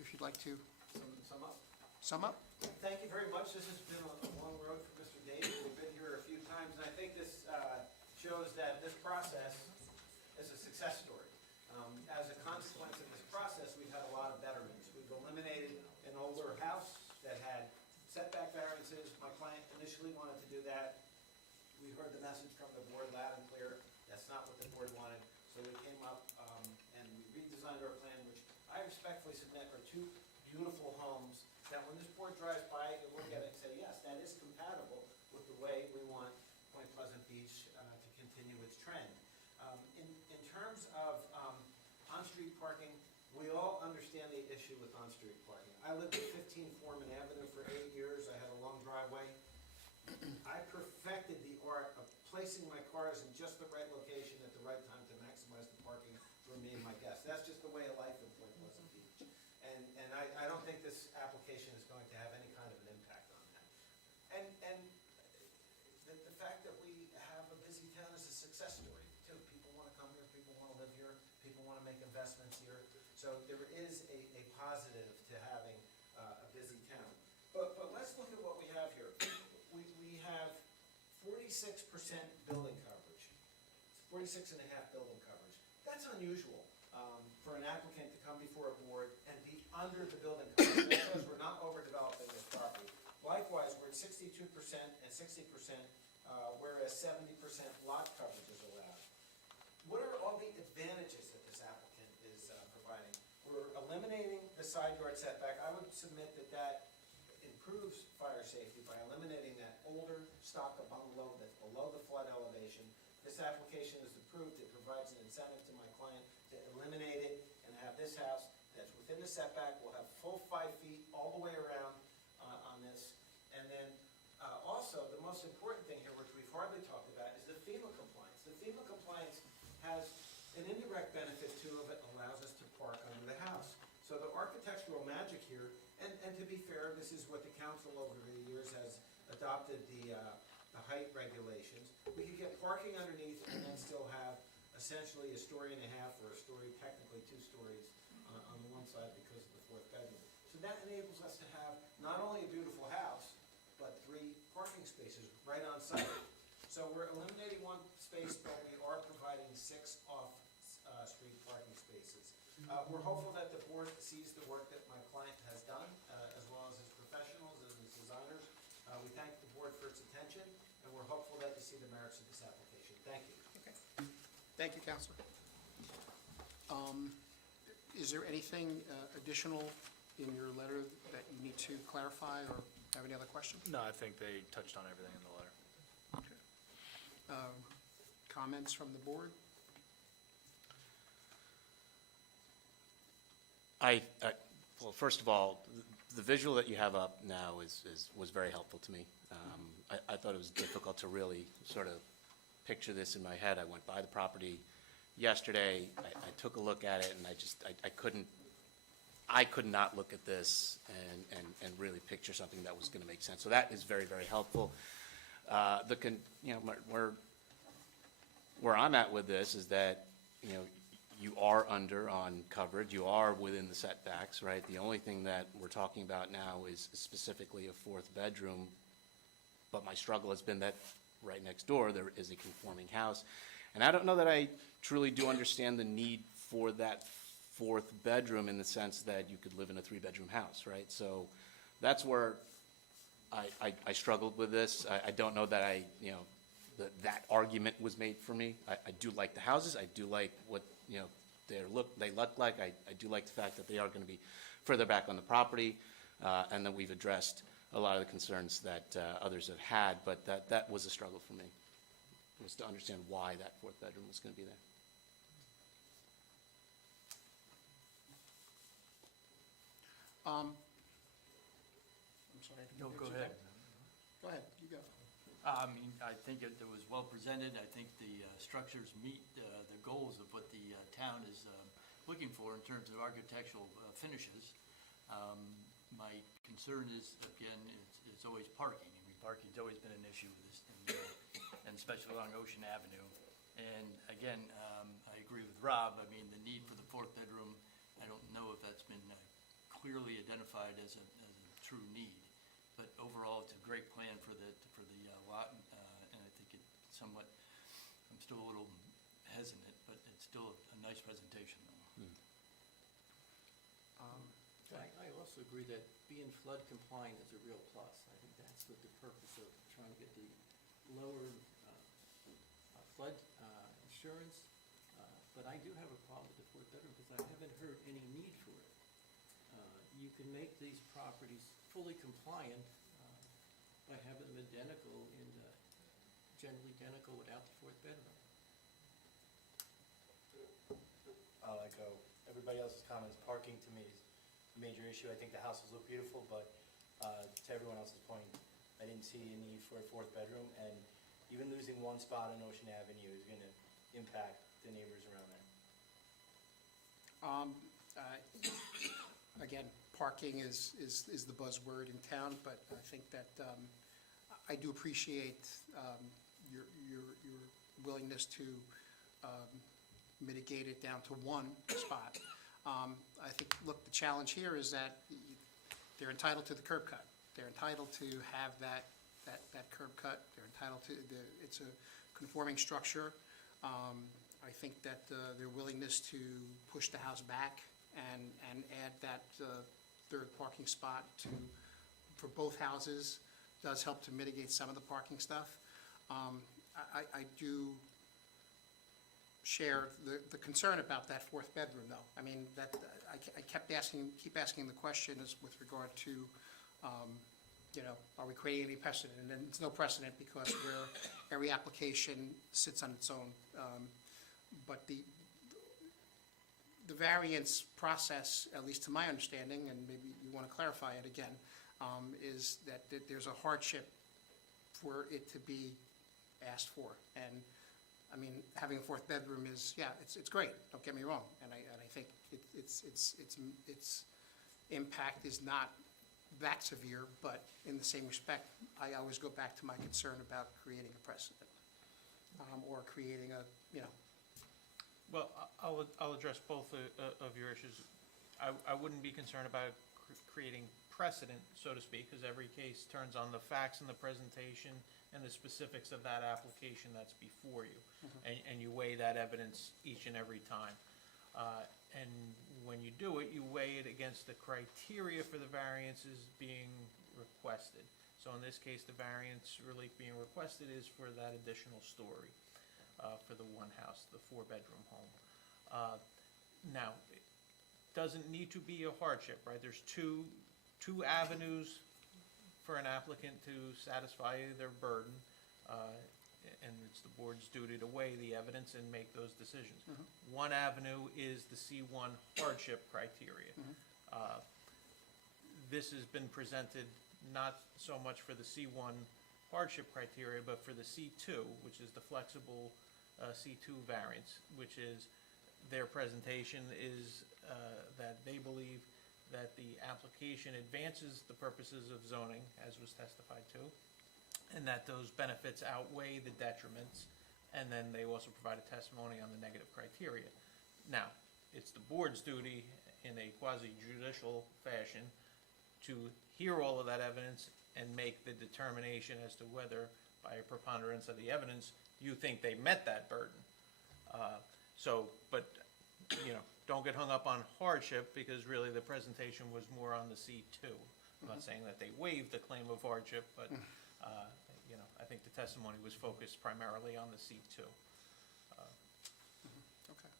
If you'd like to Sum up? sum up? Thank you very much. This has been a long road for Mr. Davis. We've been here a few times, and I think this shows that this process is a success story. As a consequence of this process, we've had a lot of betterments. We've eliminated an older house that had setback variances. My client initially wanted to do that. We heard the message from the board loud and clear. That's not what the board wanted. So we came up and we redesigned our plan, which I respectfully submit are 2 beautiful homes that when this board drives by, it will look at it and say, yes, that is compatible with the way we want Point Pleasant Beach to continue its trend. In terms of on-street parking, we all understand the issue with on-street parking. I lived at 15 Foreman Avenue for 8 years. I had a long driveway. I perfected the art of placing my cars in just the right location at the right time to maximize the parking for me and my guests. That's just the way of life in Point Pleasant Beach. And I don't think this application is going to have any kind of an impact on that. And the fact that we have a busy town is a success story, too. People want to come here, people want to live here, people want to make investments here. So there is a positive to having a busy town. But let's look at what we have here. 46% building coverage. It's 46.5 building coverage. That's unusual for an applicant to come before a board and be under the building coverage. That shows we're not overdeveloping this property. Likewise, we're at 62% and 60%, whereas 70% lot coverage is allowed. What are all the advantages that this applicant is providing? We're eliminating the side yard setback. I would submit that that improves fire safety by eliminating that older stock of bungalow that's below the flood elevation. This application is approved. It provides an incentive to my client to eliminate it and have this house that's within the setback. We'll have full 5 feet all the way around on this. And then also, the most important thing here, which we've hardly talked about, is the FEMA compliance. The FEMA compliance has an indirect benefit too of it allows us to park under the house. So the architectural magic here, and to be fair, this is what the council over the years has adopted the height regulations. We could get parking underneath and then still have essentially a story and a half or a story, technically 2 stories on the one side because of the 4th bedroom. So that enables us to have not only a beautiful house, but 3 parking spaces right on site. So we're eliminating 1 space, but we are providing 6 off-street parking spaces. We're hopeful that the board sees the work that my client has done, as well as his professionals and his designers. We thank the board for its attention, and we're hopeful that you see the merits of this application. Thank you. Okay. Thank you, Counselor. Is there anything additional in your letter that you need to clarify or have any other questions? No, I think they touched on everything in the letter. Okay. Comments from the board? Well, first of all, the visual that you have up now was very helpful to me. I thought it was difficult to really sort of picture this in my head. I went by the property yesterday, I took a look at it, and I could not look at this and really picture something that was going to make sense. So that is very, very helpful. Where I'm at with this is that, you are under on coverage, you are within the setbacks, right? The only thing that we're talking about now is specifically a 4th bedroom, but my struggle has been that right next door there is a conforming house. And I don't know that I truly do understand the need for that 4th bedroom in the sense that you could live in a 3-bedroom house, right? So that's where I struggled with this. I don't know that that argument was made for me. I do like the houses. I do like what they look like. I do like the fact that they are going to be further back on the property, and that we've addressed a lot of the concerns that others have had. But that was a struggle for me, was to understand why that 4th bedroom was going to be there. I'm sorry. No, go ahead. Go ahead, you go. I mean, I think it was well presented. I think the structures meet the goals of what the town is looking for in terms of architectural finishes. My concern is, again, it's always parking. I mean, parking's always been an issue with this, and especially along Ocean Avenue. And again, I agree with Rob. I mean, the need for the 4th bedroom, I don't know if that's been clearly identified as a true need. But overall, it's a great plan for the lot, and I think it somewhat, I'm still a little hesitant, but it's still a nice presentation. I also agree that being flood compliant is a real plus. I think that's what the purpose of trying to get the lower flood insurance. But I do have a problem with the 4th bedroom because I haven't heard any need for it. You can make these properties fully compliant by having them identical generally identical without the 4th bedroom. I'll echo everybody else's comments. Parking to me is a major issue. I think the houses look beautiful, but to everyone else's point, I didn't see a need for a 4th bedroom, and even losing 1 spot on Ocean Avenue is going to impact the neighbors around there. Again, parking is the buzzword in town, but I think that I do appreciate your willingness to mitigate it down to 1 spot. I think, look, the challenge here is that they're entitled to the curb cut. They're entitled to have that curb cut. They're entitled to, it's a conforming structure. I think that their willingness to push the house back and add that third parking spot for both houses does help to mitigate some of the parking stuff. I do share the concern about that fourth bedroom, though. I mean, I keep asking the question is with regard to, are we creating any precedent? And then it's no precedent because every application sits on its own. But the variance process, at least to my understanding, and maybe you want to clarify it again, is that there's a hardship for it to be asked for. And, I mean, having a fourth bedroom is, it's great, don't get me wrong. And I think its impact is not that severe, but in the same respect, I always go back to my concern about creating a precedent, or creating Well, I'll address both of your issues. I wouldn't be concerned about creating precedent, so to speak, because every case turns on the facts and the presentation and the specifics of that application that's before you. And you weigh that evidence each and every time. And when you do it, you weigh it against the criteria for the variances being requested. So in this case, the variance relief being requested is for that additional story. For the one house, the 4-bedroom home. Now, it doesn't need to be a hardship, right? There's two avenues for an applicant to satisfy their burden, and it's the board's duty to weigh the evidence and make those decisions. One avenue is the C1 hardship criteria. This has been presented not so much for the C1 hardship criteria, but for the C2, which is the flexible C2 variance, which is their presentation is that they believe that the application advances the purposes of zoning, as was testified to, and that those benefits outweigh the detriments, and then they also provide a testimony on the negative criteria. Now, it's the board's duty in a quasi-judicial fashion to hear all of that evidence and make the determination as to whether, by a preponderance of the evidence, you think they met that burden. But don't get hung up on hardship, because really the presentation was more on the C2. I'm not saying that they waived the claim of hardship, but, I think the testimony was focused primarily on the C2. Okay.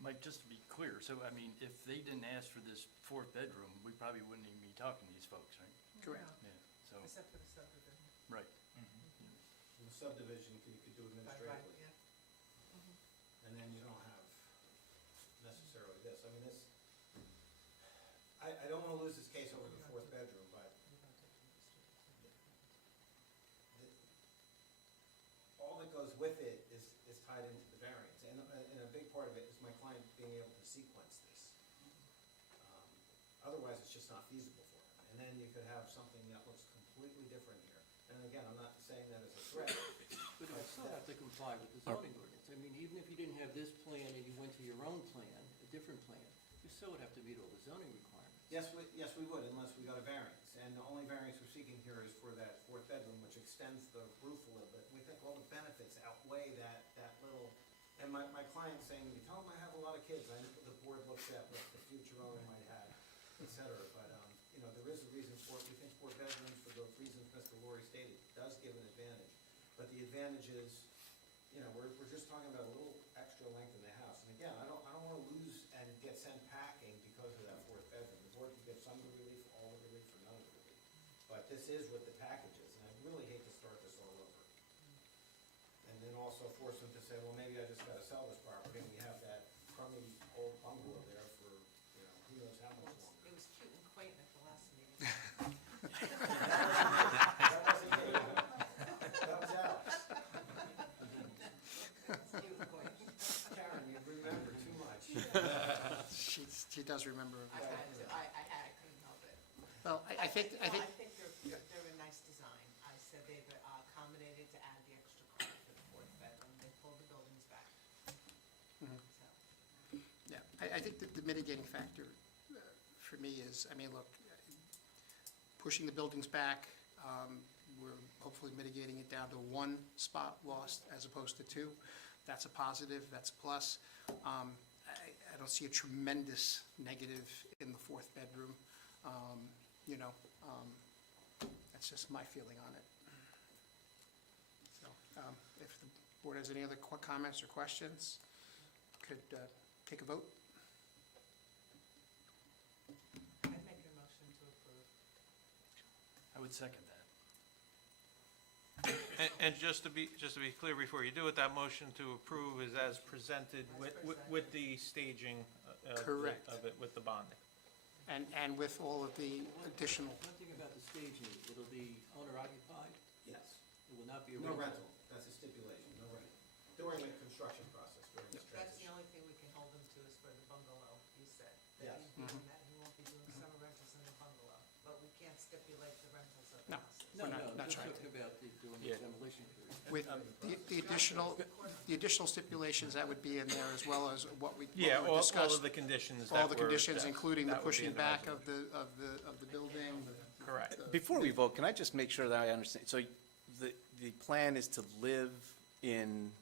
Mike, just to be clear, so, I mean, if they didn't ask for this 4th bedroom, we probably wouldn't even be talking to these folks, right? Correct. Yeah, so, Except for the subdivision. right. The subdivision, you could do administratively, Yeah. and then you don't have necessarily this. I mean, I don't want to lose this case over the 4th bedroom, but all that goes with it is tied into the variance. And a big part of it is my client being able to sequence this. Otherwise, it's just not feasible for them. And then you could have something that looks completely different here. And again, I'm not saying that as a threat. But you still have to comply with the zoning ordinance. I mean, even if you didn't have this plan and you went to your own plan, a different plan, you still would have to meet all the zoning requirements. Yes, we would, unless we got a variance. And the only variance we're seeking here is for that 4th bedroom, which extends the roof a little bit. We think all the benefits outweigh that little, and my client's saying, you tell them I have a lot of kids. I know the board looks at what the future owner might have, et cetera. But, there is a reason for it. We think 4 bedrooms, for the reasons Mr. Laurie stated, does give an advantage. But the advantage is, we're just talking about a little extra length in the house. And again, I don't want to lose and get sent packing because of that 4th bedroom. The board could get some of the relief, all of the relief, or none of the relief. But this is what the package is, and I really hate to start this all over. And then also force them to say, well, maybe I just gotta sell this property, and we have that crummy old bungalow there for, who knows how much longer. It was cute and quaint at the last meeting. That wasn't me. That was Alex. Cute and quaint. Karen, you remember too much. She does remember. I had to, I couldn't help it. Well, I think No, I think they're a nice design. I said they've accommodated to add the extra car for the 4th bedroom. They pulled the buildings back. So, Yeah, I think that the mitigating factor for me is, look, pushing the buildings back we're hopefully mitigating it down to one spot lost as opposed to two. That's a positive, that's a plus. I don't see a tremendous negative in the fourth bedroom. You know, that's just my feeling on it. So, if the board has any other comments or questions, could take a vote. I'd make a motion to approve. I would second that. And just to be clear before you do it, that motion to approve is as presented with the staging Correct. of it, with the bonding. And with all of the additional, One thing about the staging, it'll be owner occupied, Yes. it will not be a No rental. rental, that's a stipulation, no rental. During the construction process, during this That's the transition. only thing we can hold him to is for the bungalow, he said. That Yes. he's doing that, he won't be doing summer rentals in the bungalow, but we can't stipulate the rentals of the No. houses. No, We're no, not just trying talking about during Yeah. the demolition period. with the additional stipulations that would be in there, as well as what we Yeah, all discussed. of the conditions All that the were. conditions, including the that would be in pushing the back resolution. of the building. Correct. Before we vote, can I just make sure that I understand? So the plan is to live in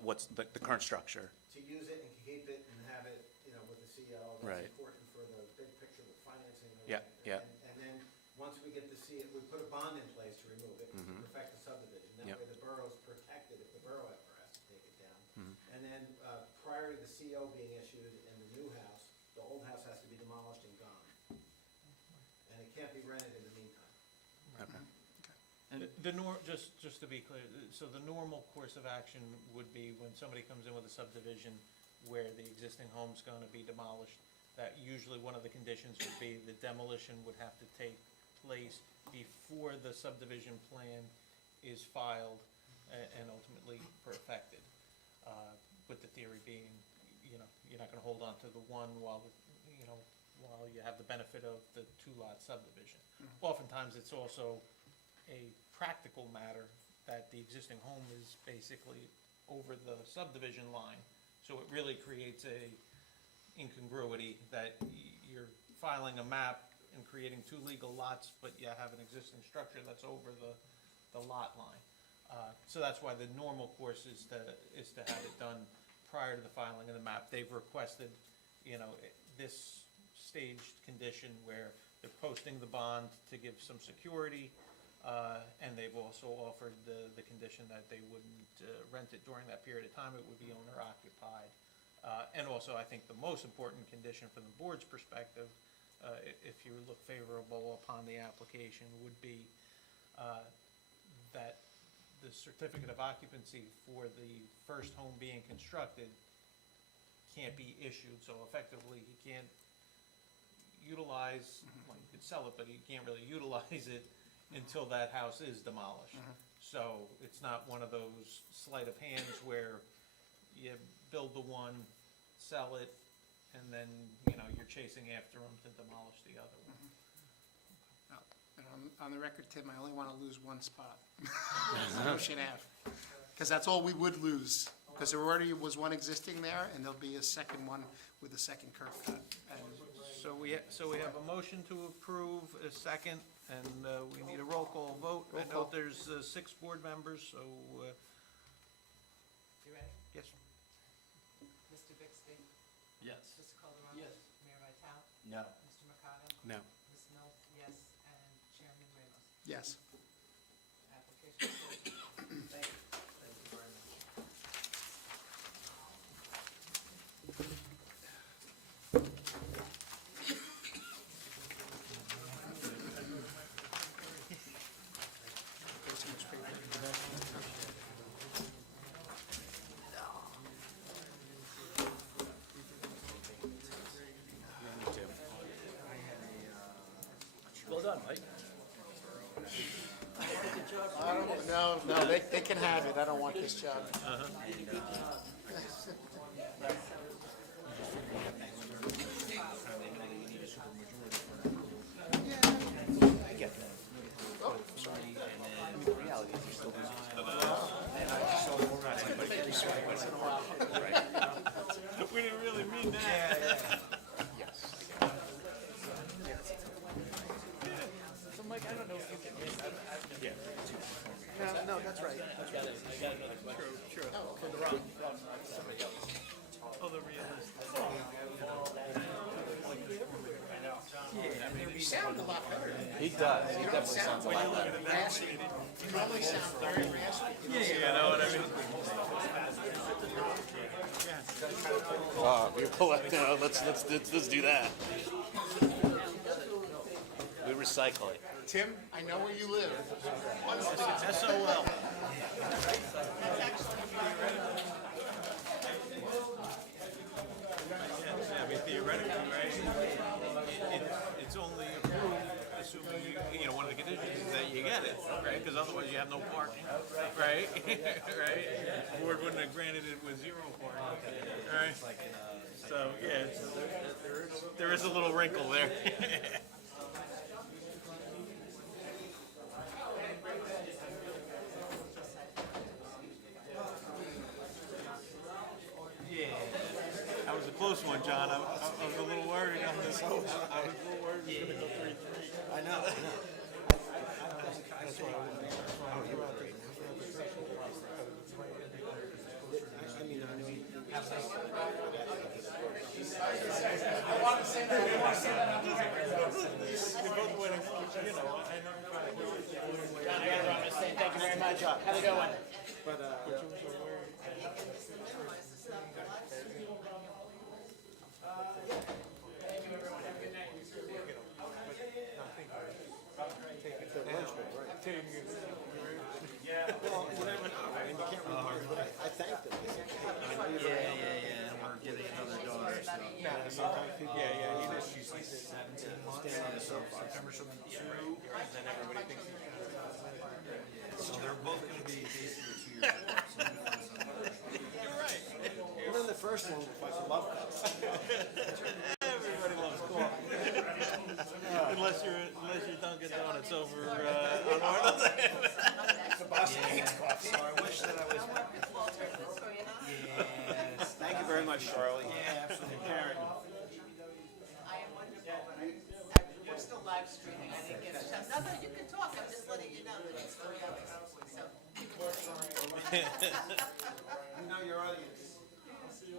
what's the current structure? To use it and keep it and have it, you know, with the CO, Right. that's important for the big picture with financing. and Yeah, everything. yeah. And then, once we get to see it, we put a bond in place to remove it, to Mhm. perfect the subdivision. That Yep. way the borough's protected if the borough ever has to take it down. Mhm. And then, prior to the CO being issued in the new house, the old house has to be demolished and gone. And it can't be rented in the meantime. Okay. Just to be clear, so the normal course of action would be when somebody comes in with a subdivision where the existing home's gonna be demolished, that usually one of the conditions would be the demolition would have to take place before the subdivision plan is filed and ultimately perfected. With the theory being, you know, you're not gonna hold on to the one while you have the benefit of the two-lot subdivision. Oftentimes, it's also a practical matter that the existing home is basically over the subdivision line. So it really creates a incongruity that you're filing a map and creating two legal lots, but you have an existing structure that's over the lot line. So that's why the normal course is to have it done prior to the filing of the map. They've requested, this staged condition where they're posting the bond to give some security, and they've also offered the condition that they wouldn't rent it during that period of time, it would be owner occupied. And also, I think the most important condition from the board's perspective, if you look favorable upon the application, would be that the certificate of occupancy for the first home being constructed can't be issued, so effectively, he can't utilize, well, you could sell it, but he can't really utilize it until that house is demolished. So it's not one of those sleight of hands where you build the one, sell it, and then, you're chasing after them to demolish the other one. And on the record, Tim, I only want to lose one spot. Ocean Ave. Because that's all we would lose, because there already was one existing there, and there'll be a second one with a second curb cut. And So we have a motion to approve, a second, and we need a roll call vote. I Roll know call. there's 6 board members, so, You ready? yes. Mr. Bixby? Yes. Mr. Calderon? Yes. Mayor Vital? No. Mr. Mercado? No. Ms. Mills, yes, and Chairman Ramos. yes. Application approved. Thank you. Thank you very much. Well done, Mike. I don't, no, they can have it, I don't want this job. We didn't really mean that. So Mike, I don't know if you can, You sound a lot better. He does, he definitely sounds a lot better. Raspy. You normally sound very raspy. You know what I mean? You're pulling, let's do that. We recycle it. Tim, I know where you live. SOL. Yeah, I mean, theoretically, right, it's only approved, assuming you know, one of the conditions is that you get it, right? Because otherwise you have no parking, right? Right? The board wouldn't have granted it with zero parking, right? So, yeah, there is a little wrinkle there. That was a close one, John. I was a little worried on this. I was a little worried it was going to go 3-3. I know. That's why I was You both went, you know, I know. Thank you very much. Have a good one. But you were so worried. Well, you never know, I mean, you can't really, but I thanked them. Yeah, and we're getting another daughter, so. Sometimes people, yeah, you know, She's like 17 months, September she'll be 2, and then everybody thinks. So they're both gonna be basically 2 years apart, so we find something. you're right. And then the first one was like a love cuts. Everybody loves coffee. Unless you're Dunkin' Donuts over on Arnold. So I wish that I was. Yes. Thank you very much, Charlie. Yeah, absolutely. Karen. I am wonderful, but we're still live streaming, I didn't get a chance. No, you can talk, I'm just letting you know that it's still going, so. You know your audience. You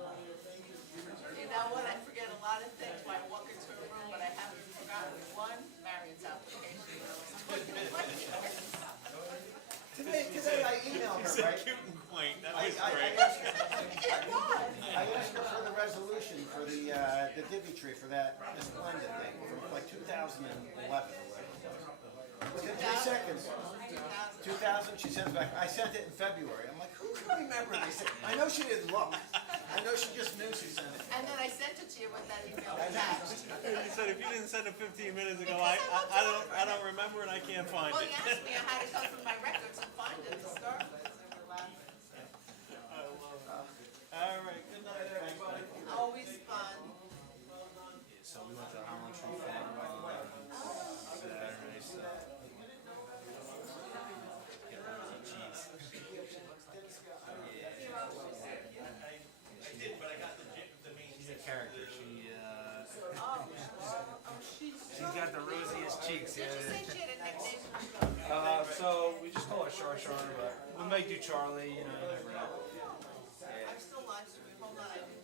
know what, I forget a lot of things when I walk into a room, but I haven't forgotten one, Marion's application. Today I emailed her, right? Cute and quaint, that I was great. asked her for the resolution for the Divvy tree for that Splendid thing from like 2011 or whatever. Within 3 seconds, 2000, she sends back, I sent it in February. I'm like, who can remember this? I know she didn't look. I know she just knew she sent it. And then I sent it to you with that email attached. You said if you didn't send it 15 minutes ago, I don't remember and I can't find Well, it. you asked me, I had to go through my records and find it to start with, and we're laughing. I love it. All right, good night, everybody. Always fun. So we went to Holland Tree Farm on Saturday, so. Get rosy cheeks. I did, but I got the main. She's a character, She's got the rosiest cheeks, Did you say she had a nickname? So we just call her Char Char, but we might do Charlie, you know, you never know. I'm still live streaming, hold on, I didn't